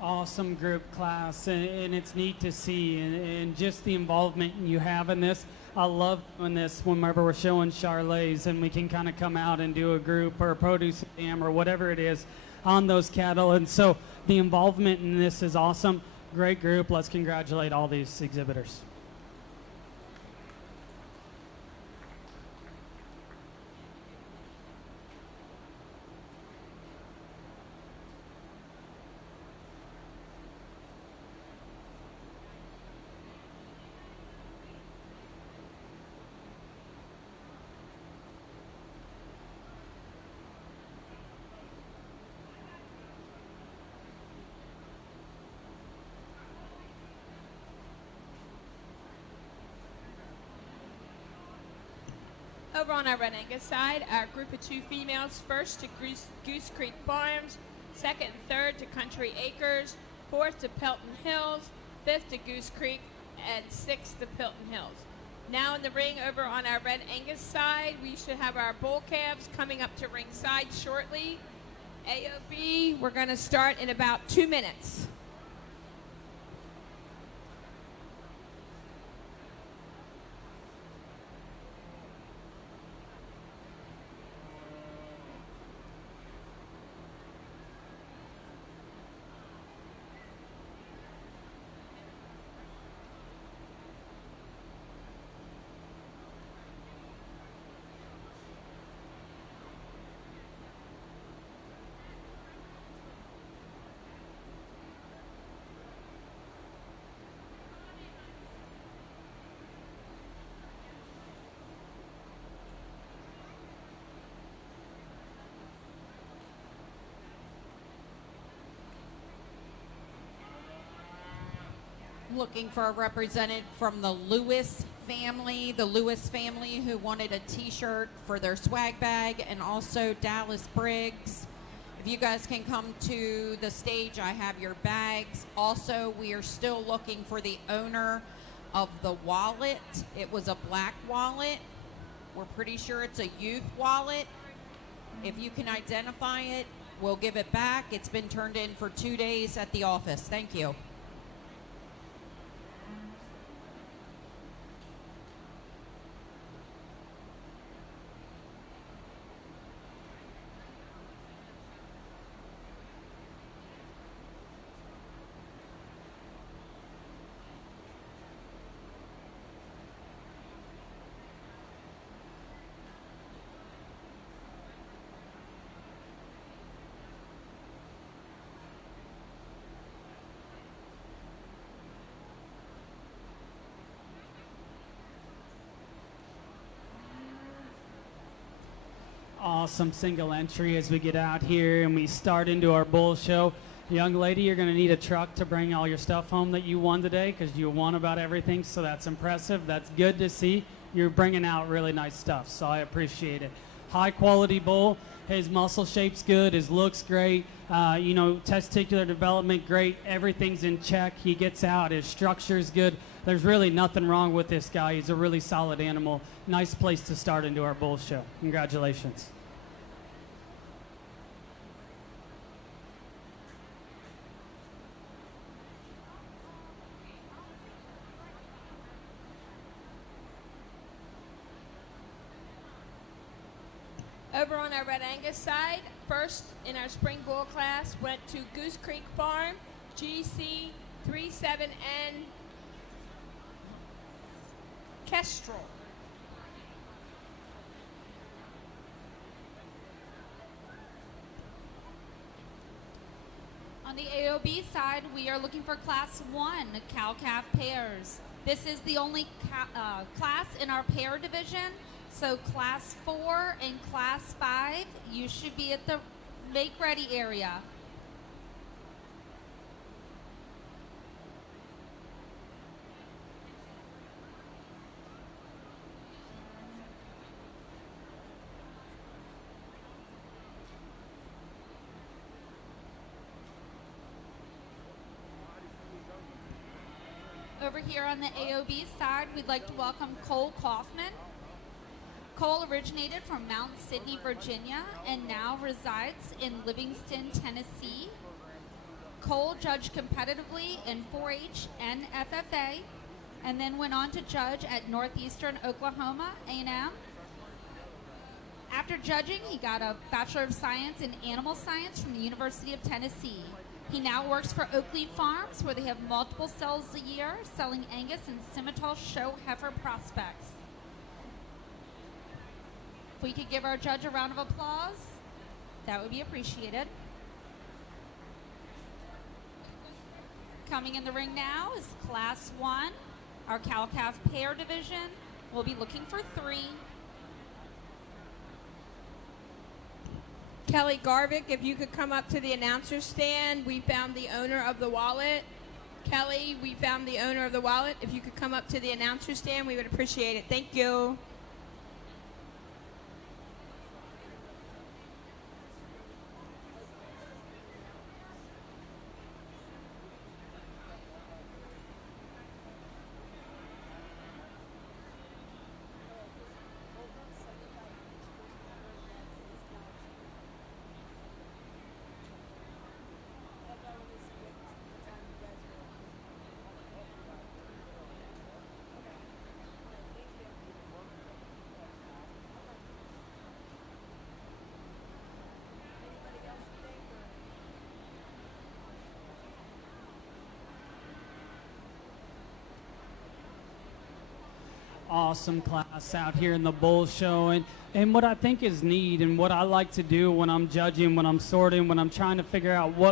Awesome group class, and it's neat to see, and just the involvement you have in this. I love doing this whenever we're showing charlets and we can kind of come out and do a group or a produce dam or whatever it is on those cattle. And so the involvement in this is awesome. Great group. Let's congratulate all these exhibitors. Over on our Red Angus side, our group of 2 females, first to Goose Creek Farms, second and third to Country Acres, fourth to Pelton Hills, fifth to Goose Creek, and sixth to Pelton Hills. Now in the ring over on our Red Angus side, we should have our bull calves coming up to ringside shortly. AOB, we're going to start in about 2 minutes. Looking for a representative from the Lewis family who wanted a t-shirt for their swag bag, and also Dallas Briggs. If you guys can come to the stage, I have your bags. Also, we are still looking for the owner of the wallet. It was a black wallet. We're pretty sure it's a youth wallet. If you can identify it, we'll give it back. It's been turned in for 2 days at the office. Thank you. awesome single entry as we get out here and we start into our bull show. Young lady, you're going to need a truck to bring all your stuff home that you won today because you won about everything, so that's impressive. That's good to see. You're bringing out really nice stuff, so I appreciate it. High quality bull. His muscle shape's good. His looks great. Testicular development great. Everything's in check. He gets out. His structure's good. There's really nothing wrong with this guy. He's a really solid animal. Nice place to start into our bull show. Congratulations. Over on our Red Angus side, first in our spring bull class went to Goose Creek Farm, GC 37N Kestrel. On the AOB side, we are looking for Class 1 cow-calf pairs. This is the only class in our pair division. So Class 4 and Class 5, you should be at the make-ready area. Over here on the AOB side, we'd like to welcome Cole Kaufman. Cole originated from Mount Sidney, Virginia, and now resides in Livingston, Tennessee. Cole judged competitively in 4-H and FFA, and then went on to judge at Northeastern Oklahoma A&M. After judging, he got a Bachelor of Science in Animal Science from the University of Tennessee. He now works for Oakley Farms, where they have multiple sales a year, selling Angus and Simmental show heifer prospects. If we could give our judge a round of applause, that would be appreciated. Coming in the ring now is Class 1, our cow-calf pair division. We'll be looking for 3. Kelly Garvick, if you could come up to the announcer stand. We found the owner of the wallet. Kelly, we found the owner of the wallet. If you could come up to the announcer stand, we would appreciate it. Thank you. Awesome class out here in the bull show, and what I think is neat and what I like to do when I'm judging, when I'm sorting, when I'm trying to figure out where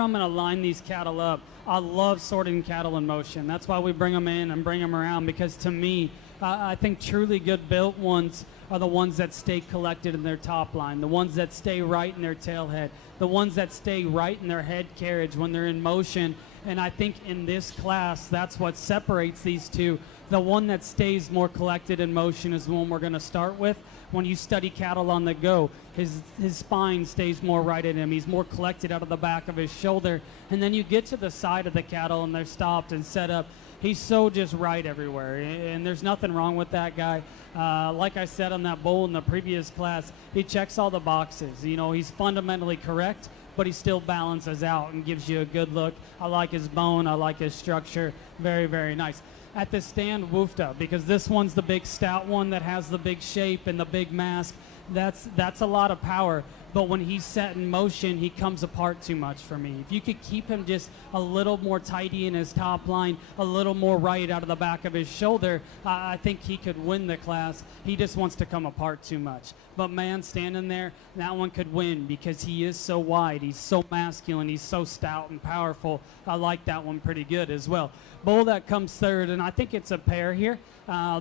I'm going to line these cattle up. I love sorting cattle in motion. That's why we bring them in and bring them around, because to me, I think truly good built ones are the ones that stay collected in their top line, the ones that stay right in their tail head, the ones that stay right in their head carriage when they're in motion. And I think in this class, that's what separates these two. The one that stays more collected in motion is the one we're going to start with. When you study cattle on the go, his spine stays more right in him. He's more collected out of the back of his shoulder. And then you get to the side of the cattle and they're stopped and set up. He's so just right everywhere. And there's nothing wrong with that guy. Like I said on that bull in the previous class, he checks all the boxes. You know, he's fundamentally correct, but he still balances out and gives you a good look. I like his bone. I like his structure. Very, very nice. At the stand, Woofta, because this one's the big stout one that has the big shape and the big mask. That's a lot of power. but when he's set in motion, he comes apart too much for me. If you could keep him just a little more tidy in his top line, a little more right out of the back of his shoulder, I think he could win the class. He just wants to come apart too much. But man, standing there, that one could win because he is so wide. He's so masculine. He's so stout and powerful. I like that one pretty good as well. Bull that comes third, and I think it's a pair here.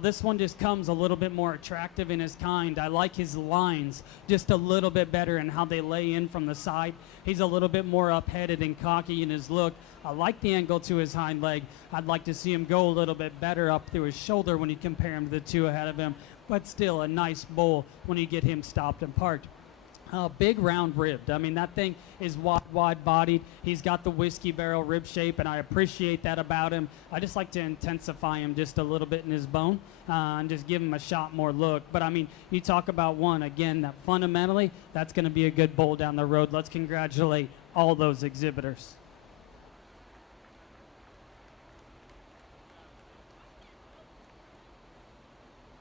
This one just comes a little bit more attractive in his kind. I like his lines just a little bit better and how they lay in from the side. He's a little bit more up-headed and cocky in his look. I like the angle to his hind leg. I'd like to see him go a little bit better up through his shoulder when you compare him to the two ahead of him, but still a nice bull when you get him stopped and parked. Big round ribbed. I mean, that thing is wide bodied. He's got the whiskey barrel rib shape, and I appreciate that about him. I just like to intensify him just a little bit in his bone and just give him a shot more look. But I mean, you talk about one again that fundamentally that's going to be a good bull down the road. Let's congratulate all those exhibitors.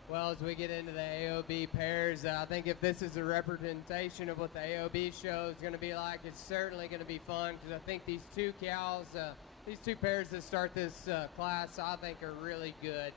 Well, as we get into the AOB pairs, I think if this is a representation of what the AOB show is going to be like, it's certainly going to be fun because I think these two cows, these two pairs that start this class, I think are really good.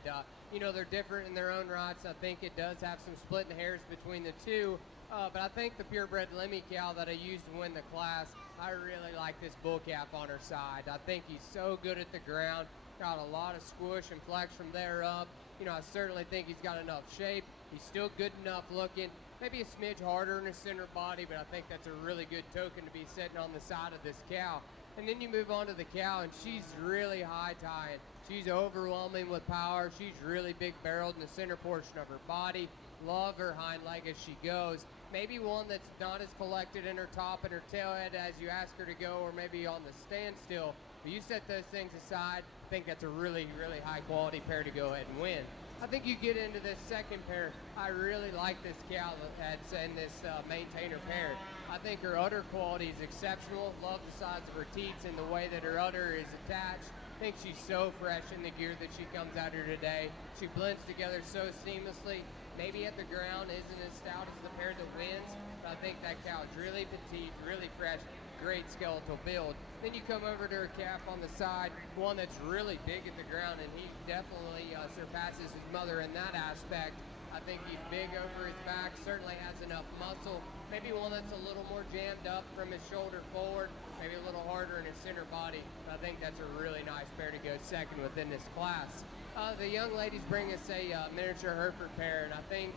You know, they're different in their own rights. I think it does have some splitting hairs between the two, but I think the purebred Lemmy cow that I used to win the class, I really like this bull calf on her side. I think he's so good at the ground, got a lot of squish and flex from there up. You know, I certainly think he's got enough shape. He's still good enough looking. Maybe a smidge harder in his center body, but I think that's a really good token to be sitting on the side of this cow. And then you move on to the cow, and she's really high tying. She's overwhelming with power. She's really big barreled in the center portion of her body. Love her hind leg as she goes. Maybe one that's not as collected in her top and her tail head as you ask her to go, or maybe on the standstill. But you set those things aside, I think that's a really, really high quality pair to go ahead and win. I think you get into this second pair, I really like this cow that's in this maintainer pair. I think her udder quality is exceptional. Love the size of her teats and the way that her udder is attached. I think she's so fresh in the gear that she comes out here today. She blends together so seamlessly. Maybe at the ground isn't as stout as the pair that wins, but I think that cow is really petite, really fresh, great skeletal build. Then you come over to her calf on the side, one that's really big at the ground, and he definitely surpasses his mother in that aspect. I think he's big over his back, certainly has enough muscle. Maybe one that's a little more jammed up from his shoulder forward, maybe a little harder in his center body. I think that's a really nice pair to go second within this class. The young ladies bring us a miniature Hereford pair, and I think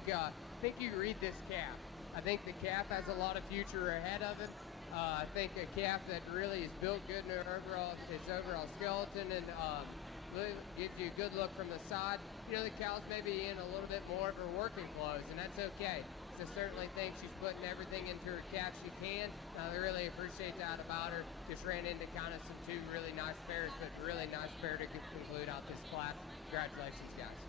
you read this calf. I think the calf has a lot of future ahead of it. I think a calf that really is built good in its overall skeleton and gives you a good look from the side. You know, the cow's maybe in a little bit more of her working clothes, and that's okay. So certainly think she's putting everything into her calf she can. I really appreciate that about her. Just ran into kind of some two really nice pairs, but really nice pair to conclude out this class. Congratulations, guys.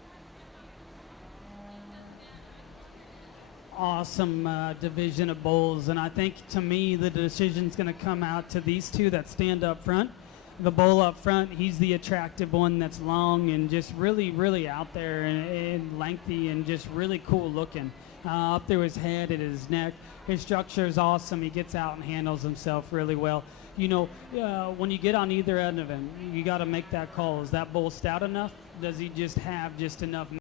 Awesome division of bulls, and I think to me the decision's going to come out to these two that stand up front. The bull up front, he's the attractive one that's long and just really out there and lengthy and just really cool looking. Up through his head and his neck. His structure is awesome. He gets out and handles himself really well. You know, when you get on either end of him, you got to make that call. Is that bull stout enough? Does he just have just enough